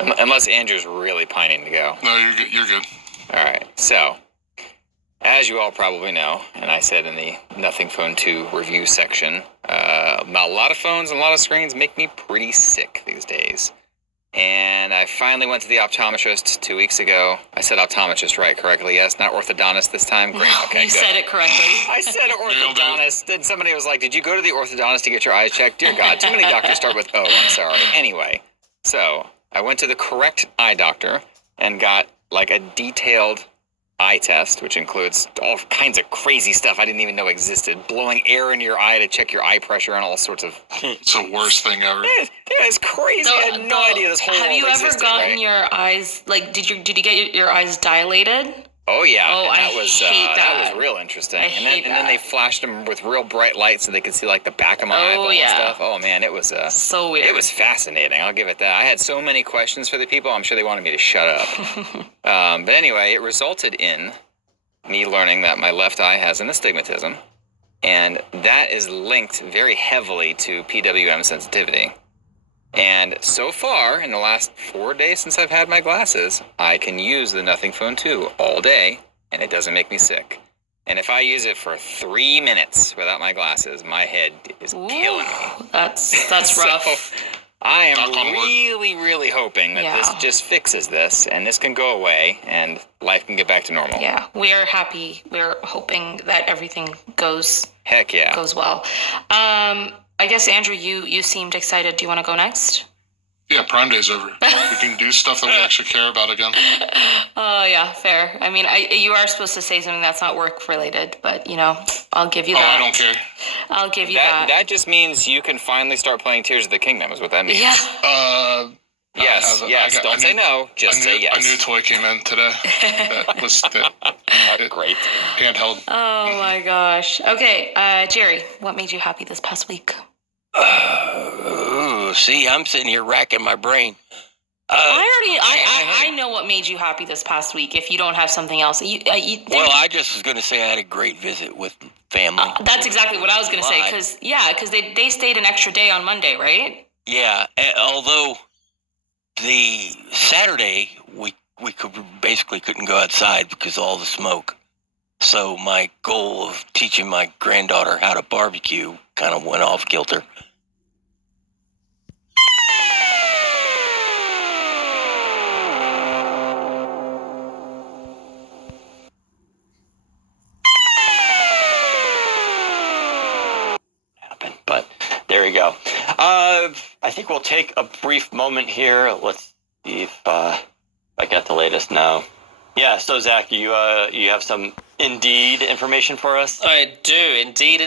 Unless Andrew's really pining to go. No, you're good. You're good. All right. So, as you all probably know, and I said in the Nothing Phone 2 review section, a lot of phones and a lot of screens make me pretty sick these days. And I finally went to the optometrist 2 weeks ago. I said optometrist correctly. Yes, not orthodontist this time. Great. Okay, you said it correctly. I said orthodontist. Then somebody was like, did you go to the orthodontist to get your eyes checked? Dear God, too many doctors start with O. I'm sorry. Anyway, so I went to the correct eye doctor and got like a detailed eye test, which includes all kinds of crazy stuff I didn't even know existed. Blowing air into your eye to check your eye pressure and all sorts of... It's the worst thing ever. It's crazy. I had no idea this whole world existed. Have you ever gotten your eyes, like, did you get your eyes dilated? Oh, yeah. Oh, and that was real interesting. And then they flashed them with real bright lights so they could see, like, the back of my eyeball and stuff. Oh, man, it was... so weird. It was fascinating. I'll give it that. I had so many questions for the people. I'm sure they wanted me to shut up. But anyway, it resulted in me learning that my left eye has an astigmatism. And that is linked very heavily to PWM sensitivity. And so far, in the last 4 days since I've had my glasses, I can use the Nothing Phone 2 all day, and it doesn't make me sick. And if I use it for 3 minutes without my glasses, my head is killing me. That's So, rough. I am Knock on wood. really hoping that this just fixes this, and this can go away, and life can get back to normal. Yeah, we are happy. We're hoping that everything goes Heck yeah. well. I guess, Andrew, you seemed excited. Do you want to go next? Yeah, Prime Day's over. We can do stuff that we actually care about again. Oh, yeah, fair. I mean, you are supposed to say something that's not work-related, but, I'll give you that. I don't care. I'll give you that. That just means you can finally start playing Tears of the Kingdom, is what that means. Yeah. Yes. Don't say no. Just say yes. A new toy came in today. That was Great. handheld. Oh, my gosh. Okay, Jerry, what made you happy this past week? See, I'm sitting here racking my brain. I know what made you happy this past week. If you don't have something else, Well, I just was going to say I had a great visit with family. that's exactly what I was going to say. Because they stayed an extra day on Monday, right? Yeah, although the Saturday we basically couldn't go outside because of all the smoke. So my goal of teaching my granddaughter how to barbecue kind of went off kilter. But there you go. I think we'll take a brief moment here. Let's see if I got the latest now. Yeah, so Zach, you have some Indeed information for us? I do, indeed.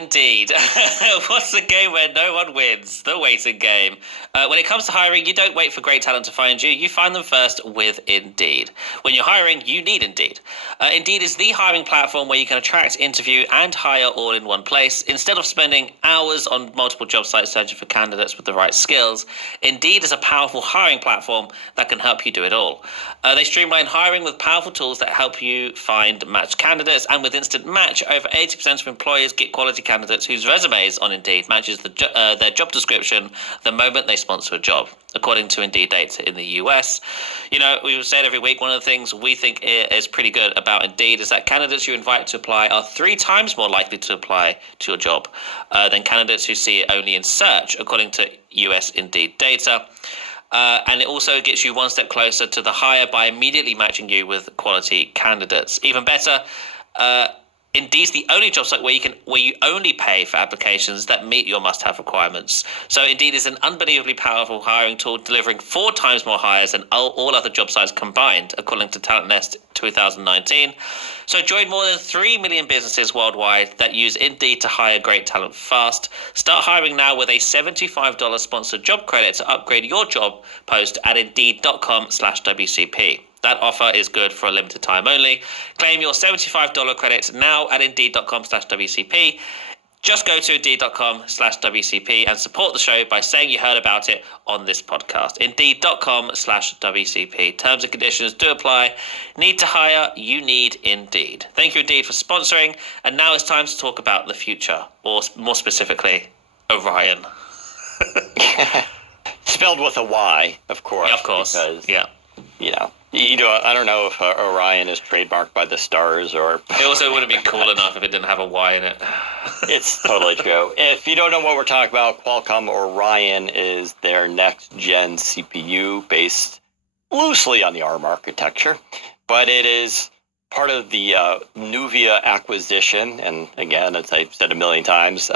What's the game where no one wins? The waiting game. When it comes to hiring, you don't wait for great talent to find you. You find them first with Indeed. When you're hiring, you need Indeed. Indeed is the hiring platform where you can attract, interview, and hire all in one place. Instead of spending hours on multiple job sites searching for candidates with the right skills, Indeed is a powerful hiring platform that can help you do it all. They streamline hiring with powerful tools that help you find matched candidates, and with Instant Match, over 80% of employers get quality candidates whose resumes on Indeed matches their job description the moment they sponsor a job, according to Indeed data in the US. You know, we've said every week, one of the things we think is pretty good about Indeed is that candidates you invite to apply are 3 times more likely to apply to your job than candidates who see it only in search, according to US Indeed data. And it also gets you one step closer to the hire by immediately matching you with quality candidates. Even better, Indeed's the only job site where you only pay for applications that meet your must-have requirements. So Indeed is an unbelievably powerful hiring tool, delivering 4 times more hires than all other job sites combined, according to Talent Nest 2019. So join more than 3 million businesses worldwide that use Indeed to hire great talent fast. Start hiring now with a $75 sponsored job credit to upgrade your job post at Indeed.com/WCP. That offer is good for a limited time only. Claim your $75 credit now at Indeed.com/WCP. Just go to Indeed.com/WCP and support the show by saying you heard about it on this podcast. Indeed.com/WCP. Terms and conditions do apply. Need to hire? You need Indeed. Thank you, Indeed, for sponsoring. And now it's time to talk about the future, or more specifically, Orion. Spelled with a Y, of course. Yeah, of course. Because, yeah. I don't know if Orion is trademarked by the stars or... It also wouldn't be cool enough if it didn't have a Y in it. It's totally true. If you don't know what we're talking about, Qualcomm Orion is their next-gen CPU based loosely on the ARM architecture, but it is part of the Nuvia acquisition, and again, as I've said a million times,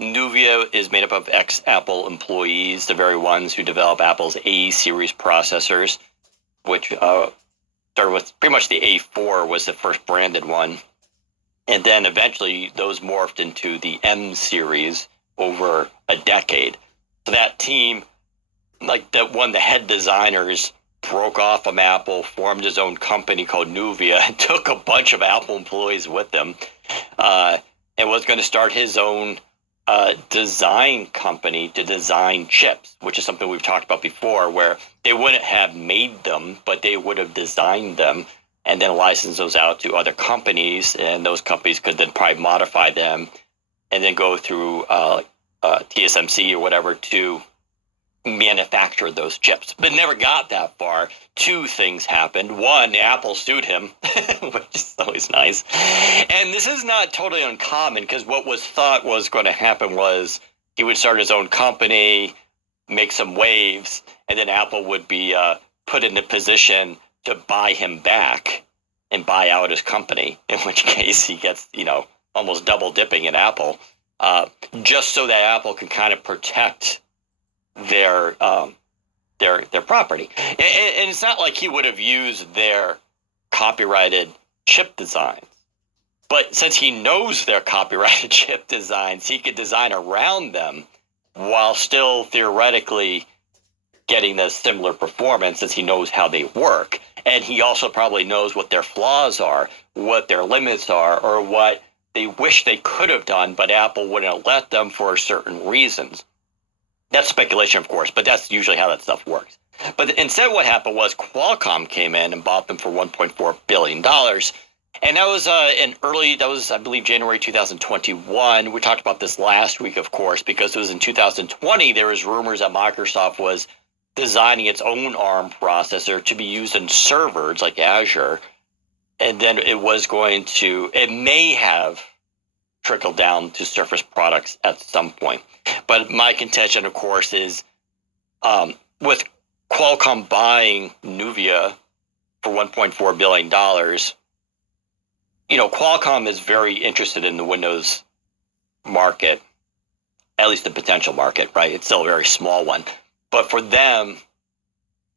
Nuvia is made up of ex-Apple employees, the very ones who develop Apple's A-series processors, which started with pretty much the A4 was the first branded one. And then eventually those morphed into the M series over a decade. So that team, like the head designers, broke off from Apple, formed his own company called Nuvia, and took a bunch of Apple employees with them, and was going to start his own design company to design chips, which is something we've talked about before, where they wouldn't have made them, but they would have designed them and then license those out to other companies, and those companies could then probably modify them and then go through TSMC or whatever to manufacture those chips, but never got that far. Two things happened. One, Apple sued him, which is always nice. And this is not totally uncommon, because what was thought was going to happen was he would start his own company, make some waves, and then Apple would be put in a position to buy him back and buy out his company, in which case he gets, almost double dipping in Apple, just so that Apple can kind of protect their property. And it's not like he would have used their copyrighted chip designs. But since he knows their copyrighted chip designs, he could design around them while still theoretically getting the similar performance, since he knows how they work. And he also probably knows what their flaws are, what their limits are, or what they wish they could have done, but Apple wouldn't let them for certain reasons. That's speculation, of course, but that's usually how that stuff works. But instead what happened was Qualcomm came in and bought them for $1.4 billion. And that was I believe, January 2021. We talked about this last week, of course, because it was in 2020, there was rumors that Microsoft was designing its own ARM processor to be used in servers like Azure. And then it may have trickled down to Surface products at some point. But my contention, of course, is with Qualcomm buying Nuvia for $1.4 billion, Qualcomm is very interested in the Windows market, at least the potential market, right? It's still a very small one. But for them,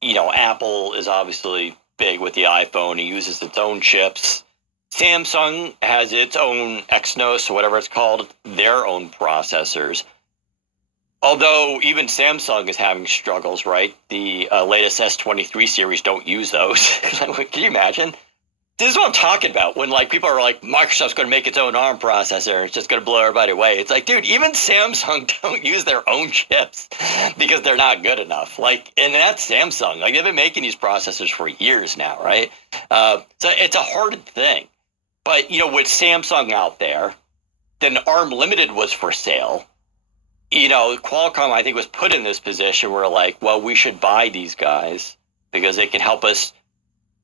Apple is obviously big with the iPhone. It uses its own chips. Samsung has its own Exynos, or whatever it's called, their own processors. Although even Samsung is having struggles, right? The latest S23 series don't use those. Can you imagine? This is what I'm talking about. When people are like, Microsoft's going to make its own ARM processor, it's just going to blow everybody away. It's like, dude, even Samsung don't use their own chips because they're not good enough. And that's Samsung. They've been making these processors for years now, right? So it's a hard thing. But, with Samsung out there, then ARM Limited was for sale. Qualcomm, I think, was put in this position where we should buy these guys because they can help us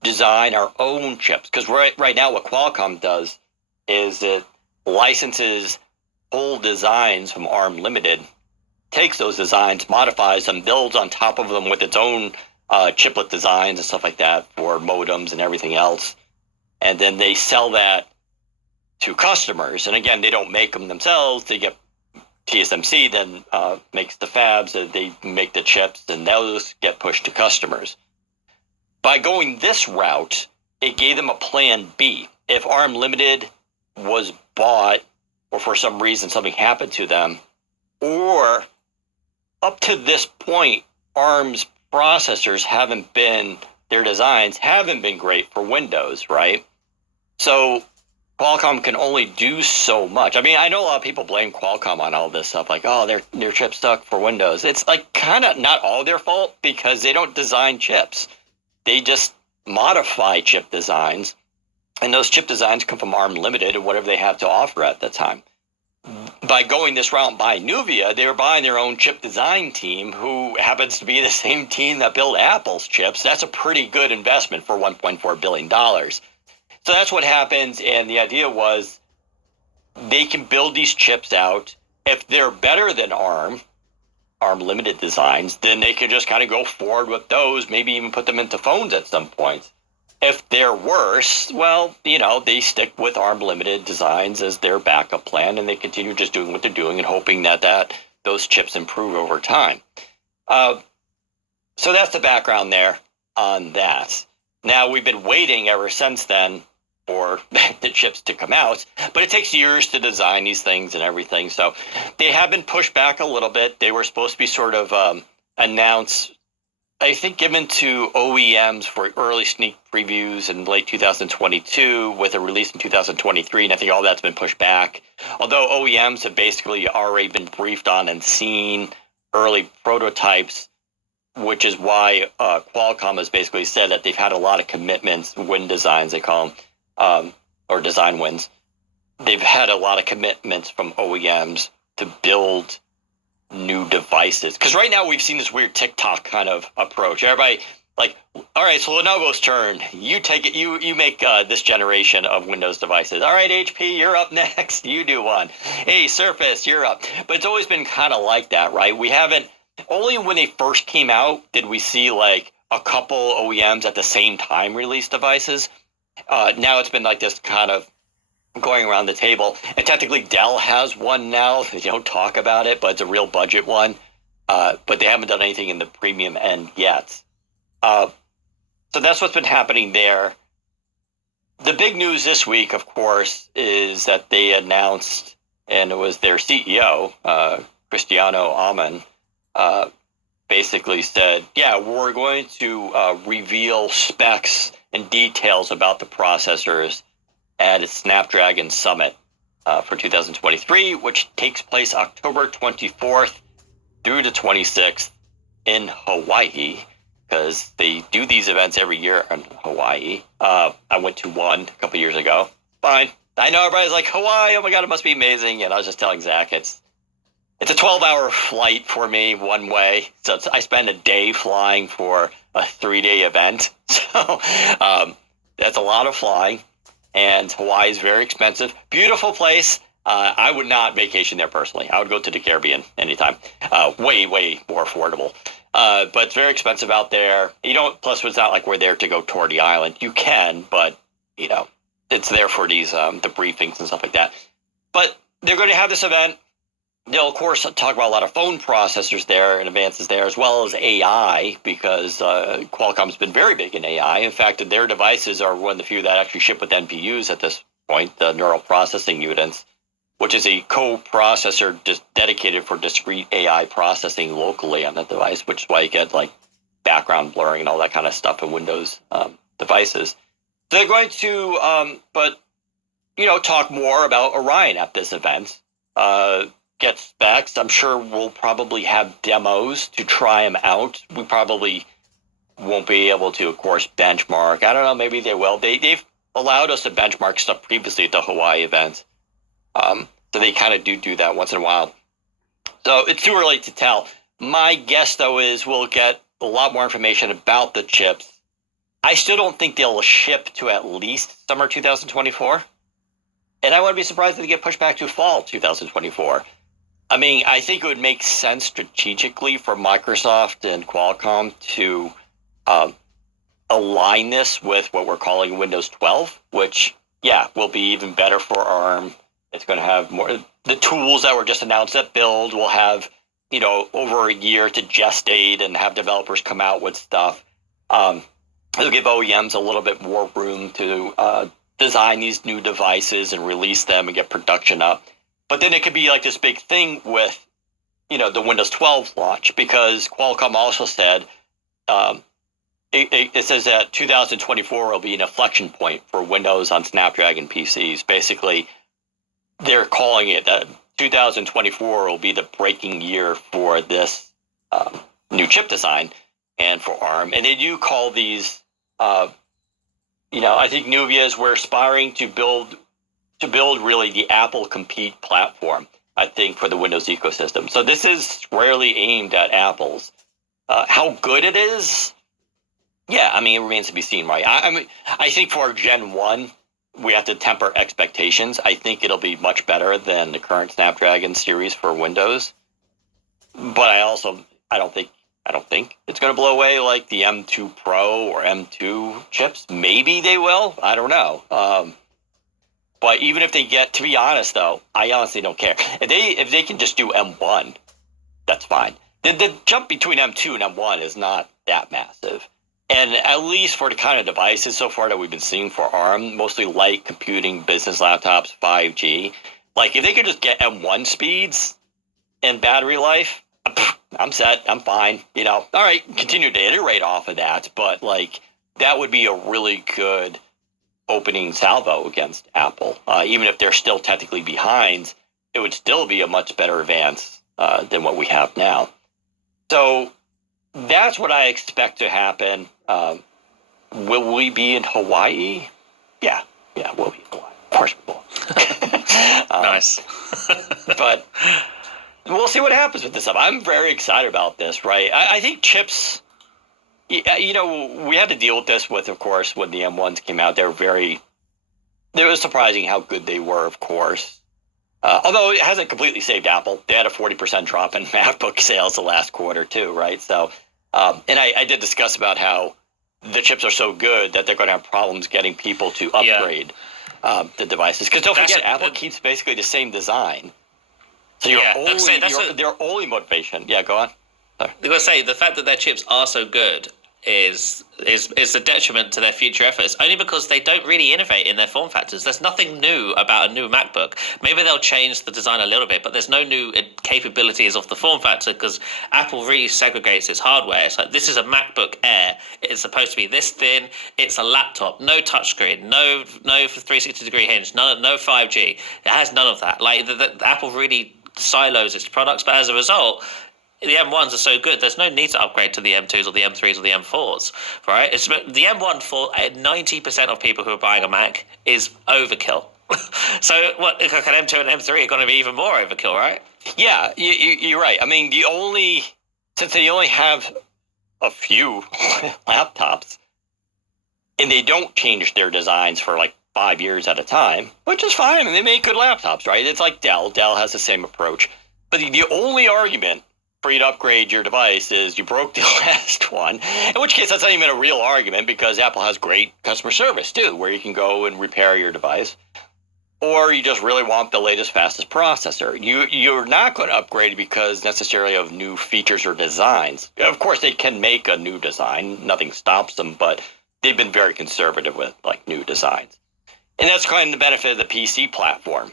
design our own chips. Because right now what Qualcomm does is it licenses whole designs from ARM Limited, takes those designs, modifies them, builds on top of them with its own chiplet designs and stuff like that for modems and everything else. And then they sell that to customers. And again, they don't make them themselves. They get TSMC then makes the fabs, they make the chips, and those get pushed to customers. By going this route, it gave them a plan B. If ARM Limited was bought, or for some reason something happened to them, or up to this point, ARM's processors their designs haven't been great for Windows, right? So Qualcomm can only do so much. I mean, I know a lot of people blame Qualcomm on all this stuff, their chip stuck for Windows. It's kind of not all their fault, because they don't design chips. They just modify chip designs, and those chip designs come from ARM Limited and whatever they have to offer at the time. By going this route and buying Nuvia, they were buying their own chip design team, who happens to be the same team that built Apple's chips. That's a pretty good investment for $1.4 billion. So that's what happens, and the idea was they can build these chips out. If they're better than ARM Limited designs, then they can just kind of go forward with those, maybe even put them into phones at some point. If they're worse, they stick with ARM Limited designs as their backup plan, and they continue just doing what they're doing and hoping that those chips improve over time. So that's the background there on that. Now, we've been waiting ever since then for the chips to come out, but it takes years to design these things and everything. So they have been pushed back a little bit. They were supposed to be sort of announced, I think, given to OEMs for early sneak previews in late 2022 with a release in 2023. And I think all that's been pushed back. Although OEMs have basically already been briefed on and seen early prototypes, which is why Qualcomm has basically said that they've had a lot of commitments, win designs, they call them, or design wins. they've had a lot of commitments from OEMs to build new devices. Because right now we've seen this weird TikTok kind of approach. Everybody like, all right, so Lenovo's turn. You take it. You make this generation of Windows devices. All right, HP, you're up next. You do one. Hey, Surface, you're up. But it's always been kind of like that, right? We haven't. Only when they first came out did we see like a couple OEMs at the same time release devices. Now it's been like this kind of going around the table. And technically Dell has one now. They don't talk about it, but it's a real budget one. But they haven't done anything in the premium end yet. So that's what's been happening there. The big news this week, of course, is that they announced, and it was their CEO, Cristiano Amon, basically said, yeah, we're going to reveal specs and details about the processors at its Snapdragon Summit for 2023, which takes place October 24th through the 26th in Hawaii, because they do these events every year in Hawaii. I went to one a couple years ago. Fine. I know everybody's like, Hawaii, oh my God, it must be amazing. And I was just telling Zach, it's a 12-hour flight for me one way. So I spend a day flying for a 3-day event. So that's a lot of flying. And Hawaii is very expensive. Beautiful place. I would not vacation there personally. I would go to the Caribbean anytime. Way, way more affordable. But it's very expensive out there. You don't, plus it's not like we're there to go tour the island. You can, but, you know, it's there for these, the briefings and stuff like that. But they're going to have this event. They'll, of course, talk about a lot of phone processors there and advances there, as well as AI, because Qualcomm's been very big in AI. In fact, their devices are one of the few that actually ship with NPUs at this point, the neural processing units, which is a co-processor just dedicated for discrete AI processing locally on the device, which is why you get like background blurring and all that kind of stuff in Windows devices. So they're going to, talk more about Orion at this event. Get specs. I'm sure we'll probably have demos to try them out. We probably won't be able to, of course, benchmark. I don't know. Maybe they will. They've allowed us to benchmark stuff previously at the Hawaii event. So they kind of do that once in a while. So it's too early to tell. My guess, though, is we'll get a lot more information about the chips. I still don't think they'll ship to at least summer 2024. And I wouldn't be surprised if they get pushed back to fall 2024. I mean, I think it would make sense strategically for Microsoft and Qualcomm to align this with what we're calling Windows 12, which, yeah, will be even better for ARM. It's going to have more. The tools that were just announced at Build will have, over a year to gestate and have developers come out with stuff. It'll give OEMs a little bit more room to design these new devices and release them and get production up. But then it could be like this big thing with, the Windows 12 launch, because Qualcomm also said, it says that 2024 will be an inflection point for Windows on Snapdragon PCs. Basically, they're calling it that 2024 will be the breaking year for this new chip design and for ARM. And they do call these, I think Nuvia we're aspiring to build really the Apple Compete platform, I think, for the Windows ecosystem. So this is squarely aimed at Apple's. How good it is? Yeah, I mean, it remains to be seen, right? I think for Gen 1, we have to temper expectations. I think it'll be much better than the current Snapdragon series for Windows. But I don't think it's going to blow away like the M2 Pro or M2 chips. Maybe they will. I don't know. But even if they get, to be honest, though, I honestly don't care. If they can just do M1, that's fine. The jump between M2 and M1 is not that massive. And at least for the kind of devices so far that we've been seeing for ARM, mostly light computing, business laptops, 5G, like if they could just get M1 speeds and battery life, I'm set. I'm fine. All right, continue to iterate off of that. But like that would be a really good opening salvo against Apple. Even if they're still technically behind, it would still be a much better advance than what we have now. So that's what I expect to happen. Will we be in Hawaii? Yeah, we'll be in Hawaii. Of course we will. Nice. But we'll see what happens with this stuff. I'm very excited about this, right? I think chips, you know, we had to deal with this with, of course, when the M1s came out. It was surprising how good they were, of course. Although it hasn't completely saved Apple. They had a 40% drop in MacBook sales the last quarter too, right? So, and I did discuss about how the chips are so good that they're going to have problems getting people to upgrade the devices. Because don't forget, Apple keeps basically the same design. So their only motivation. Yeah, go on. I'm going to say, the fact that their chips are so good is a detriment to their future efforts, only because they don't really innovate in their form factors. There's nothing new about a new MacBook. Maybe they'll change the design a little bit, but there's no new capabilities of the form factor, because Apple really segregates its hardware. It's like, this is a MacBook Air. It's supposed to be this thin. It's a laptop. No touchscreen. No 360-degree hinge. No 5G. It has none of that. Like, the Apple really silos its products, but as a result, the M1s are so good, there's no need to upgrade to the M2s or the M3s or the M4s, right? The M1 for 90% of people who are buying a Mac is overkill. So what, like an M2 and M3 are going to be even more overkill, right? Yeah, you're right. I mean, since they only have a few laptops, and they don't change their designs for like 5 years at a time, which is fine. And they make good laptops, right? It's like Dell. Dell has the same approach. But the only argument for you to upgrade your device is you broke the last one, in which case that's not even a real argument, because Apple has great customer service too, where you can go and repair your device. Or you just really want the latest, fastest processor. You're not going to upgrade because necessarily of new features or designs. Of course, they can make a new design. Nothing stops them, but they've been very conservative with like new designs. And that's kind of the benefit of the PC platform,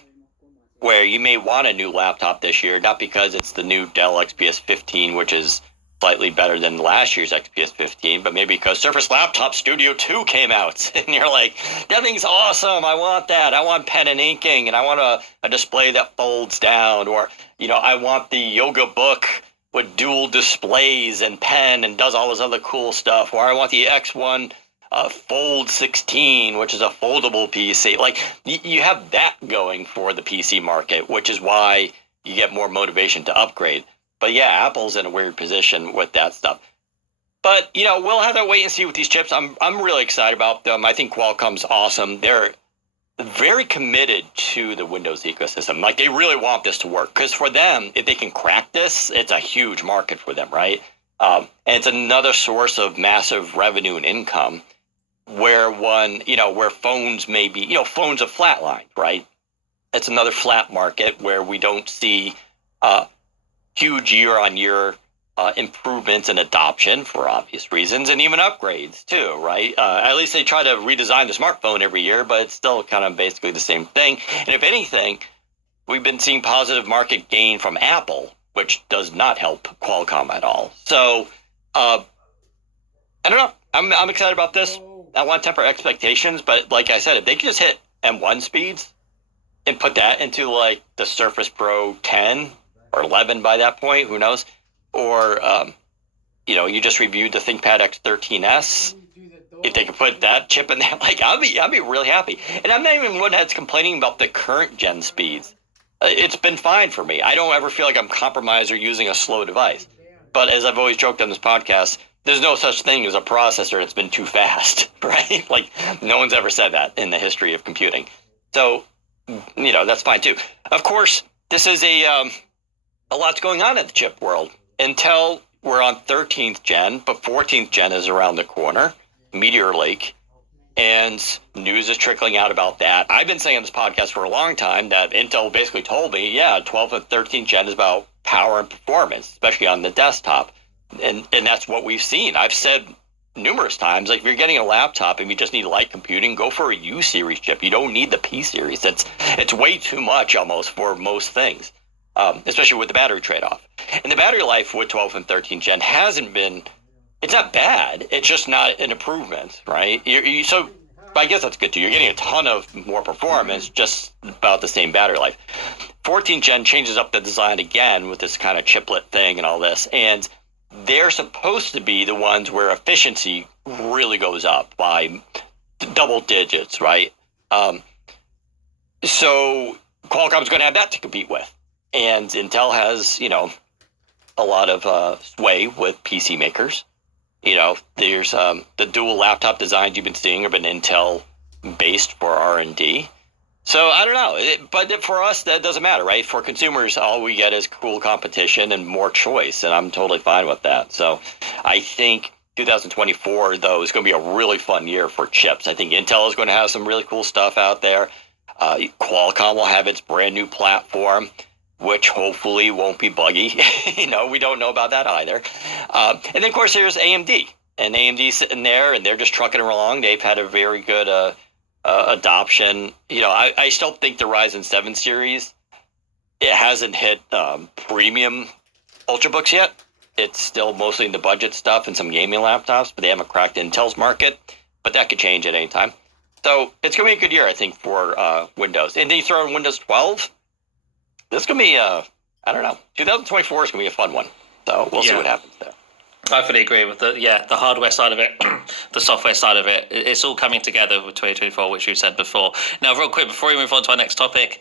where you may want a new laptop this year, not because it's the new Dell XPS 15, which is slightly better than last year's XPS 15, but maybe because Surface Laptop Studio 2 came out, and you're like, that thing's awesome, I want that, I want pen and inking, and I want a display that folds down, or, you know, I want the yoga book with dual displays and pen and does all this other cool stuff, or I want the X1 Fold 16, which is a foldable PC. Like, you have that going for the PC market, which is why you get more motivation to upgrade. But yeah, Apple's in a weird position with that stuff. But, you know, we'll have to wait and see with these chips. I'm really excited about them. I think Qualcomm's awesome. They're very committed to the Windows ecosystem. Like, they really want this to work. Because for them, if they can crack this, it's a huge market for them, right? And it's another source of massive revenue and income, where phones may be, phones have flatlined, right? It's another flat market where we don't see huge year-on-year improvements in adoption for obvious reasons, and even upgrades too, right? At least they try to redesign the smartphone every year, but it's still kind of basically the same thing. And if anything, we've been seeing positive market gain from Apple, which does not help Qualcomm at all. So, I don't know. I'm excited about this. I want to temper expectations, but like I said, if they could just hit M1 speeds and put that into like the Surface Pro 10 or 11 by that point, who knows? Or, you just reviewed the ThinkPad X13S. If they could put that chip in there, like, I'd be really happy. And I'm not even one that's complaining about the current gen speeds. It's been fine for me. I don't ever feel like I'm compromised or using a slow device. But as I've always joked on this podcast, there's no such thing as a processor that's been too fast, right? Like, no one's ever said that in the history of computing. So, that's fine too. Of course, this is a lot's going on in the chip world. Intel, we're on 13th gen, but 14th gen is around the corner, Meteor Lake, and news is trickling out about that. I've been saying on this podcast for a long time that Intel basically told me, 12th and 13th gen is about power and performance, especially on the desktop. And that's what we've seen. I've said numerous times, like, if you're getting a laptop and you just need light computing, go for a U-series chip. You don't need the P-series. It's way too much almost for most things. Especially with the battery trade-off. And the battery life with 12 and 13 gen it's not bad. It's just not an improvement, right? So I guess that's good too. You're getting a ton of more performance, just about the same battery life. 14 gen changes up the design again with this kind of chiplet thing and all this. And they're supposed to be the ones where efficiency really goes up by double digits, right? So Qualcomm's going to have that to compete with. And Intel has, a lot of sway with PC makers. There's the dual laptop designs you've been seeing have been Intel based for R&D. So I don't know, but for us, that doesn't matter, right? For consumers, all we get is cool competition and more choice, and I'm totally fine with that. So I think 2024, though, is going to be a really fun year for chips. I think Intel is going to have some really cool stuff out there. Qualcomm will have its brand new platform, which hopefully won't be buggy. We don't know about that either. And then, of course, there's AMD. And AMD's sitting there, and they're just trucking along. They've had a very good adoption. I still think the Ryzen 7 series, it hasn't hit premium Ultrabooks yet. It's still mostly in the budget stuff and some gaming laptops, but they haven't cracked Intel's market. But that could change at any time. So it's going to be a good year, I think, for Windows. And then you throw in Windows 12. This is going to be, 2024 is going to be a fun one. So we'll see what happens there. I fully agree with the hardware side of it, the software side of it. It's all coming together with 2024, which we've said before. Now, real quick, before we move on to our next topic,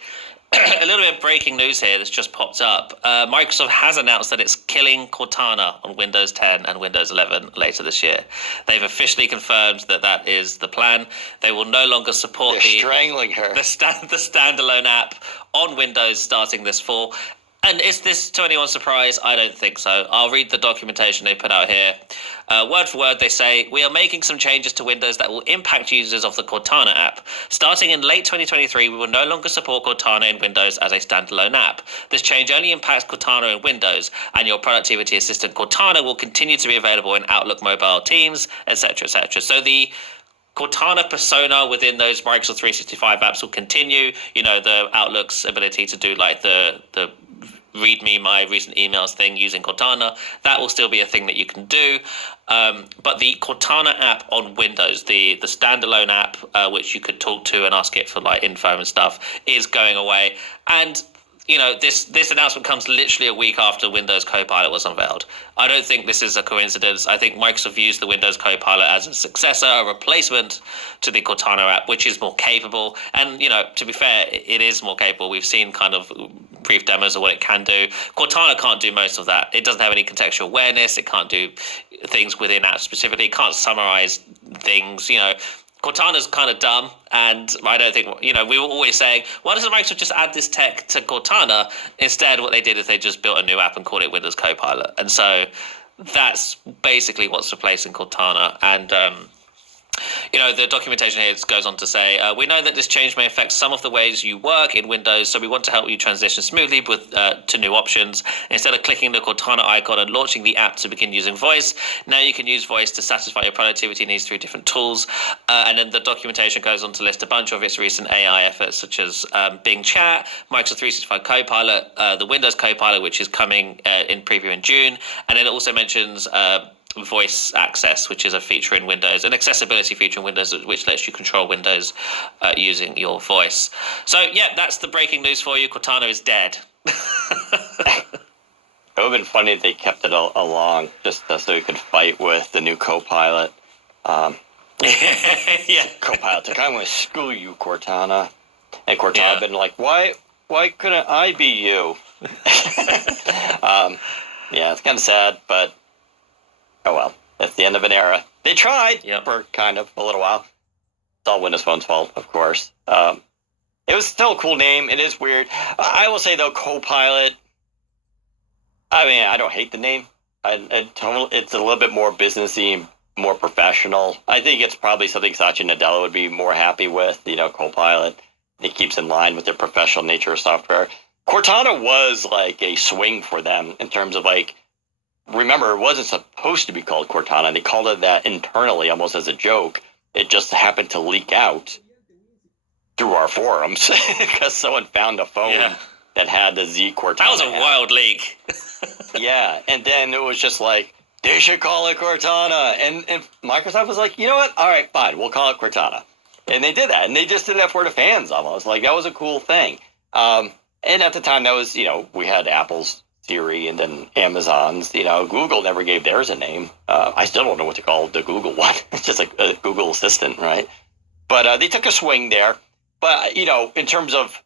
a little bit of breaking news here that's just popped up. Microsoft has announced that it's killing Cortana on Windows 10 and Windows 11 later this year. They've officially confirmed that is the plan. They will no longer support strangling her. the standalone app on Windows starting this fall. And is this to anyone's surprise? I don't think so. I'll read the documentation they put out here. Word for word, they say, "We are making some changes to Windows that will impact users of the Cortana app. Starting in late 2023, we will no longer support Cortana in Windows as a standalone app. This change only impacts Cortana in Windows, and your productivity assistant Cortana will continue to be available in Outlook mobile, Teams, etc., etc." So the Cortana persona within those Microsoft 365 apps will continue. The Outlook's ability to do like the read me my recent emails thing using Cortana, that will still be a thing that you can do. But the Cortana app on Windows, the standalone app, which you could talk to and ask it for like info and stuff, is going away. And this announcement comes literally a week after Windows Copilot was unveiled. I don't think this is a coincidence. I think Microsoft views the Windows Copilot as a successor, a replacement to the Cortana app, which is more capable. And, to be fair, it is more capable. We've seen kind of brief demos of what it can do. Cortana can't do most of that. It doesn't have any contextual awareness. It can't do things within apps specifically. It can't summarize things, Cortana's kind of dumb, and I don't think, we were always saying, why doesn't Microsoft just add this tech to Cortana? Instead, what they did is they just built a new app and called it Windows Copilot. And so that's basically what's replacing Cortana. And the documentation here goes on to say, "We know that this change may affect some of the ways you work in Windows, so we want to help you transition smoothly to new options. Instead of clicking the Cortana icon and launching the app to begin using voice, now you can use voice to satisfy your productivity needs through different tools." And then the documentation goes on to list a bunch of its recent AI efforts, such as Bing Chat, Microsoft 365 Copilot, the Windows Copilot, which is coming in preview in June. And then it also mentions voice access, which is a feature in Windows, an accessibility feature in Windows, which lets you control Windows using your voice. So that's the breaking news for you. Cortana is dead. It would have been funny if they kept it along just so you could fight with the new Copilot. Copilot, I'm going to school you, Cortana. And Cortana been like, why couldn't I be you? It's kind of sad, but oh well, that's the end of an era. They tried for kind of a little while. It's all Windows Phone's fault, of course. It was still a cool name. It is weird. I will say, though, Copilot, I don't hate the name. It's a little bit more businessy, more professional. I think it's probably something Satya Nadella would be more happy with, Copilot. It keeps in line with their professional nature of software. Cortana was like a swing for them in terms of remember, it wasn't supposed to be called Cortana. They called it that internally, almost as a joke. It just happened to leak out through our forums because someone found a phone that had the Z Cortana. That was a wild leak. And then it was just like, they should call it Cortana. And Microsoft was like, you know what? All right, fine. We'll call it Cortana. And they did that. And they just did that for the fans almost. Like, that was a cool thing. And at the time, that was, we had Apple's Siri and then Amazon's. Google never gave theirs a name. I still don't know what to call the Google one. It's just like a Google Assistant, right? But they took a swing there. But, in terms of,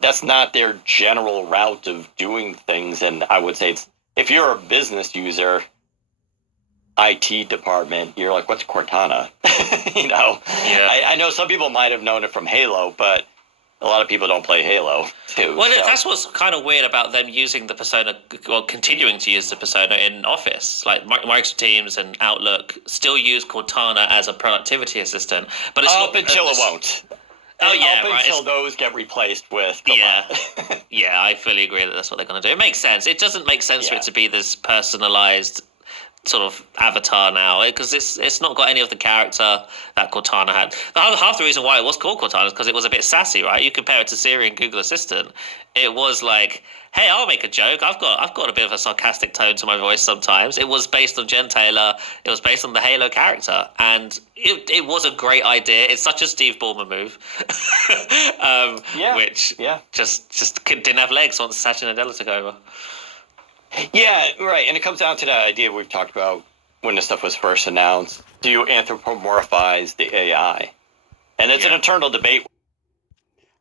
that's not their general route of doing things. And I would say if you're a business user, IT department, you're like, what's Cortana? Yeah. I know some people might have known it from Halo, but a lot of people don't play Halo too. Well, so. that's what's kind of weird about them using the persona, or continuing to use the persona in Office. Like Microsoft Teams and Outlook still use Cortana as a productivity assistant, but it's up not until it won't. Oh yeah, up right. until those get replaced with. Yeah, I fully agree that that's what they're going to do. It makes sense. It doesn't make sense for it to be this personalized sort of avatar now, because it's not got any of the character that Cortana had. Half the reason why it was called Cortana is because it was a bit sassy, right? You compare it to Siri and Google Assistant, it was like, hey, I'll make a joke. I've got a bit of a sarcastic tone to my voice sometimes. It was based on Jen Taylor. It was based on the Halo character, and it was a great idea. It's such a Steve Ballmer move, which just didn't have legs once Satya Nadella took over. Yeah, right. And it comes down to that idea we've talked about when this stuff was first announced. Do you anthropomorphize the AI? And it's an eternal debate.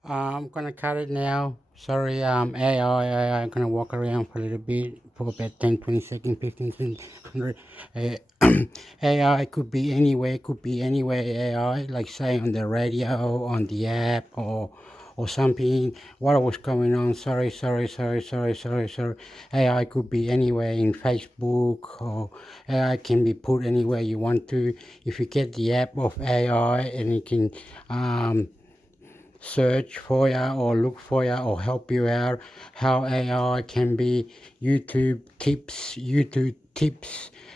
I'm gonna cut it now. Sorry, AI, I'm gonna walk around for a little bit, for about 10, 20 seconds, 15 seconds, 100. AI could be anywhere AI, like say on the radio, on the app, or something. What was going on? Sorry. AI could be anywhere in Facebook, or AI can be put anywhere you want to. If you get the app of AI and it can search for you or look for you or help you out, how AI can be YouTube tips,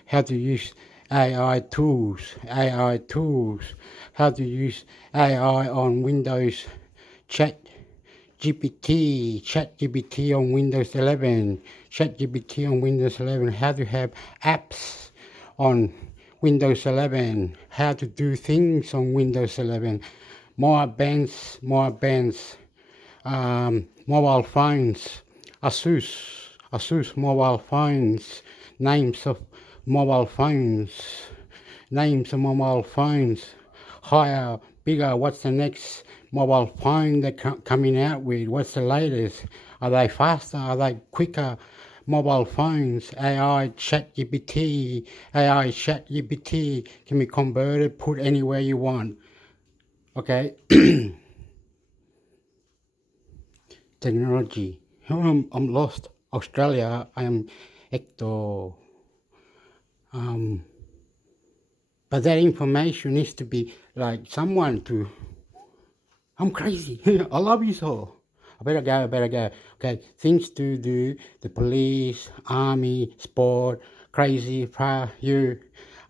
how to use AI tools, how to use AI on Windows, ChatGPT on Windows 11, how to have apps on Windows 11, how to do things on Windows 11, more advanced, mobile phones, Asus mobile phones, names of mobile phones, higher, bigger. What's the next mobile phone they're coming out with? What's the latest? Are they faster? Are they quicker? Mobile phones, AI ChatGPT can be converted, put anywhere you want. Okay. Technology. I'm lost. Australia, I am Hector. But that information needs to be like someone to. I'm crazy. I love you so. I better go. Okay, things to do. The police, army, sport, crazy, you.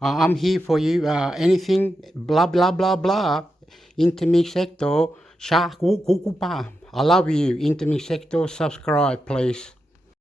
I'm here for you. Anything, blah, blah, blah, blah. Intermix sector, shark, I love you. Intermix sector, subscribe, please.